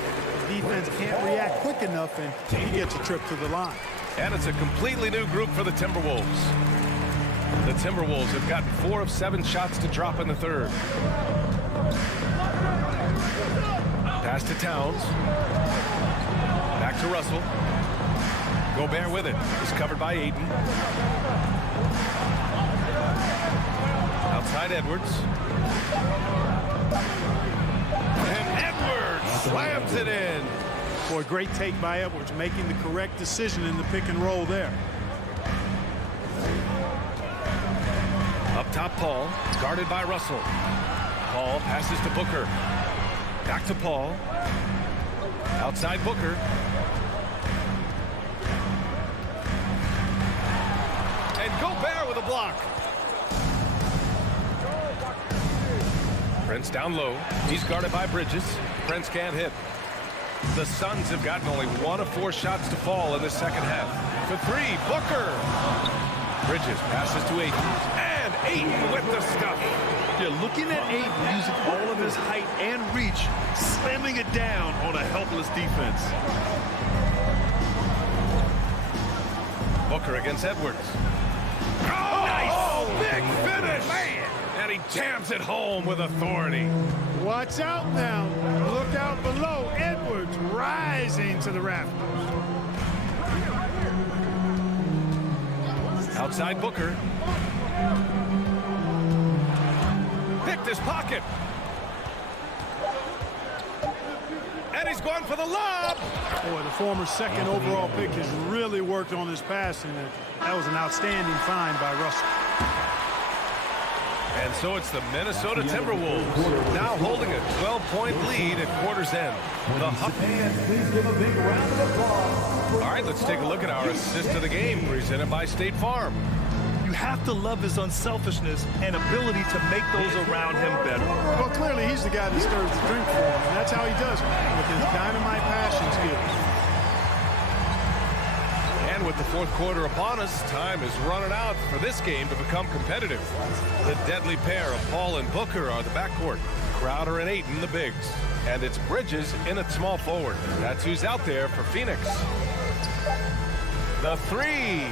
The defense can't react quick enough, and he gets a trip to the line. And it's a completely new group for the Timberwolves. The Timberwolves have gotten 4 of 7 shots to drop in the third. Pass to Towns. Back to Russell. Gobert with it. Is covered by Ayton. Outside Edwards. And Edwards slams it in. Boy, great take by Edwards, making the correct decision in the pick and roll there. Up top, Paul. Guarded by Russell. Paul passes to Booker. Back to Paul. Outside Booker. And Gobert with a block. Prince down low. He's guarded by Bridges. Prince can't hit. The Suns have gotten only 1 of 4 shots to fall in the second half. For 3, Booker. Bridges passes to Ayton. And Ayton with the stuff. You're looking at Ayton using all of his height and reach, slamming it down on a helpless defense. Booker against Edwards. Oh, nice! Big finish! Man! And he jams it home with authority. Watch out now. Look out below. Edwards rising to the rafters. Outside Booker. Picked his pocket. And he's going for the lob. Boy, the former second overall pick has really worked on his passing. That was an outstanding find by Russell. And so it's the Minnesota Timberwolves now holding a 12-point lead at quarter's end. Please give a big round of applause. All right, let's take a look at our assist of the game presented by State Farm. You have to love his unselfishness and ability to make those around him better. Well, clearly he's the guy that stirs the drink for him, and that's how he does it, with his dynamite passion skills. And with the fourth quarter upon us, time is running out for this game to become competitive. The deadly pair of Paul and Booker are the backcourt. Crowder and Ayton, the bigs. And it's Bridges in at small forward. That's who's out there for Phoenix. The 3.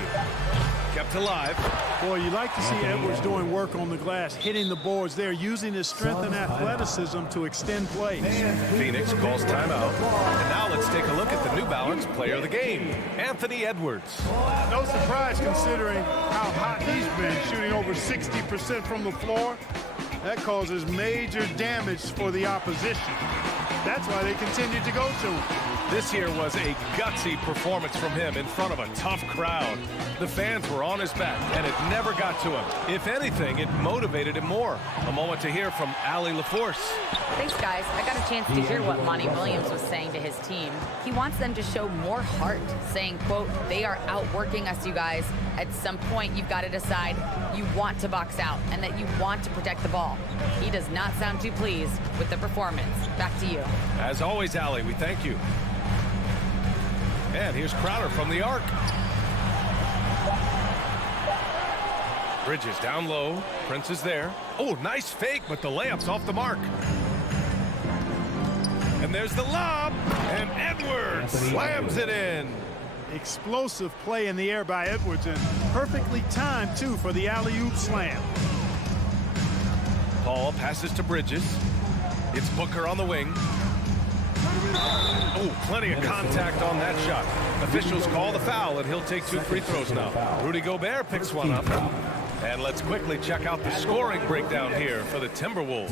Kept alive. Boy, you like to see Edwards doing work on the glass, hitting the boards there, using his strength and athleticism to extend plays. Phoenix calls timeout. And now let's take a look at the new Balance Player of the Game, Anthony Edwards. No surprise considering how hot he's been, shooting over 60% from the floor. That causes major damage for the opposition. That's why they continue to go to him. This here was a gutsy performance from him in front of a tough crowd. The fans were on his back, and it never got to him. If anything, it motivated him more. A moment to hear from Allie LaForce. Thanks, guys. I got a chance to hear what Monty Williams was saying to his team. He wants them to show more heart, saying, quote, they are outworking us, you guys. At some point, you've got to decide you want to box out and that you want to protect the ball. He does not sound too pleased with the performance. Back to you. As always, Allie, we thank you. And here's Crowder from the arc. Bridges down low. Prince is there. Oh, nice fake, but the layup's off the mark. And there's the lob. And Edwards slams it in. Explosive play in the air by Edwards, and perfectly timed, too, for the alley-oop slam. Paul passes to Bridges. It's Booker on the wing. Oh, plenty of contact on that shot. Officials call the foul, and he'll take 2 free throws now. Rudy Gobert picks one up. And let's quickly check out the scoring breakdown here for the Timberwolves.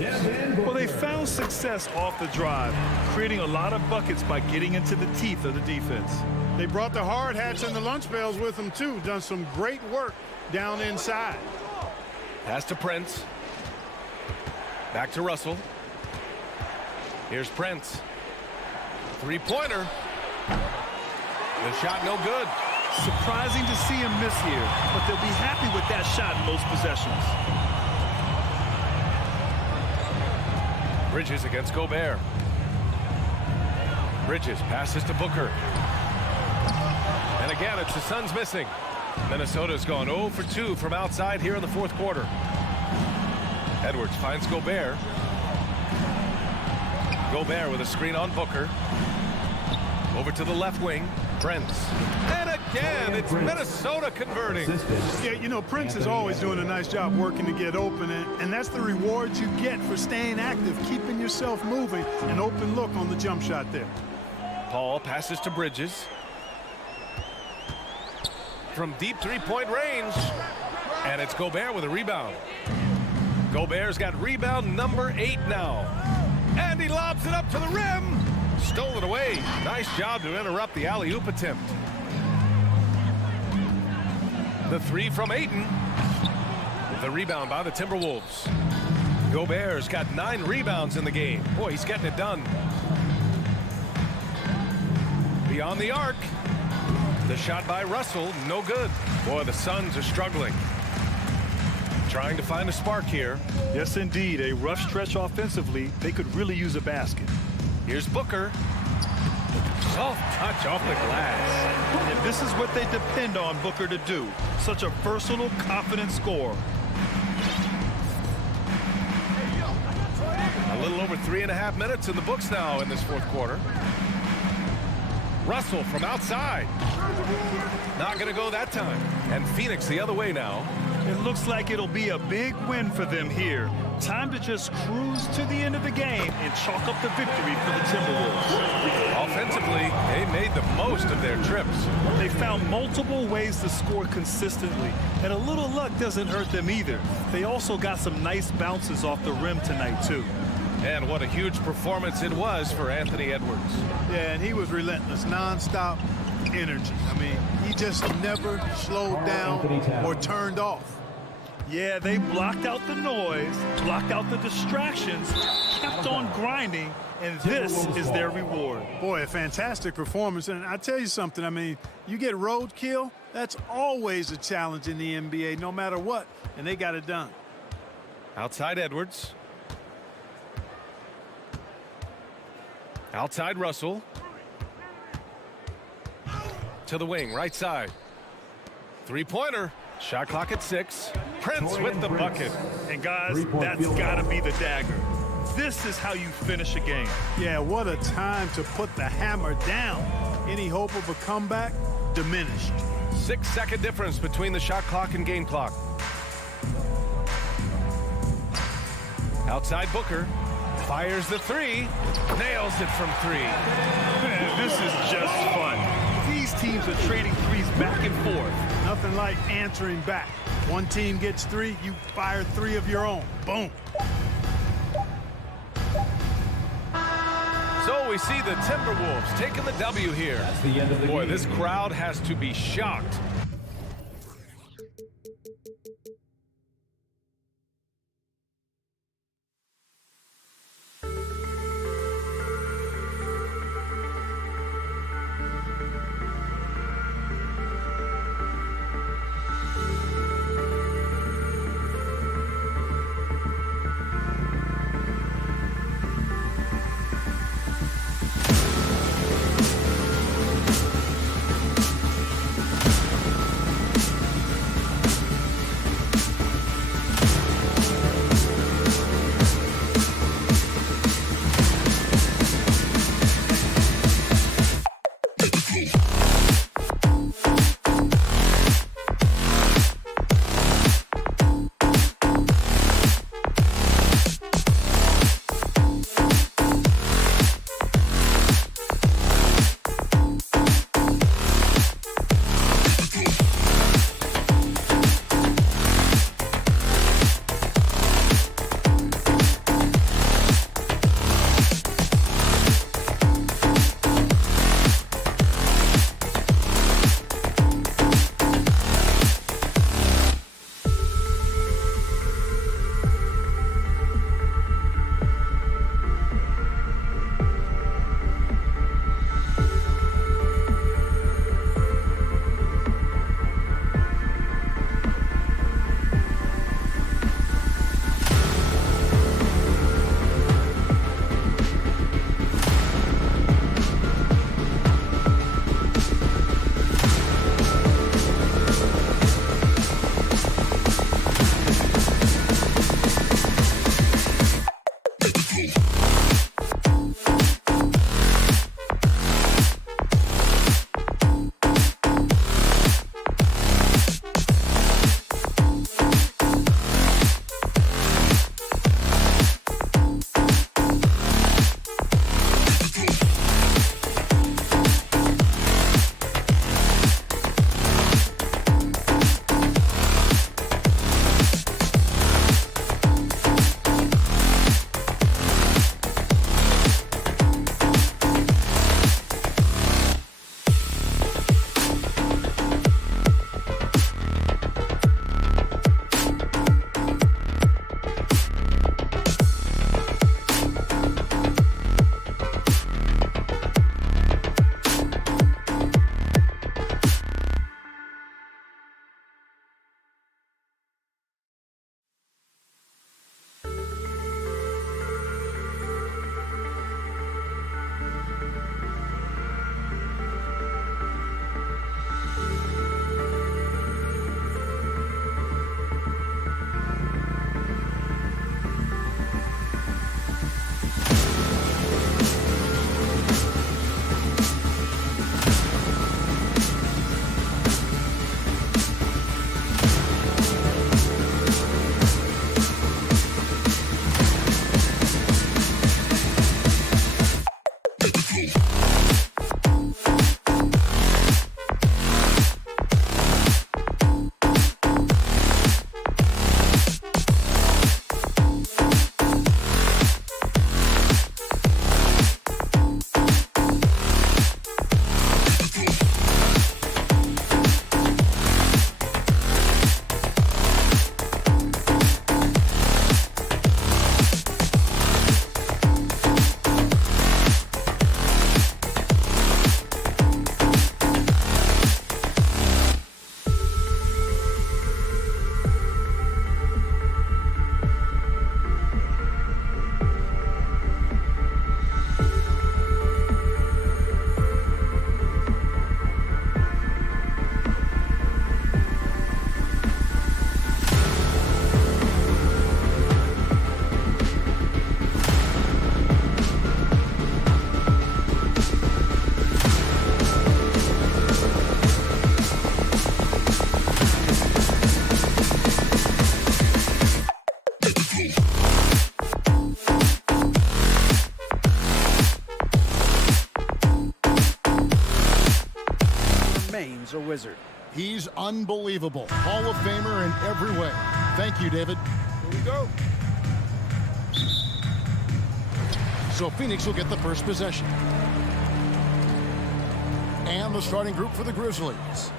Well, they found success off the drive, creating a lot of buckets by getting into the teeth of the defense. They brought the hard hats and the lunch pails with them, too. Done some great work down inside. Pass to Prince. Back to Russell. Here's Prince. Three-pointer. The shot no good. Surprising to see him miss here, but they'll be happy with that shot in most possessions. Bridges against Gobert. Bridges passes to Booker. And again, it's the Suns missing. Minnesota's gone 0 for 2 from outside here in the fourth quarter. Edwards finds Gobert. Gobert with a screen on Booker. Over to the left wing. Prince. And again, it's Minnesota converting. Yeah, you know, Prince is always doing a nice job working to get open, and that's the reward you get for staying active, keeping yourself moving, an open look on the jump shot there. Paul passes to Bridges. From deep three-point range. And it's Gobert with a rebound. Gobert's got rebound number 8 now. And he lobs it up to the rim. Stole it away. Nice job to interrupt the alley-oop attempt. The 3 from Ayton. The rebound by the Timberwolves. Gobert's got 9 rebounds in the game. Boy, he's getting it done. Beyond the arc. The shot by Russell, no good. Boy, the Suns are struggling. Trying to find a spark here. Yes, indeed. A rough stretch offensively. They could really use a basket. Here's Booker. Soft touch off the glass. And this is what they depend on Booker to do. Such a versatile, confident scorer. A little over 3.5 minutes in the books now in this fourth quarter. Russell from outside. Not going to go that time. And Phoenix the other way now. It looks like it'll be a big win for them here. Time to just cruise to the end of the game and chalk up the victory for the Timberwolves. Offensively, they made the most of their trips. They found multiple ways to score consistently, and a little luck doesn't hurt them either. They also got some nice bounces off the rim tonight, too. And what a huge performance it was for Anthony Edwards. Yeah, and he was relentless, nonstop energy. I mean, he just never slowed down or turned off. Yeah, they blocked out the noise, blocked out the distractions, kept on grinding, and this is their reward. Boy, a fantastic performance. And I tell you something, I mean, you get roadkill, that's always a challenge in the NBA, no matter what, and they got it done. Outside Edwards. Outside Russell. To the wing, right side. Three-pointer. Shot clock at 6. Prince with the bucket. And guys, that's got to be the dagger. This is how you finish a game. Yeah, what a time to put the hammer down. Any hope of a comeback diminished. 6-second difference between the shot clock and game clock. Outside Booker. Fires the 3. Nails it from 3. Man, this is just fun. trading threes back and forth. Nothing like answering back. One team gets 3, you fire 3 of your own. Boom. So we see the Timberwolves taking the W here. Boy, this crowd has to be shocked. remains a Wizard. He's unbelievable. Hall of Famer in every way. Thank you, David. Here we go. So Phoenix will get the first possession. And the starting group for the Grizzlies.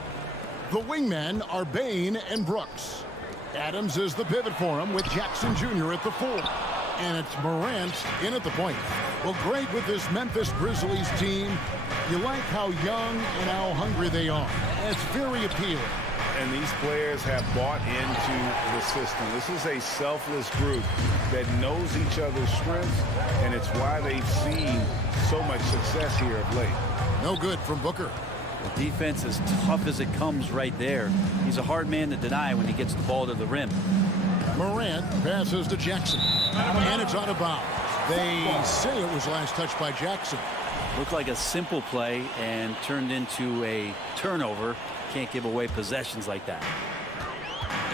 The wingmen are Bain and Brooks. Adams is the pivot for him with Jackson Jr. at the 4. And it's Morant in at the point. Well, great with this Memphis Grizzlies team. You like how young and how hungry they are. It's very appealing. And these players have bought into the system. This is a selfless group that knows each other's strengths, and it's why they've seen so much success here of late. No good from Booker. The defense is tough as it comes right there. He's a hard man to deny when he gets the ball to the rim. Morant passes to Jackson. And it's out of bounds. They say it was last touched by Jackson. Looked like a simple play and turned into a turnover. Can't give away possessions like that.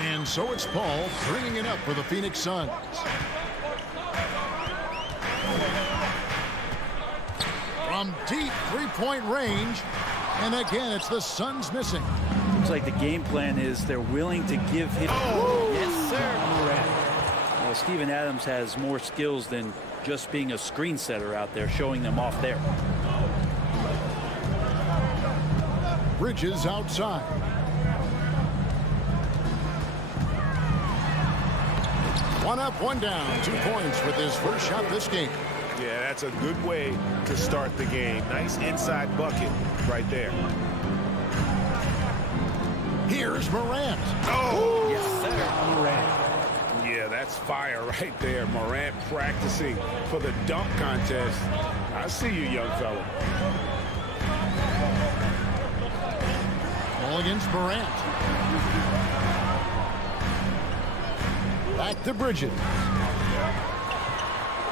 And so it's Paul bringing it up for the Phoenix Suns. From deep three-point range. And again, it's the Suns missing. Looks like the game plan is they're willing to give him. Oh, yes, sir. Well, Steven Adams has more skills than just being a screen setter out there, showing them off there. Bridges outside. One up, one down. 2 points with his first shot this game. Yeah, that's a good way to start the game. Nice inside bucket right there. Here's Morant. Oh, yes, sir. Morant. Yeah, that's fire right there. Morant practicing for the dunk contest. I see you, young fella. Ball against Morant. Back to Bridges.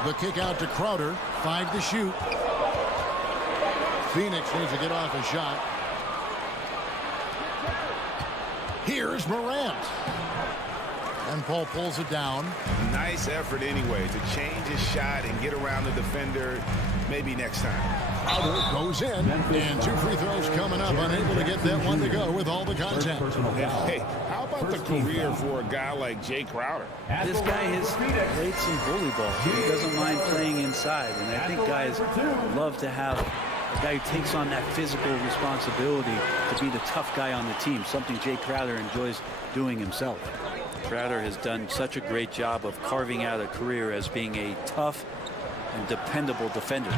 The kick out to Crowder. 5 to shoot. Phoenix needs to get off a shot. Here's Morant. And Paul pulls it down. Nice effort anyway to change his shot and get around the defender maybe next time. Crowder goes in. And 2 free throws coming up. Unable to get that one to go with all the contact. Hey, how about the career for a guy like Jay Crowder? This guy has played some volleyball. He doesn't mind playing inside. And I think guys love to have a guy who takes on that physical responsibility to be the tough guy on the team, something Jay Crowder enjoys doing himself. Crowder has done such a great job of carving out a career as being a tough and dependable defender.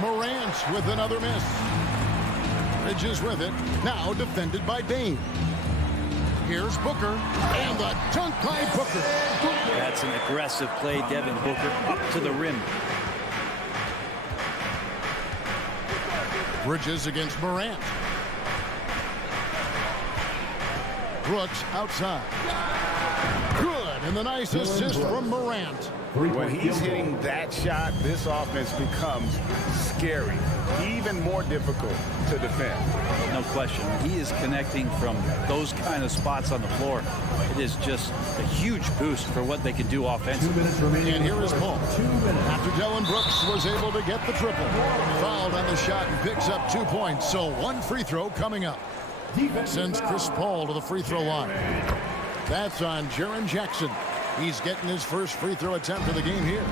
Morant with another miss. Bridges with it. Now defended by Bain. Here's Booker. And the dunk by Booker. That's an aggressive play. Devin Booker up to the rim. Bridges against Morant. Brooks outside. Good. And the nice assist from Morant. When he's hitting that shot, this offense becomes scary, even more difficult to defend. No question. He is connecting from those kind of spots on the floor. It is just a huge boost for what they can do offensively. And here is Paul. After Dylan Brooks was able to get the triple. Fouled on the shot and picks up 2 points. So 1 free throw coming up. Sends Chris Paul to the free throw line. That's on Jaren Jackson. He's getting his first free throw attempt of the game here.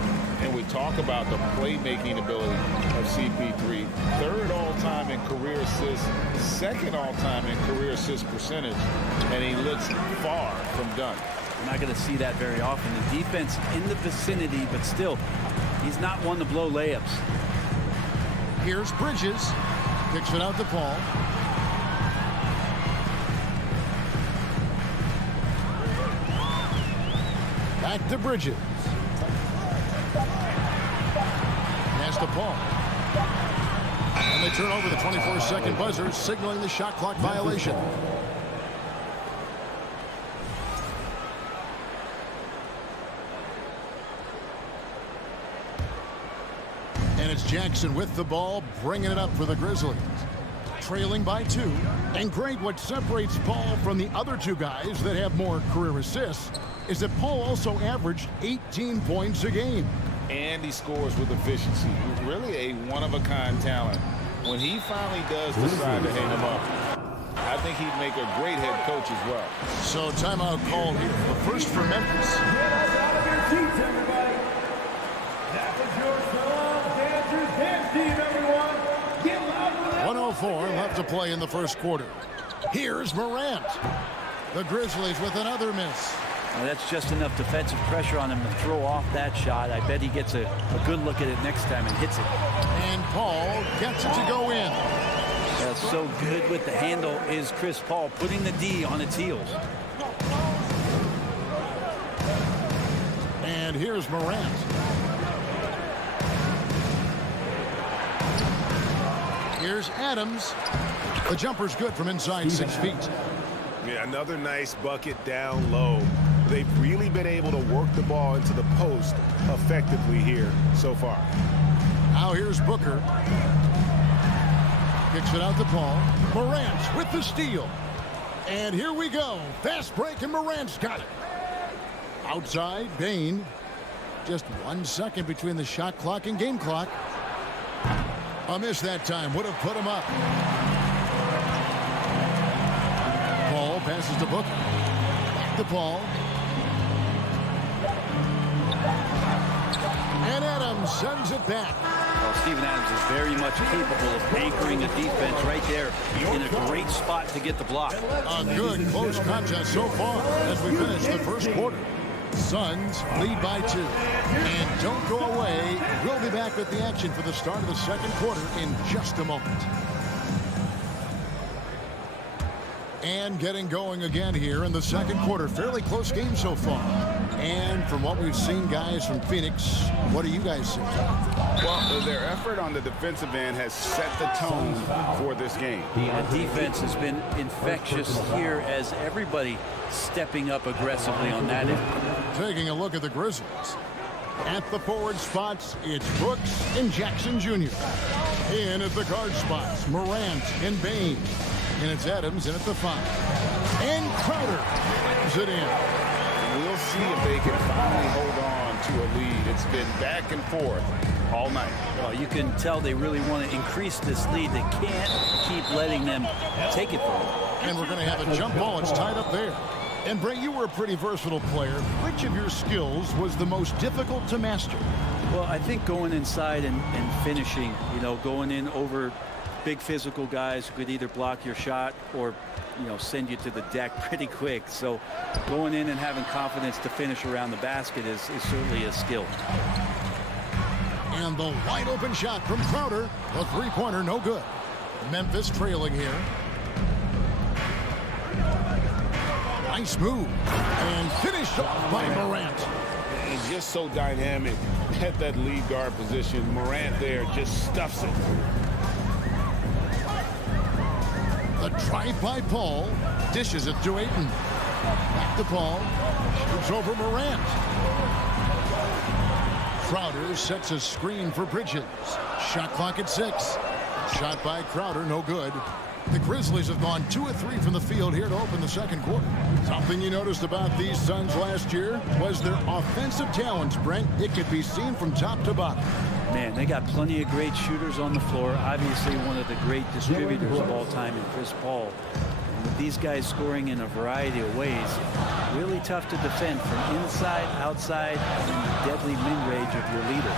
And we talk about the playmaking ability of CP3. 3rd all-time in career assists, 2nd all-time in career assist percentage, and he looks far from done. You're not going to see that very often. The defense in the vicinity, but still, he's not one to blow layups. Here's Bridges. Kicks it out to Paul. Back to Bridges. Pass to Paul. And they turn over the 24-second buzzer, signaling the shot clock violation. And it's Jackson with the ball, bringing it up for the Grizzlies. Trailing by 2. And great, what separates Paul from the other 2 guys that have more career assists is that Paul also averaged 18 points a game. And he scores with efficiency. Really a one-of-a-kind talent. when he finally does decide to hang him up, I think he'd make a great head coach as well. So timeout called here. The first for Memphis. Get us out of your seats, everybody. That was your song, dancers, dance team, everyone. Get loud with it. 1:04 left to play in the first quarter. Here's Morant. The Grizzlies with another miss. Now that's just enough defensive pressure on him to throw off that shot. I bet he gets a good look at it next time and hits it. And Paul gets it to go in. That's so good with the handle is Chris Paul, putting the D on its heels. And here's Morant. Here's Adams. The jumper's good from inside 6 feet. Yeah, another nice bucket down low. They've really been able to work the ball into the post effectively here so far. Now here's Booker. Kicks it out to Paul. Morant with the steal. And here we go. Fast break, and Morant's got it. Outside, Bain. Just 1 second between the shot clock and game clock. A miss that time. Would have put him up. Paul passes to Booker. Back to Paul. And Adams sends it back. Well, Steven Adams is very much capable of anchoring a defense right there in a great spot to get the block. A good close contest so far as we finish the first quarter. Suns lead by 2. And don't go away. We'll be back with the action for the start of the second quarter in just a moment. And getting going again here in the second quarter. Fairly close game so far. And from what we've seen, guys, from Phoenix, what do you guys see? Well, their effort on the defensive end has set the tone for this game. The defense has been infectious here as everybody stepping up aggressively on that end. Taking a look at the Grizzlies. At the forward spots, it's Brooks and Jackson Jr. In at the guard spots, Morant and Bain. And it's Adams in at the 5. And Crowder brings it in. We'll see if they can finally hold on to a lead. It's been back and forth all night. Well, you can tell they really want to increase this lead. They can't keep letting them take it from them. And we're going to have a jump ball. It's tied up there. And Bray, you were a pretty versatile player. Which of your skills was the most difficult to master? Well, I think going inside and finishing, going in over big physical guys who could either block your shot or, send you to the deck pretty quick. So going in and having confidence to finish around the basket is certainly a skill. And the wide open shot from Crowder. The three-pointer, no good. Memphis trailing here. Nice move. And finished off by Morant. He's just so dynamic at that lead guard position. Morant there just stuffs it. The drive by Paul. Dishes it to Ayton. Back to Paul. Shoots over Morant. Crowder sets a screen for Bridges. Shot clock at 6. Shot by Crowder, no good. The Grizzlies have gone 2 of 3 from the field here to open the second quarter. Something you noticed about these Suns last year was their offensive talents, Brent. It could be seen from top to bottom. Man, they got plenty of great shooters on the floor. Obviously, one of the great distributors of all time in Chris Paul. And with these guys scoring in a variety of ways, really tough to defend from inside, outside, and the deadly mid-range of your leader.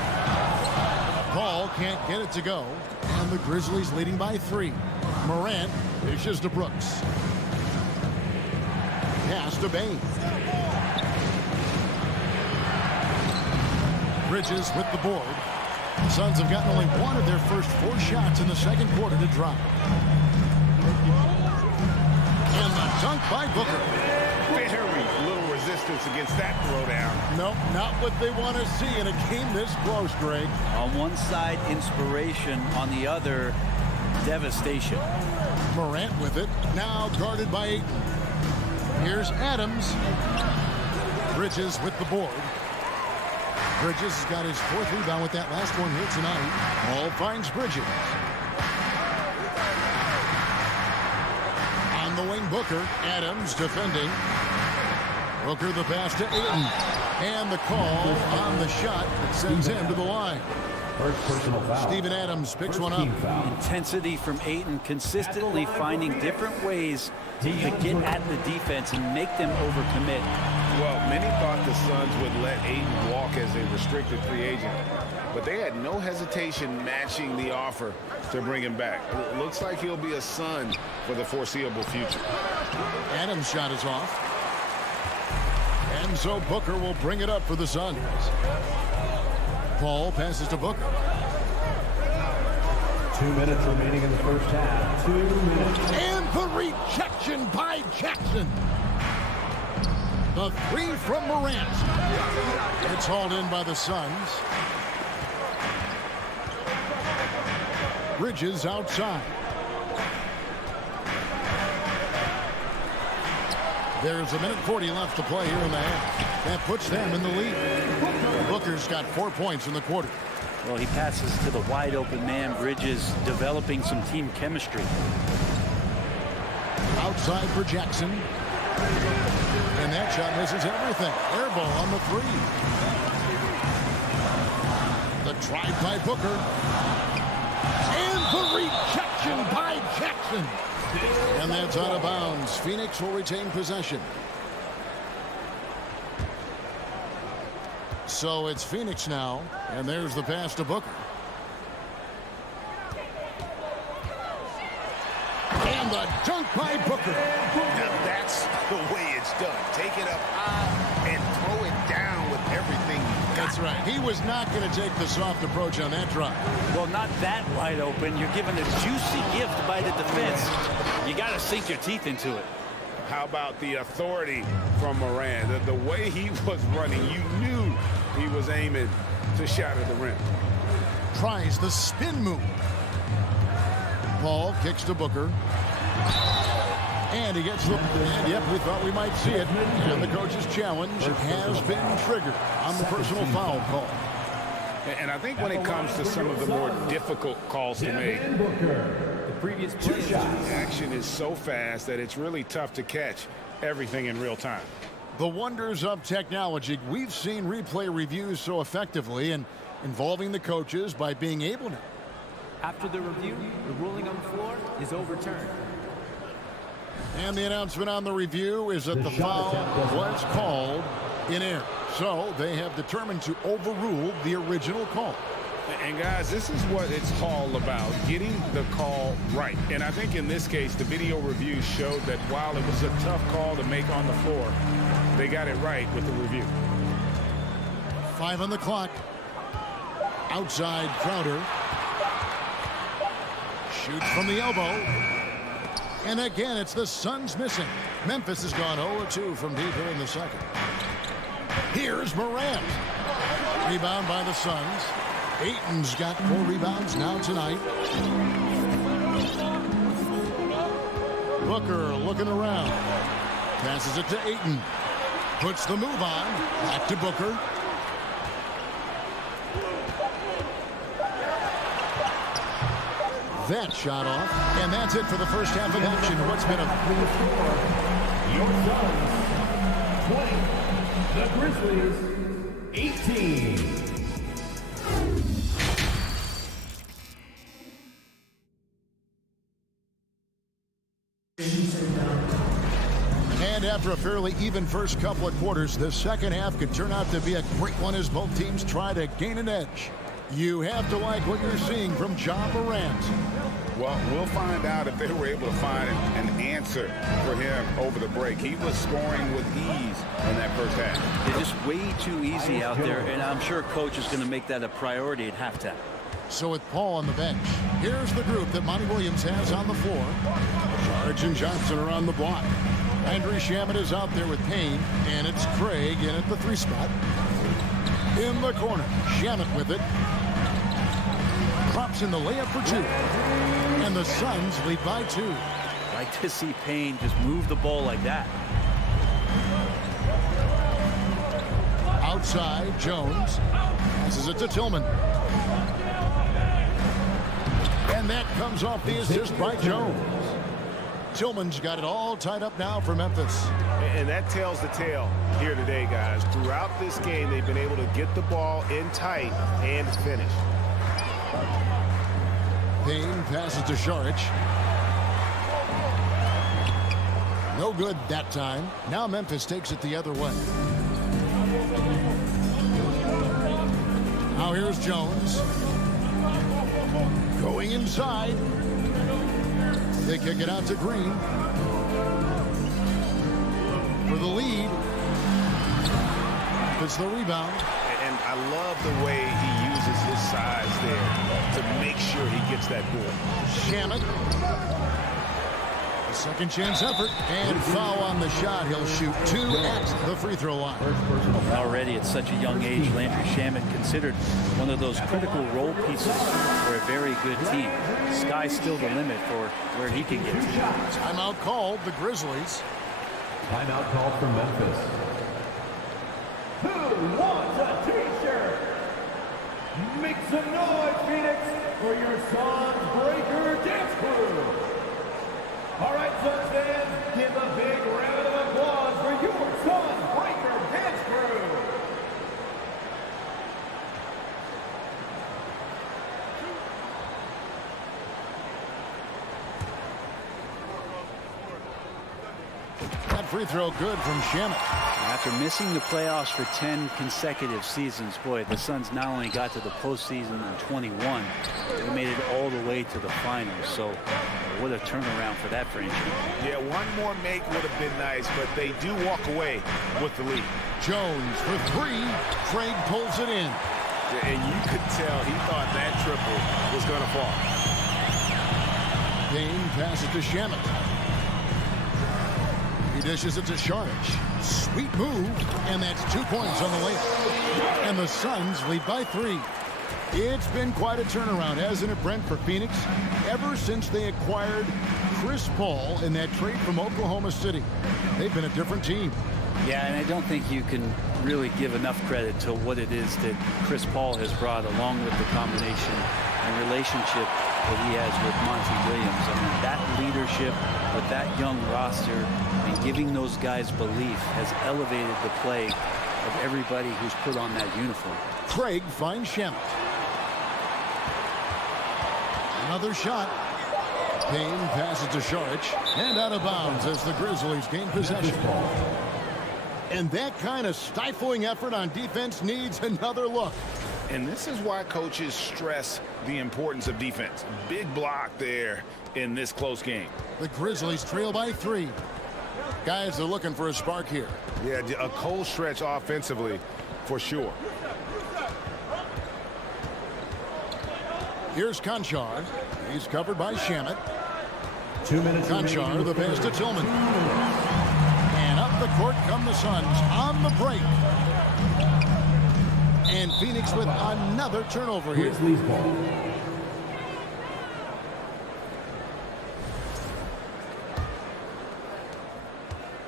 Paul can't get it to go. And the Grizzlies leading by 3. Morant dishes to Brooks. Pass to Bain. Bridges with the board. The Suns have gotten only 1 of their first 4 shots in the second quarter to drop. And the dunk by Booker. Very little resistance against that throwdown. Nope, not what they want to see in a game this close, Greg. On one side, inspiration. On the other, devastation. Morant with it. Now guarded by Ayton. Here's Adams. Bridges with the board. Bridges has got his 4th rebound with that last one here tonight. Ball finds Bridges. On the wing, Booker. Adams defending. Booker the pass to Ayton. And the call on the shot that sends him to the line. First personal foul. Steven Adams picks one up. Intensity from Ayton, consistently finding different ways to get at the defense and make them overcommit. Well, many thought the Suns would let Ayton walk as a restricted free agent, but they had no hesitation matching the offer to bring him back. It looks like he'll be a Sun for the foreseeable future. Adams' shot is off. And so Booker will bring it up for the Suns. Paul passes to Booker. 2 minutes remaining in the first half. 2 minutes. And the rejection by Jackson. The three from Morant. It's hauled in by the Suns. Bridges outside. There's 1:40 left to play here in the half. That puts them in the lead. Booker's got 4 points in the quarter. Well, he passes to the wide open man. Bridges developing some team chemistry. Outside for Jackson. And that shot misses everything. Air ball on the three. The drive by Booker. And the rejection by Jackson. And that's out of bounds. Phoenix will retain possession. So it's Phoenix now. And there's the pass to Booker. And the dunk by Booker. Now that's the way it's done. Take it up high and throw it down with everything you got. That's right. He was not going to take the soft approach on that drive. Well, not that wide open. You're given a juicy gift by the defense. You got to sink your teeth into it. How about the authority from Moran? The way he was running, you knew he was aiming to shatter the rim. Tries the spin move. Paul kicks to Booker. And he gets the... And yep, we thought we might see it. And the coach's challenge has been triggered on the personal foul call. And I think when it comes to some of the more difficult calls to make, The previous play the action is so fast that it's really tough to catch everything in real time. The wonders of technology. We've seen replay reviews so effectively and involving the coaches by being able to. After the review, the ruling on the floor is overturned. And the announcement on the review is that the foul was called in air. So they have determined to overrule the original call. And guys, this is what it's all about, getting the call right. And I think in this case, the video review showed that while it was a tough call to make on the floor, they got it right with the review. 5 on the clock. Outside Crowder. Shoots from the elbow. And again, it's the Suns missing. Memphis has gone 0-2 from deep here in the second. Here's Morant. Rebound by the Suns. Ayton's got 4 rebounds now tonight. Booker looking around. Passes it to Ayton. Puts the move on. Back to Booker. That shot off. And that's it for the first half of action. What's been a... Your Suns 20. The Grizzlies 18. And after a fairly even first couple of quarters, the second half could turn out to be a great one as both teams try to gain an edge. You have to like what you're seeing from Ja Morant. Well, we'll find out if they were able to find an answer for him over the break. He was scoring with ease in that first half. They're just way too easy out there, and I'm sure coach is going to make that a priority at halftime. So with Paul on the bench, here's the group that Monty Williams has on the floor. Sarge and Johnson are on the block. Andrew Shamet is out there with Payne, and it's Craig in at the 3 spot. In the corner, Shamet with it. Drops in the layup for 2. And the Suns lead by 2. Like to see Payne just move the ball like that. Outside, Jones. Passes it to Tillman. And that comes off the assist by Jones. Tillman's got it all tied up now for Memphis. And that tells the tale here today, guys. Throughout this game, they've been able to get the ball in tight and finish. Payne passes to Saric. No good that time. Now Memphis takes it the other way. Now here's Jones. Going inside. They kick it out to Green. For the lead. It's the rebound. And I love the way he uses his size there to make sure he gets that ball. Shamet. A second chance effort. And foul on the shot. He'll shoot 2 at the free throw line. Already at such a young age, Landry Shamet considered one of those critical role pieces for a very good team. Sky's still the limit for where he can get to. Timeout called, the Grizzlies. Timeout called for Memphis. Who wants a t-shirt? Make some noise, Phoenix, for your Suns Breaker Dance Crew. All right, Suns fans, give a big round of applause for your Suns Breaker Dance Crew. That free throw good from Shamet. After missing the playoffs for 10 consecutive seasons, boy, the Suns not only got to the postseason in 21, they made it all the way to the finals. So what a turnaround for that franchise. Yeah, one more make would have been nice, but they do walk away with the lead. Jones for 3. Craig pulls it in. And you could tell he thought that triple was going to fall. Payne passes to Shamet. He dishes it to Saric. Sweet move, and that's 2 points on the layup. And the Suns lead by 3. It's been quite a turnaround, hasn't it, Brent, for Phoenix? Ever since they acquired Chris Paul in that trade from Oklahoma City, they've been a different team. Yeah, and I don't think you can really give enough credit to what it is that Chris Paul has brought, along with the combination and relationship that he has with Monty Williams. I mean, that leadership with that young roster and giving those guys belief has elevated the play of everybody who's put on that uniform. Craig finds Shamet. Another shot. Payne passes to Saric, and out of bounds as the Grizzlies gain possession. And that kind of stifling effort on defense needs another look. And this is why coaches stress the importance of defense. Big block there in this close game. The Grizzlies trail by 3. Guys are looking for a spark here. Yeah, a cold stretch offensively for sure. Here's Conchar. He's covered by Shamet. 2 minutes. Conchar, the pass to Tillman. And up the court come the Suns on the break. And Phoenix with another turnover here. Grizzlies ball.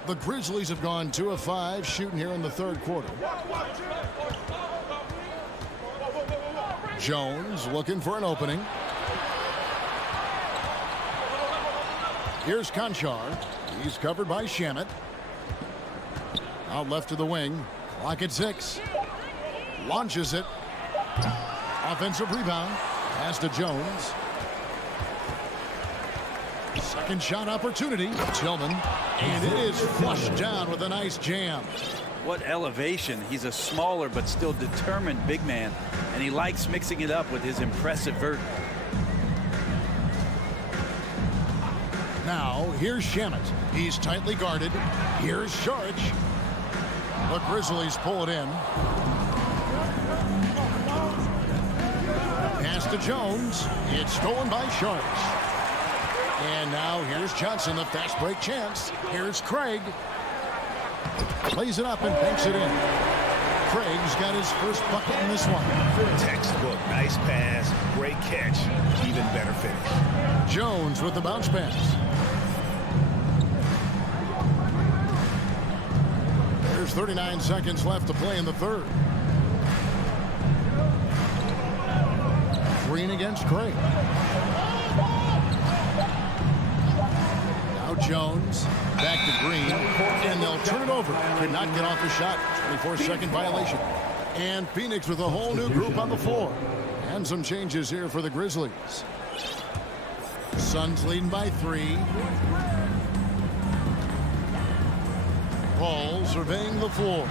The Grizzlies have gone 2 of 5 shooting here in the third quarter. Jones looking for an opening. Here's Conchar. He's covered by Shamet. Out left to the wing. Clock at 6. Launches it. Offensive rebound. Pass to Jones. Second shot opportunity. Tillman. And it is flushed down with a nice jam. What elevation. He's a smaller but still determined big man, and he likes mixing it up with his impressive vert. Now, here's Shamet. He's tightly guarded. Here's Saric. The Grizzlies pull it in. Pass to Jones. It's stolen by Saric. And now here's Johnson, the fast break chance. Here's Craig. Plays it up and banks it in. Craig's got his first bucket in this one. Textbook, nice pass, great catch, even better finish. Jones with the bounce pass. There's 39 seconds left to play in the third. Green against Craig. Now Jones back to Green, and they'll turn it over. Could not get off the shot. 24-second violation. And Phoenix with a whole new group on the floor. And some changes here for the Grizzlies. Suns leading by 3. Paul surveying the floor.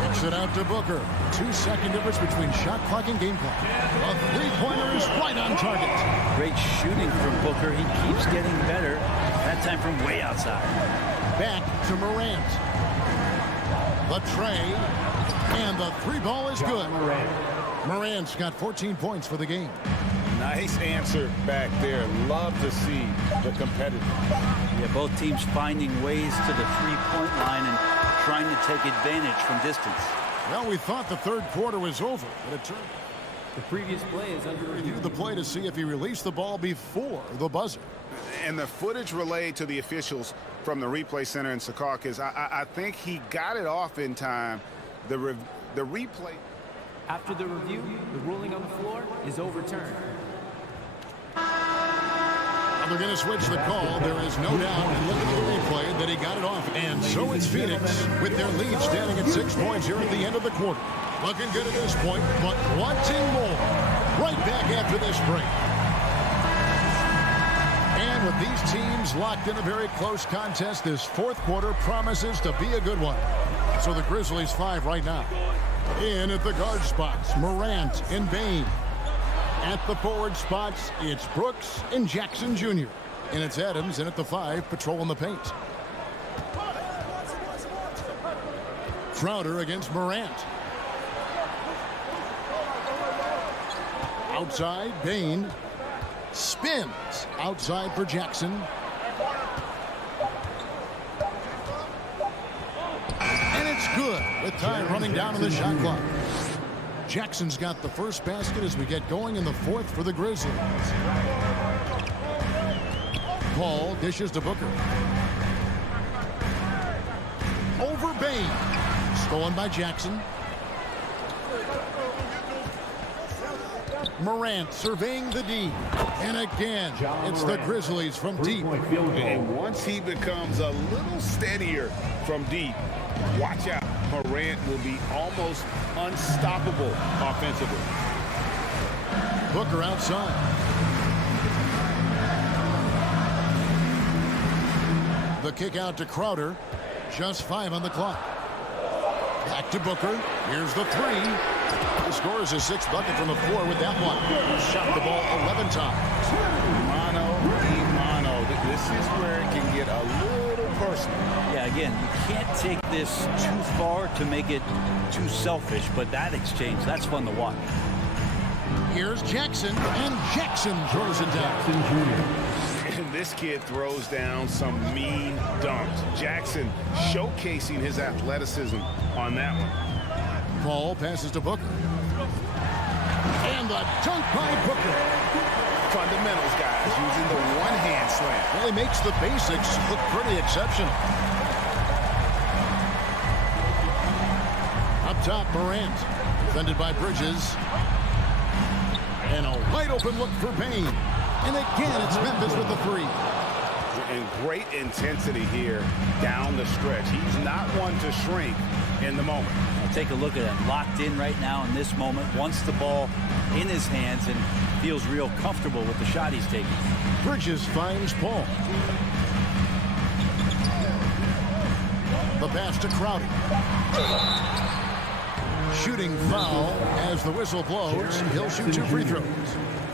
Kicks it out to Booker. 2-second difference between shot clock and game clock. A three-pointer is right on target. Great shooting from Booker. He keeps getting better. That time from way outside. Back to Morant. The tray. And the three ball is good. Morant's got 14 points for the game. Nice answer back there. Love to see the competitive. Yeah, both teams finding ways to the three-point line and trying to take advantage from distance. Well, we thought the third quarter was over, but it turned. The previous play is under Review the play to see if he released the ball before the buzzer. And the footage relayed to the officials from the replay center in Secaucus, I think he got it off in time. The replay. After the review, the ruling on the floor is overturned. They're going to switch the call. There is no doubt, and look at the replay, that he got it off. And so it's Phoenix with their lead standing at 6 points here at the end of the quarter. Looking good at this point, but wanting more. Right back after this break. And with these teams locked in a very close contest, this fourth quarter promises to be a good one. So the Grizzlies 5 right now. In at the guard spots, Morant and Bane. At the forward spots, it's Brooks and Jackson Jr. And it's Adams in at the 5, patrolling the paint. Crowder against Morant. Outside, Bane. Spins outside for Jackson. And it's good with time running down on the shot clock. Jackson's got the first basket as we get going in the fourth for the Grizzlies. Paul dishes to Booker. Over Bane. Stolen by Jackson. Morant surveying the D. And again, it's the Grizzlies from deep. And once he becomes a little steadier from deep, watch out. Morant will be almost unstoppable offensively. Booker outside. The kick out to Crowder. Just 5 on the clock. Back to Booker. Here's the 3. He scores his 6th bucket from the floor with that one. Shot the ball 11 times. Mano y mano. This is where it can get a little personal. Yeah, again, you can't take this too far to make it too selfish, but that exchange, that's fun to watch. Here's Jackson, and Jackson throws it down. And this kid throws down some mean dunks. Jackson showcasing his athleticism on that one. Paul passes to Booker. And the dunk by Booker. Fundamentals, guys, using the one-hand slam. Well, he makes the basics look pretty exceptional. Up top, Morant. Defended by Bridges. And a wide-open look for Bane. And again, it's Memphis with the 3. And great intensity here down the stretch. He's not one to shrink in the moment. Now take a look at it. Locked in right now in this moment. Wants the ball in his hands and feels real comfortable with the shot he's taking. Bridges finds Paul. The pass to Crowder. Shooting foul as the whistle blows. He'll shoot 2 free throws.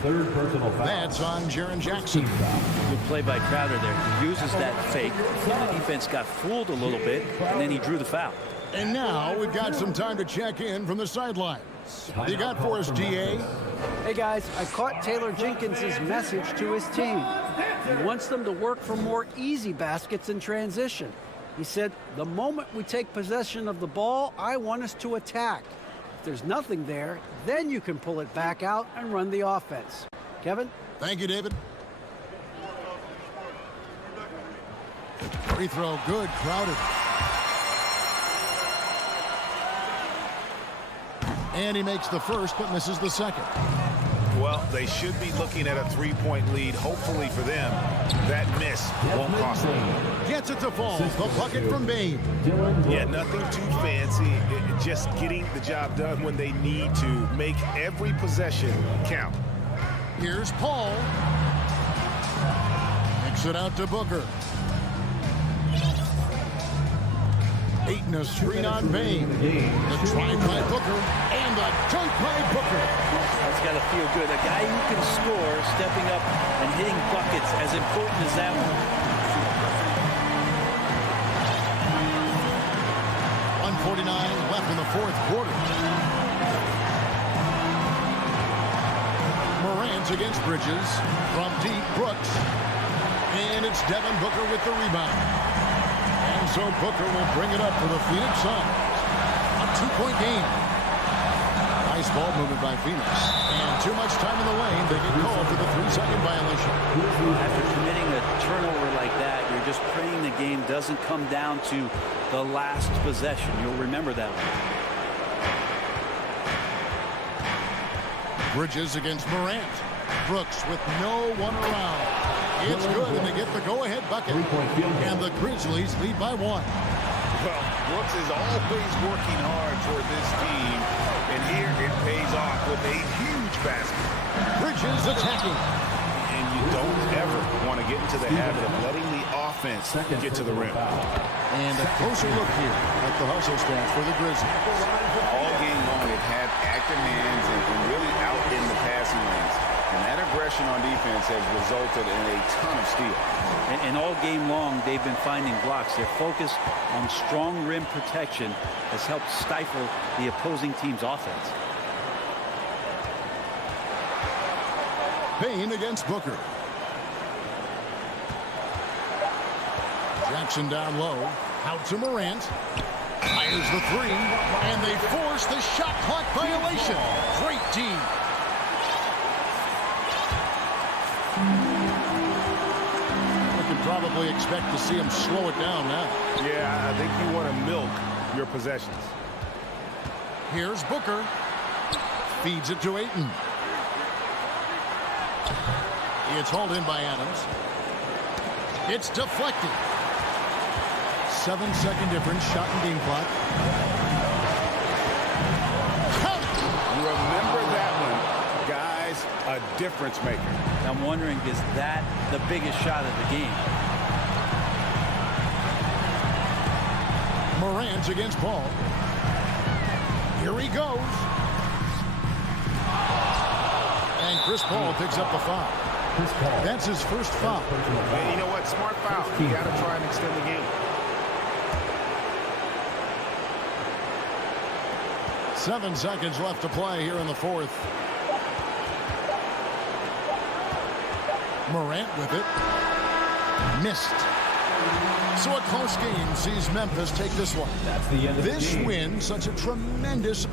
Third personal foul. That's on Jaren Jackson. Good play by Crowder there. He uses that fake. The defense got fooled a little bit, and then he drew the foul. And now we've got some time to check in from the sidelines. You got for us, DA? Hey guys, I caught Taylor Jenkins' message to his team. He wants them to work for more easy baskets in transition. He said, the moment we take possession of the ball, I want us to attack. If there's nothing there, then you can pull it back out and run the offense. Kevin? Thank you, David. Free throw, good, Crowder. And he makes the first, but misses the second. Well, they should be looking at a 3-point lead, hopefully for them. That miss won't cost them. Gets it to fall. The bucket from Bane. Yeah, nothing too fancy. Just getting the job done when they need to. Make every possession count. Here's Paul. Kicks it out to Booker. Aiton a screen on Bane. The drive by Booker and the dunk by Booker. That's got to feel good. A guy who can score, stepping up and hitting buckets, as important as that one. 1:49 left in the fourth quarter. Morant's against Bridges. From deep, Brooks. And it's Devin Booker with the rebound. And so Booker will bring it up for the Phoenix Suns. A 2-point game. Nice ball movement by Phoenix. And too much time in the lane. They get called for the 3-second violation. After committing a turnover like that, you're just praying the game doesn't come down to the last possession. You'll remember that one. Bridges against Morant. Brooks with no one around. It's good, and they get the go-ahead bucket. And the Grizzlies lead by 1. Well, Brooks is always working hard for this team, and here it pays off with a huge basket. Bridges attacking. And you don't ever want to get into the habit of letting the offense get to the rim. And a closer look here at the hustle stats for the Grizzlies. All game long, they've had active hands and really out in the passing lanes. And that aggression on defense has resulted in a ton of steals. And all game long, they've been finding blocks. Their focus on strong rim protection has helped stifle the opposing team's offense. Bane against Booker. Jackson down low. Out to Morant. Fires the 3. And they force the shot clock violation. Great D. We can probably expect to see him slow it down now. Yeah, I think you want to milk your possessions. Here's Booker. Feeds it to Aiton. It's hauled in by Adams. It's deflected. 7-second difference. Shot and game clock. Remember that one, guys. A difference maker. I'm wondering, is that the biggest shot of the game? Morant against Paul. Here he goes. And Chris Paul picks up the foul. That's his first foul. And you know what? Smart foul. You got to try and extend the game. 7 seconds left to play here in the fourth. Morant with it. Missed. So a close game sees Memphis take this one. That's the end of this the game. win, such a tremendous